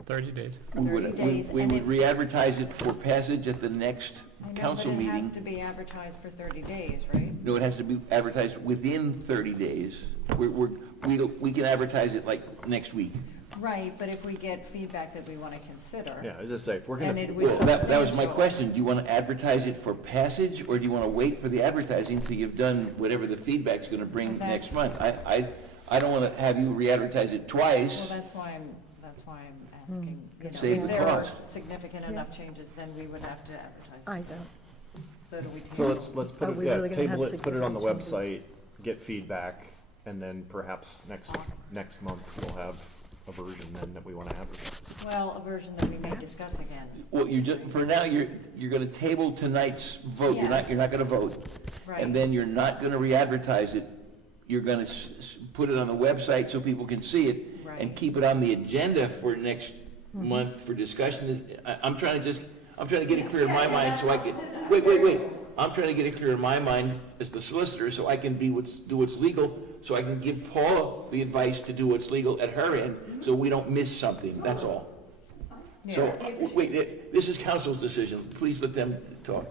30 days. We would, 30 days, we and would if- re-advertise it for passage at the next I know, council but it has meeting. to be advertised for 30 days, right? No, it has to be advertised within 30 days. We can advertise it like next week. Right, but if we get feedback that we want to consider. Yeah, as I say, if we're And gonna, it was Well, that was my substantial. question. Do you want to advertise it for passage, or do you want to wait for the advertising until you've done whatever the feedback's going to bring Well, next that's- month? I don't want to have you re-advertise it Well, twice. that's why I'm asking. you know, Save the If there are cost. significant enough changes, then we would have to advertise. I don't. So do we? so table? let's put Are it, we yeah, really gonna table have it, put it on the significant website, get feedback, and then perhaps next month we'll have a version then that we want to advertise. Well, a version that we may discuss again. Well, for now, you're going to table tonight's vote. You're not Yes. going to vote. Right. And then you're not going to re-advertise it. You're going to put it on the website so people can see it and Right. keep it on the agenda for next month for discussion. I'm trying to get it clear in my mind so I can, wait. I'm trying to get it clear in my mind as the solicitor so I can do what's legal, so I can give Paula the advice to do what's legal at her end, so we don't miss something, that's all. So, wait, this is council's decision. Please let them talk.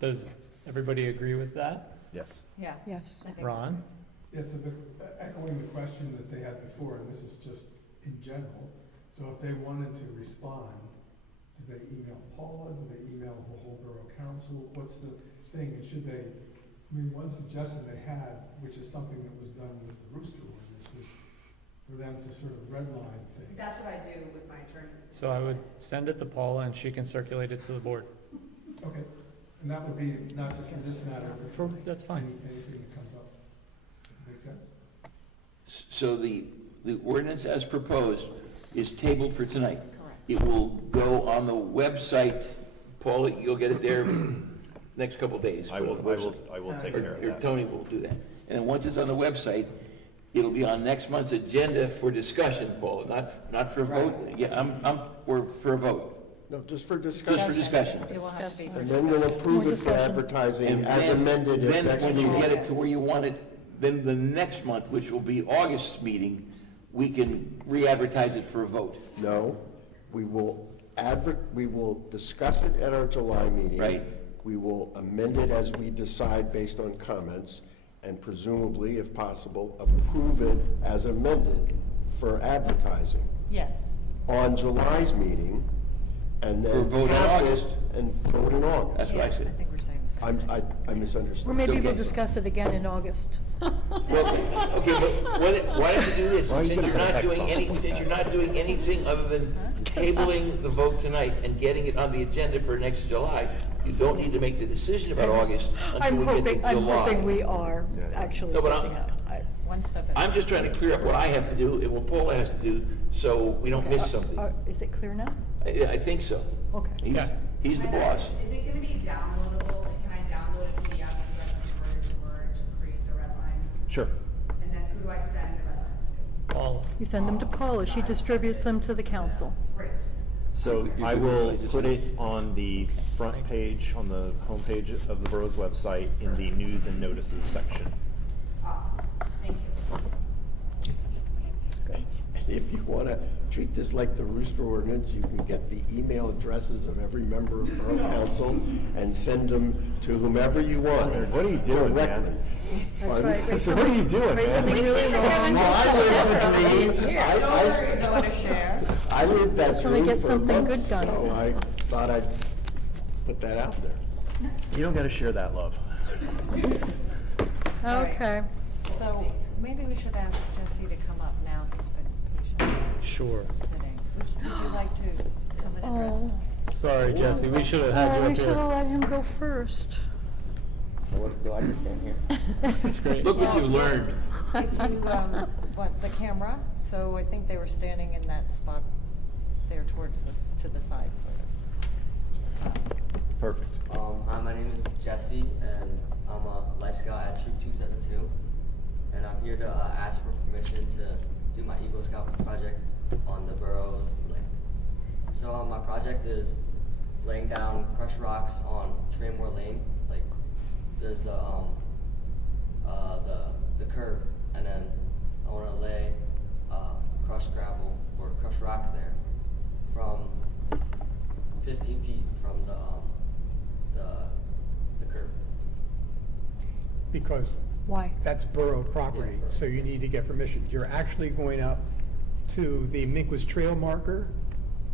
Does everybody agree with that? Yes. Yeah. Yes. I think- Ron? Yeah, so echoing the question that they had before, and this is just in general, so if they wanted to respond, do they email Paula, do they email the whole borough council, what's the thing, and should they, I mean, one suggestion they had, which is something that was done with the rooster ordinance, was for them to sort of redline things. That's what I do with my attorneys. So I would send it to Paula and she can circulate it to the board. Okay, and that would be not just for this matter, but for That's fine. anything that comes up. Make sense? So the ordinance as proposed is tabled for tonight. Correct. It will go on the website. Paula, you'll get it there next couple of days. I will take care of Or that. Tony will do that. And then once it's on the website, it'll be on next month's agenda for discussion, Paula, not for a vote. Yeah, we're for a vote, No, just for discussion. just for discussion. It will have to be. for And then we'll approve More it for discussion. advertising And as then- amended if Then, next when you meeting. get it to where you want it, then the next month, which will be August's meeting, we can re-advertise it for a vote. No, we will we will discuss it at our July meeting. Right. We will amend it as we decide based on comments, and presumably, if possible, approve it as amended for advertising Yes. on July's meeting, and For then vote in pass it August. and vote in August. That's what I Yeah, said. I think we're saying the same thing. I misunderstood. Or maybe Okay. we'll discuss it again in August. Well, okay, but why don't you do this? Why are you Since gonna you're not protect doing any, something? since you're not doing anything other than tabling the vote tonight and getting it on the agenda for next July, you don't need to make the decision about August until we get to July. I'm hoping we are actually. No, but hoping I- One step at a I'm just trying to clear up what I have to do and what Paula has to do, so we don't miss something. Is it clear now? I think so. Okay. He's the boss. Is it gonna be downloadable? Can I download a PDF so I can convert it to Word to create the red lines? Sure. And then who do I send the red lines to? Paula. You send them to Paula, she distributes them to the council. Great. So You're I good will with it. put it on the front page, on the homepage of the borough's website in the news and notices section. Awesome. Thank you. And if you want to treat this like the rooster ordinance, you can get the email addresses of every member of Borough Council and send them to whomever you want. What are you doing, man? directly. That's Pardon? right. So what are you doing, Raise something man? really long. Well, I live the dream. I live that Just wanna dream get for something months, good done. so I thought I'd put that out there. You don't gotta share that love. Okay. So maybe we should ask Jesse to come up now, he's been patiently Sure. sitting. Would you like to come and address Sorry, Jesse, we should have had Oh, you we up should have here. let him go first. Do I just stand here? That's great. Look what you've learned. If you, want the camera, so I think they were standing in that spot there towards this, to the side, sort of. Perfect. Hi, my name is Jesse, and I'm a Life Scout at Troop 272, and I'm here to ask for permission to do my Eagle Scout project on the Borough's land. So my project is laying down crushed rocks on Traymore Lane. Like, there's the curb, and then I want to lay crushed gravel or crushed rocks there from 15 feet from the curb. Because Why? that's borough property, Yeah, borough. so you need to get permission. You're actually going up to the Minquist Trail marker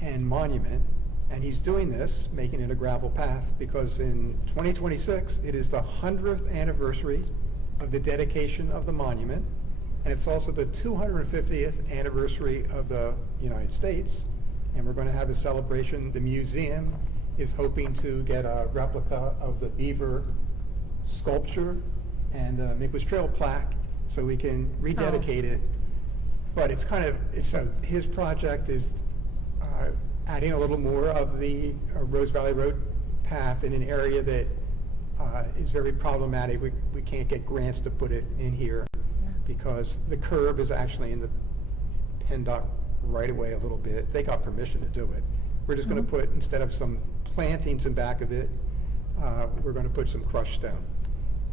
and monument, and he's doing this, making it a gravel path, because in 2026, it is the 100th anniversary of the dedication of the monument, and it's also the 250th anniversary of the United States, and we're going to have a celebration. The museum is hoping to get a replica of the beaver sculpture and the Minquist Trail plaque, so we can rededicate it. But it's kind of, so his project is adding a little more of the Rose Valley Road path in an area that is very problematic. We can't get grants to put it in here because the curb is actually in the PennDOT right away a little bit. They got permission to do it. We're just going to put, instead of some plantings in back of it, we're going to put some crushed stone.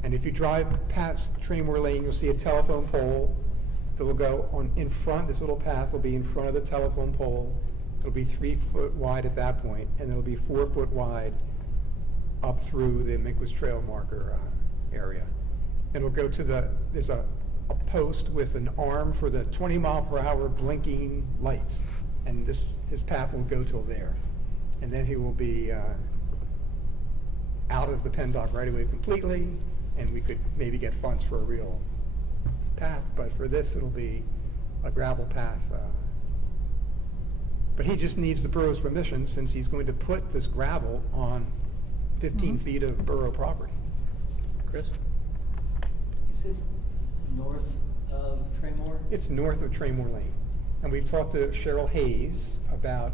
And if you drive past Traymore Lane, you'll see a telephone pole that will go on in front. This little path will be in front of the telephone pole. It'll be 3 foot wide at that point, and it'll be 4 foot wide up through the Minquist Trail marker area. And it'll go to there's a post with an arm for the 20-mile-per-hour blinking lights, and his path will go till there. And then he will be out of the PennDOT right away completely, and we could maybe get funds for a real path, but for this, it'll be a gravel path. But he just needs the borough's permission, since he's going to put this gravel on 15 feet of borough property. Chris? Is this north of Traymore? It's north of Traymore Lane. And we've talked to Cheryl Hayes about,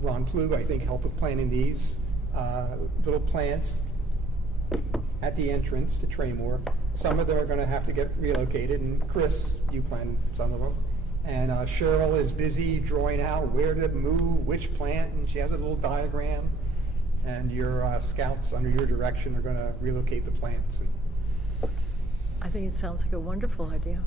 Ron Plug, I think, helped with planting these little plants at the entrance to Traymore. Some of them are going to have to get relocated, and Chris, you planted some of them. And Cheryl is busy drawing out where to move, which plant, and she has a little diagram. And your scouts, under your direction, are going to relocate the plants. And I think it sounds like a wonderful idea.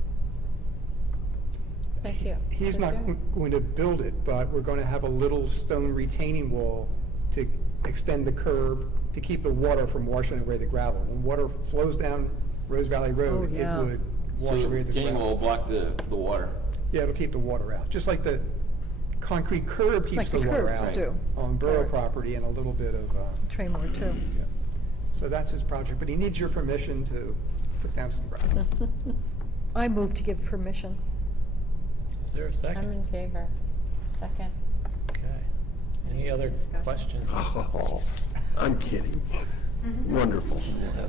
Thank you. he's not Thank you. going to build it, but we're going to have a little stone retaining wall to extend the curb to keep the water from washing away the gravel. When water flows down Rose Valley Road, Oh, yeah. it would wash So away the retaining wall gravel. will block the water. Yeah, it'll keep the water out, just like the concrete curb Like keeps the the water curbs out do. on borough Right. property, and a little bit of, Traymore too. yeah. So that's his project, but he needs your permission to put down some gravel. I move to give permission. Is there a I'm second? in favor. Second. Okay. Any other questions? Oh, I'm kidding. Wonderful.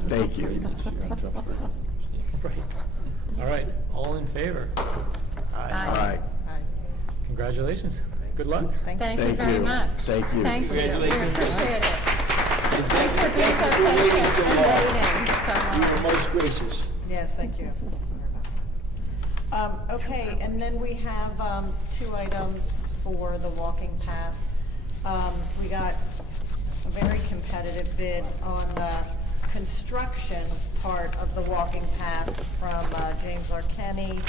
Thank you. Right. All right, all in favor? Aye. Congratulations. Good luck. Thank you Thank very you. much. Thank you. Thank you. We Congratulations. appreciate it. And Thanks for being so thank you for waiting patient so and long. waiting so You were long. most gracious. Yes, thank you. Okay, and then we have, 2 items for the walking path. We got a very competitive bid on the construction part of the walking path from, James R. Kenny,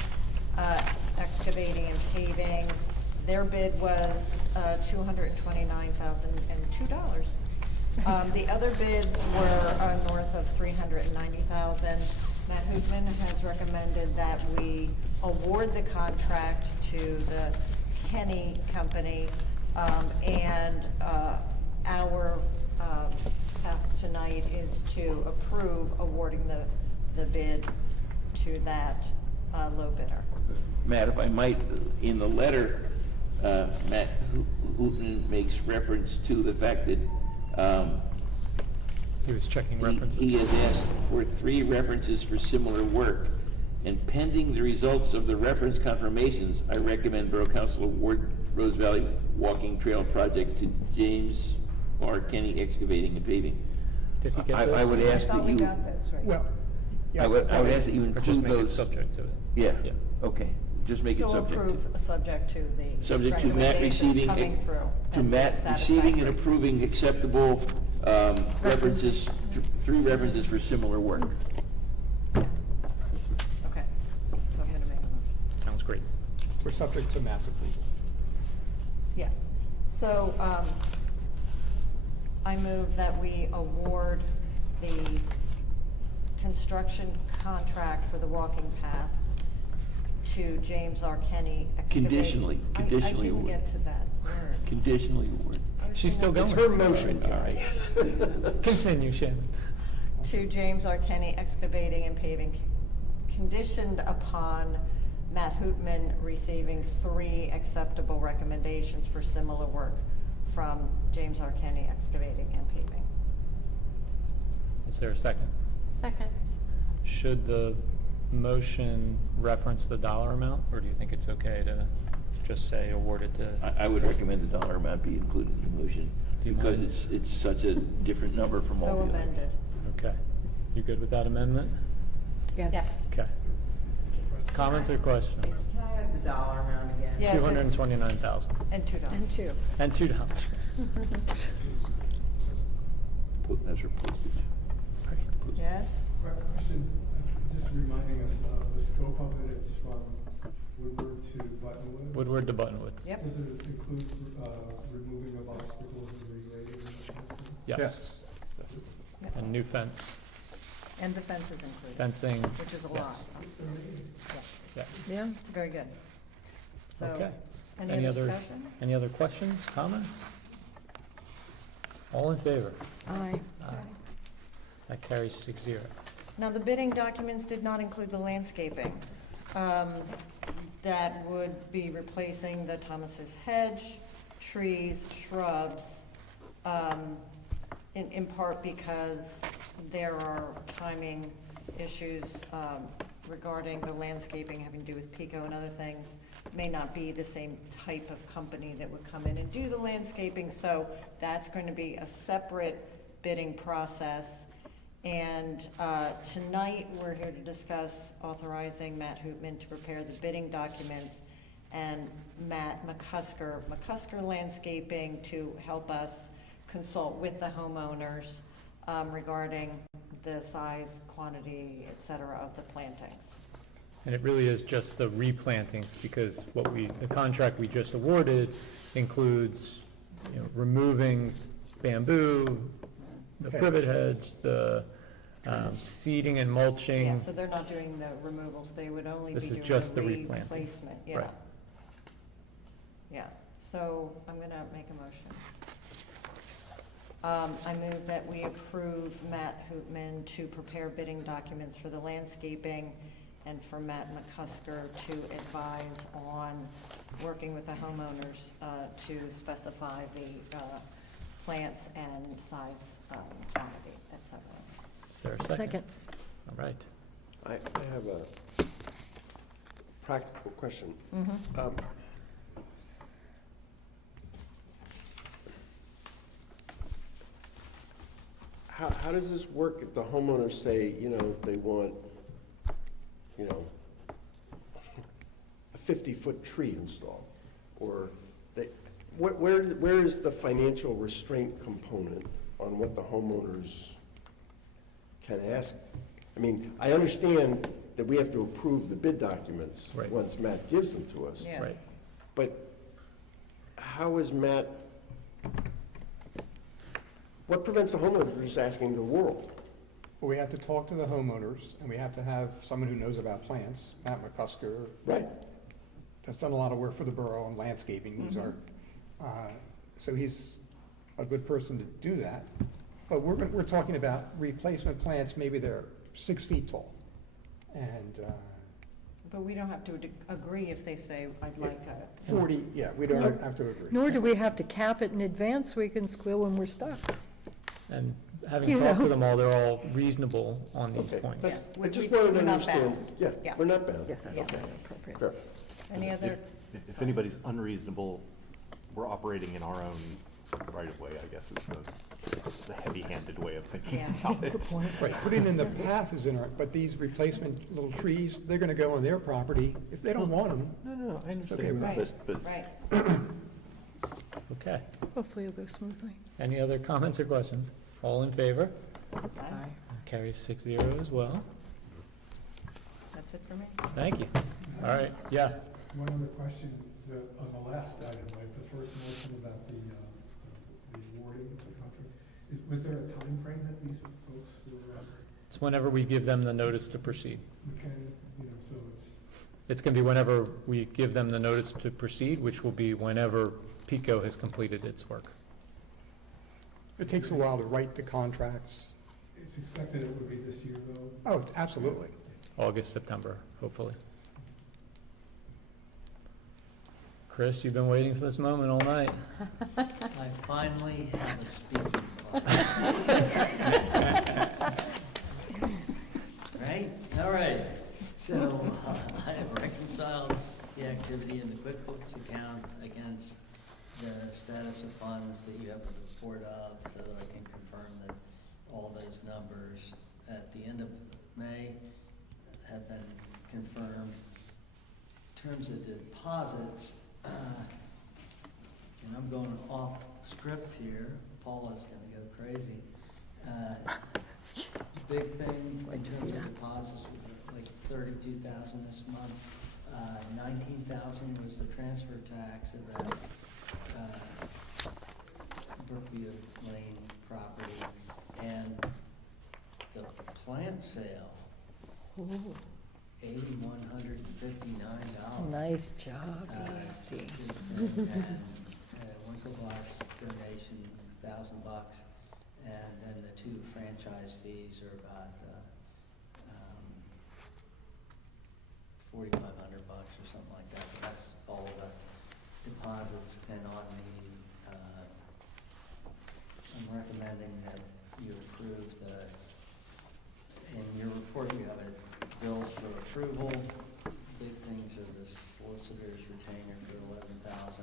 Excavating and Paving. Their bid was, $229,002. The other bids were north of $390,000. Matt Hoopman has recommended that we award the contract to the Kenny Company, and our task tonight is to approve awarding the bid to that low bidder. Matt, if I might, in the letter Matt Hooten makes reference to the fact that He was checking references. he has asked for 3 references for similar work. And pending the results of the reference confirmations, I recommend Borough Council award Rose Valley Walking Trail Project to James R. Kenny Excavating and Paving. Did he get those? I would ask that you, Well, yeah. I would ask that you Or just include make it those. subject to it? Yeah, Yeah. okay, just make it So subject to. approve, subject to the Subject to Matt recommendations receiving, coming through. to and Matt being receiving and satisfactory. approving acceptable references, 3 references for similar work. Okay, so I'm gonna make a motion. Sounds great. We're subject to Matt's approval. Yeah, so, I move that we award the construction contract for the walking path to James R. Kenny Excavating. Conditionally I award. didn't get to that word. Conditionally award. She's still going. It's her motion. All right. Continue, Shannon. To James R. Kenny Excavating and Paving, conditioned upon Matt Hootman receiving 3 acceptable recommendations for similar work from James R. Kenny Excavating and Paving. Is there a second? Second. Should the motion reference the dollar amount, or do you think it's okay to just say awarded to? I would recommend the dollar amount be included in the motion, Do you because mind? it's such a different number from all So the other. amended. Okay. You good with that amendment? Yes. Okay. Comments or questions? Can I have the dollar amount again? Yes, it's- 229,000. And $2. And 2. And $2. That's her postage. Great. Yes? Question, just reminding us of the scope of it, it's from Woodward to Buttonwood? Woodward to Buttonwood. Yep. Does it include removing of obstacles and regrading? Yes. Yep. And new fence, And the fence is included. fencing. Which is a yes. lot. It's amazing. Yeah. Yeah. Very good. So, Okay. any other discussion? Any other questions, comments? All in favor? Aye. Aye. That carries 6-0. Now, the bidding documents did not include the landscaping. That would be replacing the Thomas's hedge, trees, shrubs, in part because there are timing issues regarding the landscaping having to do with Pico and other things. May not be the same type of company that would come in and do the landscaping, so that's going to be a separate bidding process. And tonight, we're here to discuss authorizing Matt Hootman to prepare the bidding documents and Matt McCusker Landscaping to help us consult with the homeowners regarding the size, quantity, et cetera, of the plantings. And it really is just the replantings, because the contract we just awarded includes, removing bamboo, the privet hedge, the seeding and mulching. Yeah, so they're not doing the removals, they would only be This is doing just the the replanting. replacement, yeah. Right. Yeah, so I'm gonna make a motion. I move that we approve Matt Hootman to prepare bidding documents for the landscaping and for Matt McCusker to advise on working with the homeowners to specify the plants and size, quantity, et cetera. Is there a second? Second. All right. I have a practical question. How does this work if the homeowners say, they want, a 50-foot tree installed? Or where is the financial restraint component on what the homeowners can ask? I mean, I understand that we have to approve the bid documents Right. once Matt gives them to us. Yeah. Right. But how is Matt, what prevents the homeowners from just asking the world? Well, we have to talk to the homeowners, and we have to have someone who knows about plants, Matt McCusker. Right. That's done a lot of work for the borough on landscaping. These are, so he's a good person to do that. But we're talking about replacement plants, maybe they're 6 feet tall. And But we don't have to agree if they say, I'd like a. 40, yeah, we don't have to agree. Nor do we have to cap it in advance so we can squeal when we're stuck. And having You talked to know. them all, they're all reasonable on these Okay, points. that's- Yeah, I just we're wanted to not understand, bound. yeah, Yeah. we're not bound. Yes, that's Okay. appropriate. Fair. Any other? If anybody's unreasonable, we're operating in our own right of way, I guess is the heavy-handed way of thinking Yeah. about it. Right, putting in the path is in our, but these replacement little trees, they're gonna go on their property. If they don't want them, No, I it's okay with Right. us. But Right. Okay. Hopefully it'll go smoothly. Any other comments or questions? All in favor? Aye. Carries 6-0 as well. That's it for me. Thank you. All right, yeah. One other question, on the last item, like the first motion about the awarding of the contract, was there a time frame that these folks were, It's whenever we give them the notice to proceed. we can, so it's, It's going to be whenever we give them the notice to proceed, which will be whenever PICO has completed its work. It takes a while to write the contracts. it's expected it would be this year though? Oh, absolutely. August, September, hopefully. Chris, you've been waiting for this moment all night. I finally have a speaking part. Right? All right. So I have reconciled the activity in the QuickBooks account against the status of funds that you have a report of, so that I can confirm that all those numbers at the end of May have been confirmed. In terms of deposits, and I'm going off script here, Paula's gonna go crazy. Big thing in terms of deposits, like 32,000 this month. 19,000 was the transfer tax of that Brookview Lane property, and the plant sale, $8,159. Nice job, Nancy. And Winklevoss donation, $1,000, and then the 2 franchise fees are about $4,500 or something like that. That's all the deposits, and on the I'm recommending that you approve in your report you have bills for approval. Big things are the solicitor's retainer for $11,000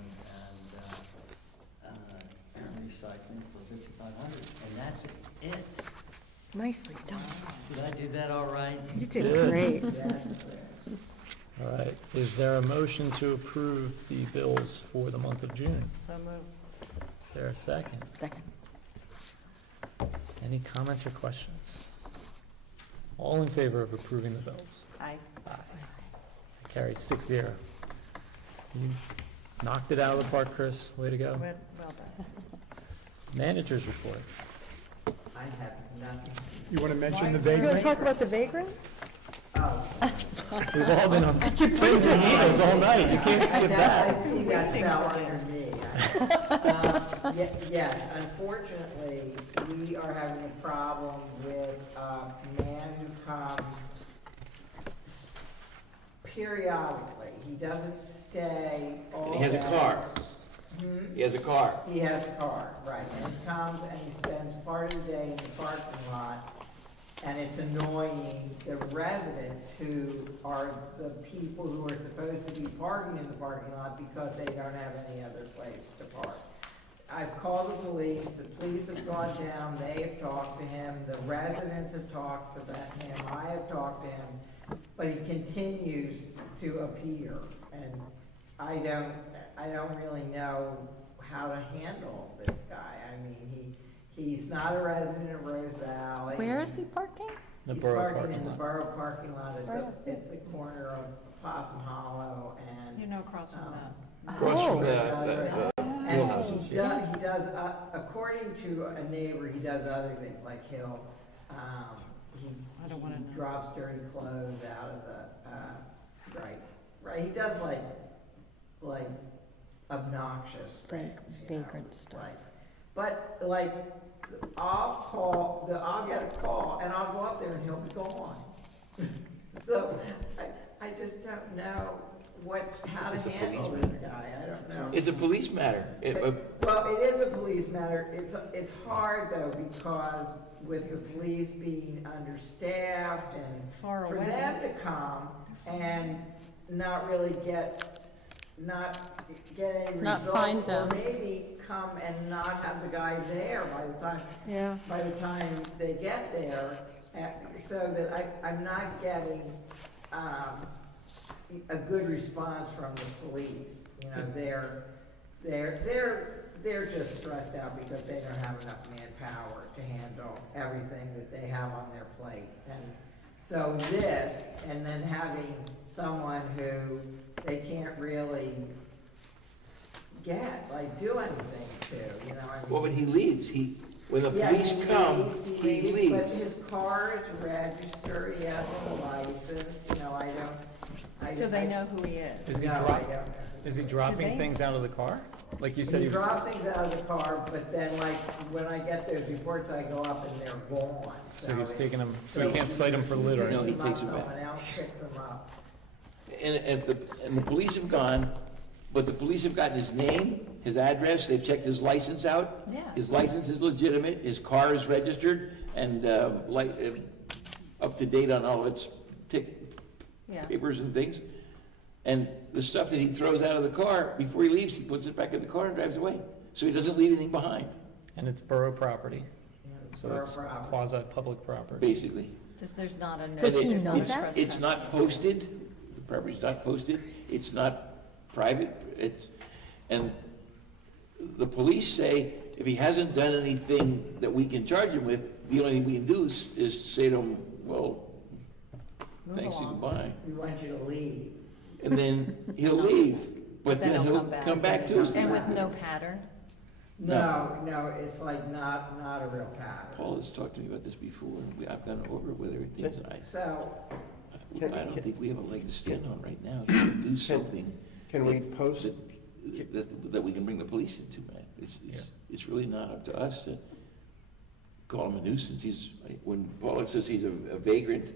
and recycling for $5,500, and that's it. Nicely done. Did I do that all right? You did Good. great. All right, is there a motion to approve the bills for the month of June? So moved. Is there a second? Second. Any comments or questions? All in favor of approving the bills? Aye. Aye. Carries 6-0. You knocked it out of the park, Chris. Way to go. Well done. Managers report. I have nothing. You want to mention the You want to vagrant? talk about the vagrant? Oh. We've all been on pins and needles all night. You can't skip that. I see that fell under me. Yes, unfortunately, we are having a problem with a man who comes periodically. He doesn't stay all day. He has a car. Hmm? He has a car. He has a car, right, and he comes and he spends part of the day in the parking lot, and it's annoying the residents who are the people who are supposed to be parking in the parking lot because they don't have any other place to park. I've called the police have gone down, they have talked to him, the residents have talked to him, I have talked to him, but he continues to appear, and I don't really know how to handle this guy. I mean, he's not a resident of Rose Valley. Where is he parking? The He's Borough parking parking in the lot. Borough parking lot Right up at the corner of Possum Hollow and. Across from that. Across from the And he does, according to a neighbor, he does other things, like he drops dirty clothes out of the, right, he does like obnoxious things. Vagrant stuff. But I'll get a call and I'll go up there and he'll be gone. So I I just don't know how to It's a handle police this guy, I don't know. It's a police matter. Well, it is a police matter. It's hard though, because with the police being understaffed and Far for away. them to come and not really not get any Not results. find Or him. maybe come and not have the guy there Yeah. by the time they get there, so that I'm not getting, a good response from the police. You know, they're just stressed out because they don't have enough manpower to handle everything that they have on their plate. And so this, and then having someone who they can't really do anything to, you know, I mean. Well, when he leaves, when the Yeah, police come, he leaves. But his car is registered, he has a license, you know, Do they know who he is? Is he No, I drop- don't know. Is he they? dropping things out of the car? Like you said, He he was. drops things out of the car, but then like, when I get those reports, I go up and they're gone. So he's it's- taking them, so he can't cite him for litter. No, he Picks 'em takes up, them back. someone else picks them up. And the police have gone, but the police have gotten his name, his address, they've checked his license out. Yeah. His license is legitimate, his car is registered, and, up to date on all its Yeah. papers and things. And the stuff that he throws out of the car, before he leaves, he puts it back in the car and drives away. So he doesn't leave anything behind, And it's borough property, You know, it's so borough it's property. quasi-public property. basically. There's not a. Does he And know it's- that? It's not posted, the property's not posted, it's not private, and the police say, if he hasn't done anything that we can charge him with, the only thing we can do is say to him, well, Move thanks and along. goodbye. We want you to leave. And then he'll leave, but Then then he'll he'll come come back. back to us. And with no pattern? No, it's like not a real pattern. Paul has talked to me about this before, and I've gone over it with her, and things, and So, I don't think we have a leg to stand on right now, to do something. Can we that- post, that we can bring the police into, man. It's really not up to us to call him a nuisance. When Paul says he's a vagrant,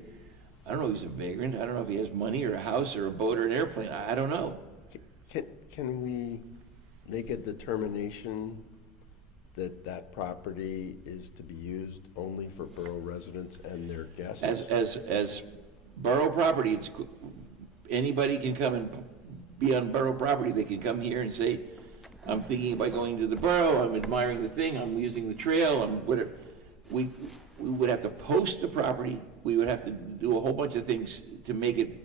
I don't know if he's a vagrant. I don't know if he has money or a house or a boat or an airplane. I don't know. can we make a determination that that property is to be used only for borough residents and their guests? As borough property, anybody can come and be on borough property. They can come here and say, I'm thinking about going to the borough, I'm admiring the thing, I'm using the trail, I'm whatever. We would have to post the property, we would have to do a whole bunch of things to make it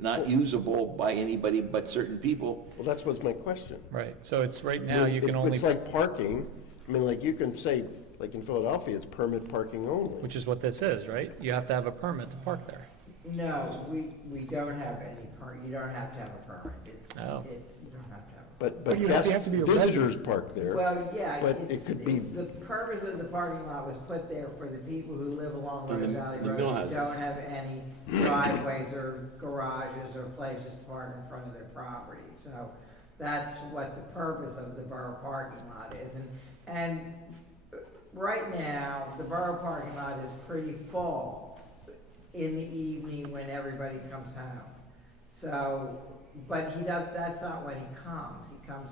not usable by anybody but certain people. Well, that was my question. Right, so it's, right now, you can It's- only, It's like parking, I mean, like you can say, like in Philadelphia, it's permit parking only. which is what this is, right? You have to have a permit to park there. no, we don't have any you don't have to have a permit. You don't have to have But But you have guests, to be a visitors resident. park there. Well, yeah, But it could be, the purpose of the parking lot was put there for the people who live along In Rose the- Valley the Road, mill who houses. don't have any driveways or garages or places to park in front of their property. So that's what the purpose of the borough parking lot is. And right now, the borough parking lot is pretty full in the evening when everybody comes home. So, but that's not when he comes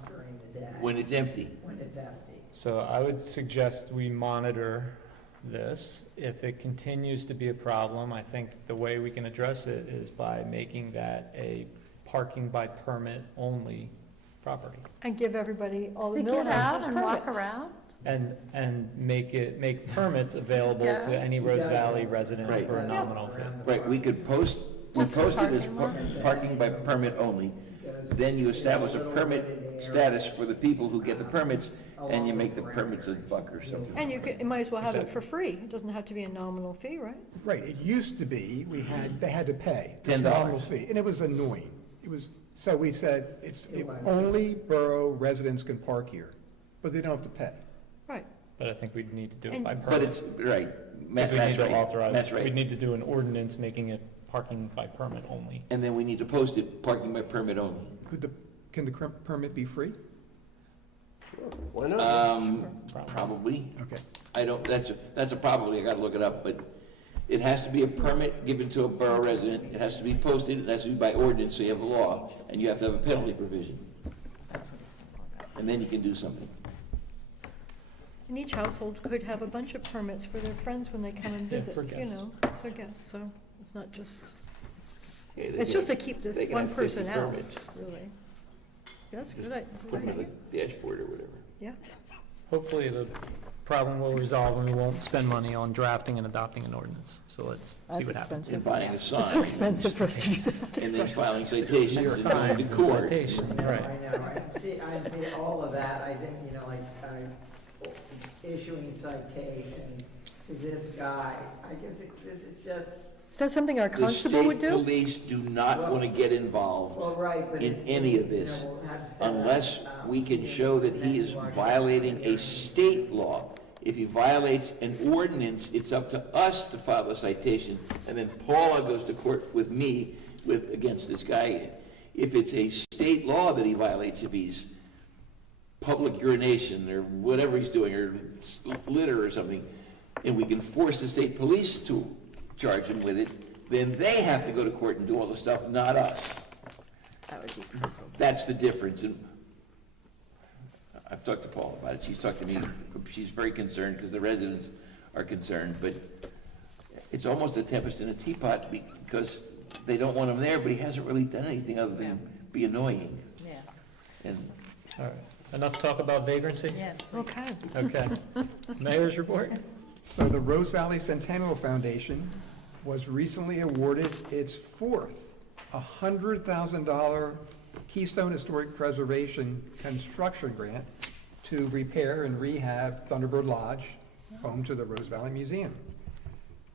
during the day. When it's empty. When it's empty. So I would suggest we monitor this. If it continues to be a problem, I think the way we can address it is by making that a parking by permit only property. And give everybody, all the Stick mill it out houses and walk permits. around? And make permits available Yeah. to any Rose Valley resident Right. for a nominal fee. Right, we could post, we Just the post it as parking lot? parking by permit only. Then you establish a permit status for the people who get the permits, and you make the permits $1 or something. And you might as well have it for free. It doesn't have to be a nominal fee, right? Right, it used to be, they had to pay. this $10. nominal fee, and it was annoying. So we said, only borough residents can park here, but they don't have to pay. Right. But I think we'd need to do it And- by But permit. it's, right, Because we need that's to right, authorize, that's we'd right. need to do an ordinance making it parking by permit only. And then we need to post it, parking by permit only. Can the permit be free? sure, why not? Probably. Okay. I don't, that's a probably, I gotta look it up, but It has to be a permit given to a borough resident, it has to be posted, it has to be by ordinance, so you have a law, and you have to have a penalty provision. And then you can do something. And each household could have a bunch of permits for their friends when they come and Yeah, visit, for you guests. know, so guests, so it's not just, Yeah, they it's can- just to keep this they can one have 50 person out, permits. really. That's good, Put them on the dashboard or whatever. yeah. Hopefully the problem will resolve and we won't spend money on drafting and adopting an ordinance. So let's see That's what happens. And buying a It's so sign, expensive for us to do that. and then filing citations, and going Signs to and court. citation, I right. know, I see all of that, I think, you know, like, issuing citations to this guy, I guess this is just, Is that something our constable would The state do? police do not want to get well, involved right, but. in it- any of you this know, we'll have to set up, unless we can show that he is violating a state law. If he violates an ordinance, it's up to us to file the citation, and then Paula goes to court with me against this guy. If it's a state law that he violates, if he's public urination or whatever he's doing, or litter or something, and we can force the state police to charge him with it, then they have to go to court and do all the stuff, not us. That's the difference. And I've talked to Paula about it. She's talked to me. She's very concerned because the residents are concerned, but it's almost a tempest in a teapot because they don't want him there, but he hasn't really done anything other than be annoying. Yeah. And All right. Enough talk about vagrancy? Yes. Okay. Okay. Mayor's report? So the Rose Valley Centennial Foundation was recently awarded its fourth $100,000 Keystone Historic Preservation Construction Grant to repair and rehab Thunderbird Lodge, home to the Rose Valley Museum.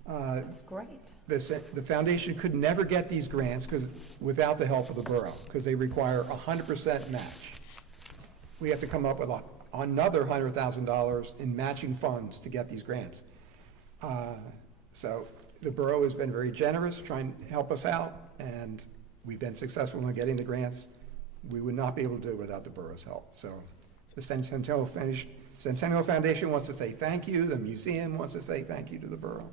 That's great. The foundation could never get these grants without the help of the borough, because they require 100% match. We have to come up with another $100,000 in matching funds to get these grants. So the borough has been very generous, trying to help us out, and we've been successful in getting the grants. We would not be able to do it without the borough's help. So the Centennial Foundation wants to say thank you. The museum wants to say thank you to the borough.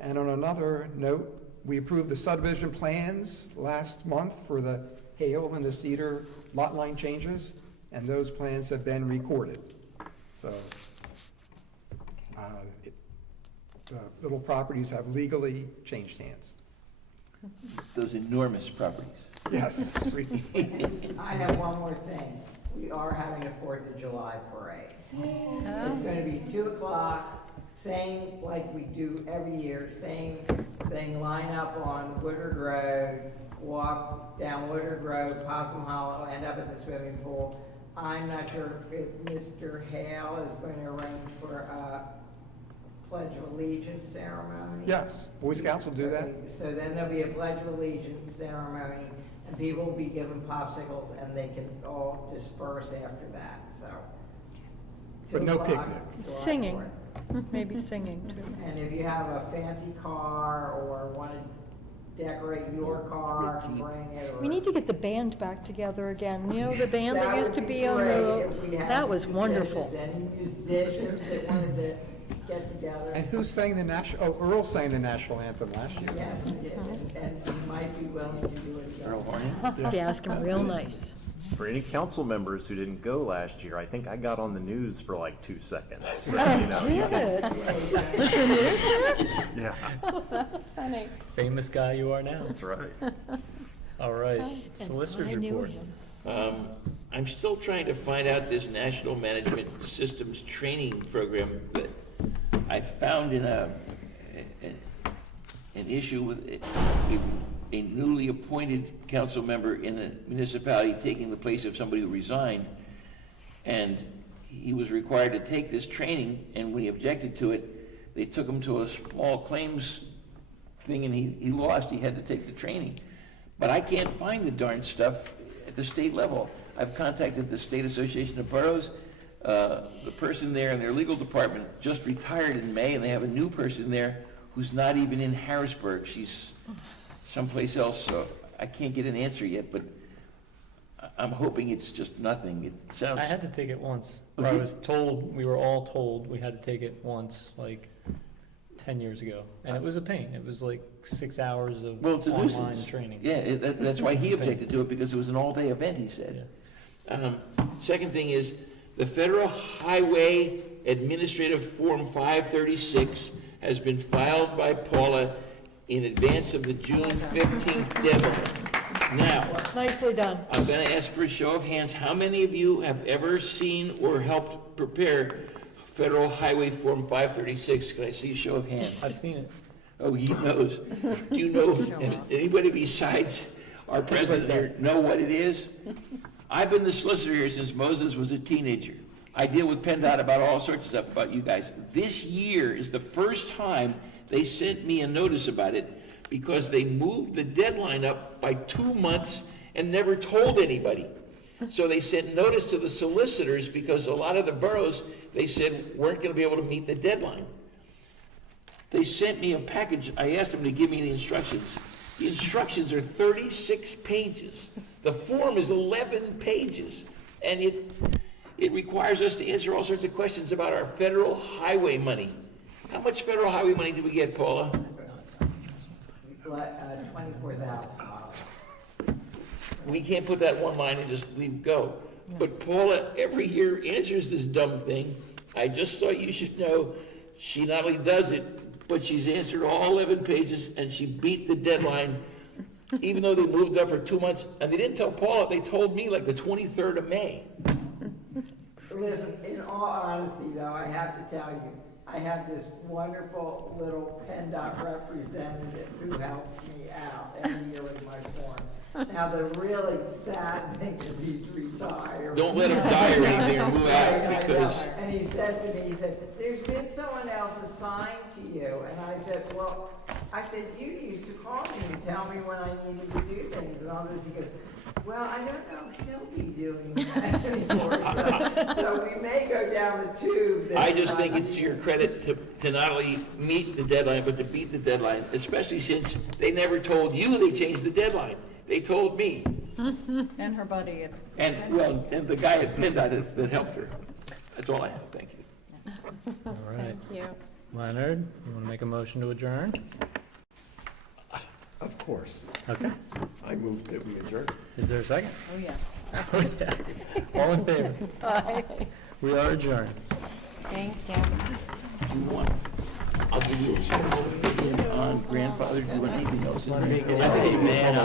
And on another note, we approved the subdivision plans last month for the Hale and the Cedar lot line changes, and those plans have been recorded. So the little properties have legally changed hands. those enormous properties. Yes. I have one more thing. We are having a 4th of July parade. It's going to be 2 o'clock, same like we do every year, same thing, line up on Woodard Road, walk down Woodard Road, Possum Hollow, end up at the swimming pool. I'm not sure if Mr. Hale is going to arrange for a Pledge of Allegiance ceremony. Yes, Boy Scouts will do that. So then there'll be a Pledge of Allegiance ceremony, and people will be given popsicles, and they can all disperse after that, so. But 2 no o'clock, picnic. July Singing. 4th. Maybe singing too. And if you have a fancy car or want to decorate your car and bring it, or. We need to get the band back together again. You know, the band that used to would be on great the, if we had that was musicians, wonderful. Any musicians that wanted to get together. And who sang the national, oh, Earl sang the national anthem last year. Yes, and he might be willing to do it again. Earl Horning? Have to ask him real nice. For any council members who didn't go last year, I think I got on the news for like 2 seconds. So, you know, you can- Good. Yeah, That's funny. Famous guy you are now. that's right. All right. Solicitor's I knew report. him. I'm still trying to find out this National Management Systems Training Program that I found in an issue with a newly appointed council member in a municipality taking the place of somebody who resigned. And he was required to take this training, and when he objected to it, they took him to a small claims thing, and he lost. He had to take the training. But I can't find the darn stuff at the state level. I've contacted the State Association of Boroughs. The person there in their legal department just retired in May, and they have a new person there who's not even in Harrisburg. She's someplace else, so I can't get an answer yet, but I'm hoping it's just nothing. It sounds. I had to take it once. Oh, Or I did- was told, we were all told we had to take it once, like 10 years ago, and it was a pain. It was like 6 hours of Well, it's a online nuisance. training. Yeah, that's why he It's a pain. objected to it, because it was an all-day event, he said. Second thing is, the Federal Highway Administrative Form 536 has been filed by Paula in advance of the June 15th deadline. Now, Nicely done. I'm gonna ask for a show of hands, how many of you have ever seen or helped prepare Federal Highway Form 536? Can I see a show of hands? I've seen it. Oh, he knows. Do you know, anybody besides our president here know what it is? I've been the solicitor here since Moses was a teenager. I deal with PennDOT about all sorts of stuff about you guys. This year is the first time they sent me a notice about it, because they moved the deadline up by 2 months and never told anybody. So they sent notice to the solicitors, because a lot of the boroughs, they said, weren't gonna be able to meet the deadline. They sent me a package. I asked them to give me the instructions. The instructions are 36 pages. The form is 11 pages. And it requires us to answer all sorts of questions about our federal highway money. How much federal highway money did we get, Paula? $24,000. We can't put that one line and just leave go. But Paula every year answers this dumb thing. I just thought you should know, she not only does it, but she's answered all 11 pages, and she beat the deadline, even though they moved up for 2 months. And they didn't tell Paula, they told me like the 23rd of May. Listen, in all honesty though, I have to tell you, I have this wonderful little PennDOT representative who helps me out every year with my form. Now, the really sad thing is he's retired. Don't let him die or anything or move out, Right, I know. because And he said to me, he said, there's been someone else assigned to you. And I said, well, you used to call me and tell me when I needed to do things and all this. He goes, well, I don't know if he'll be doing that anymore. So we may go down the tube. this I just time think of it's to year. your credit to not only meet the deadline, but to beat the deadline, especially since they never told you they changed the deadline. They told me. And her buddy. And the guy at PennDOT that helped her. That's all I have. Thank you. All right. Thank you. Leonard, you want to make a motion to adjourn? Of course. Okay. I move that we adjourn. Is there a second? Oh, yeah. All in favor? Bye. We are adjourned. Thank you. Do you want, I'll give you a second on grandfather. Do you want anything else? Hey, man,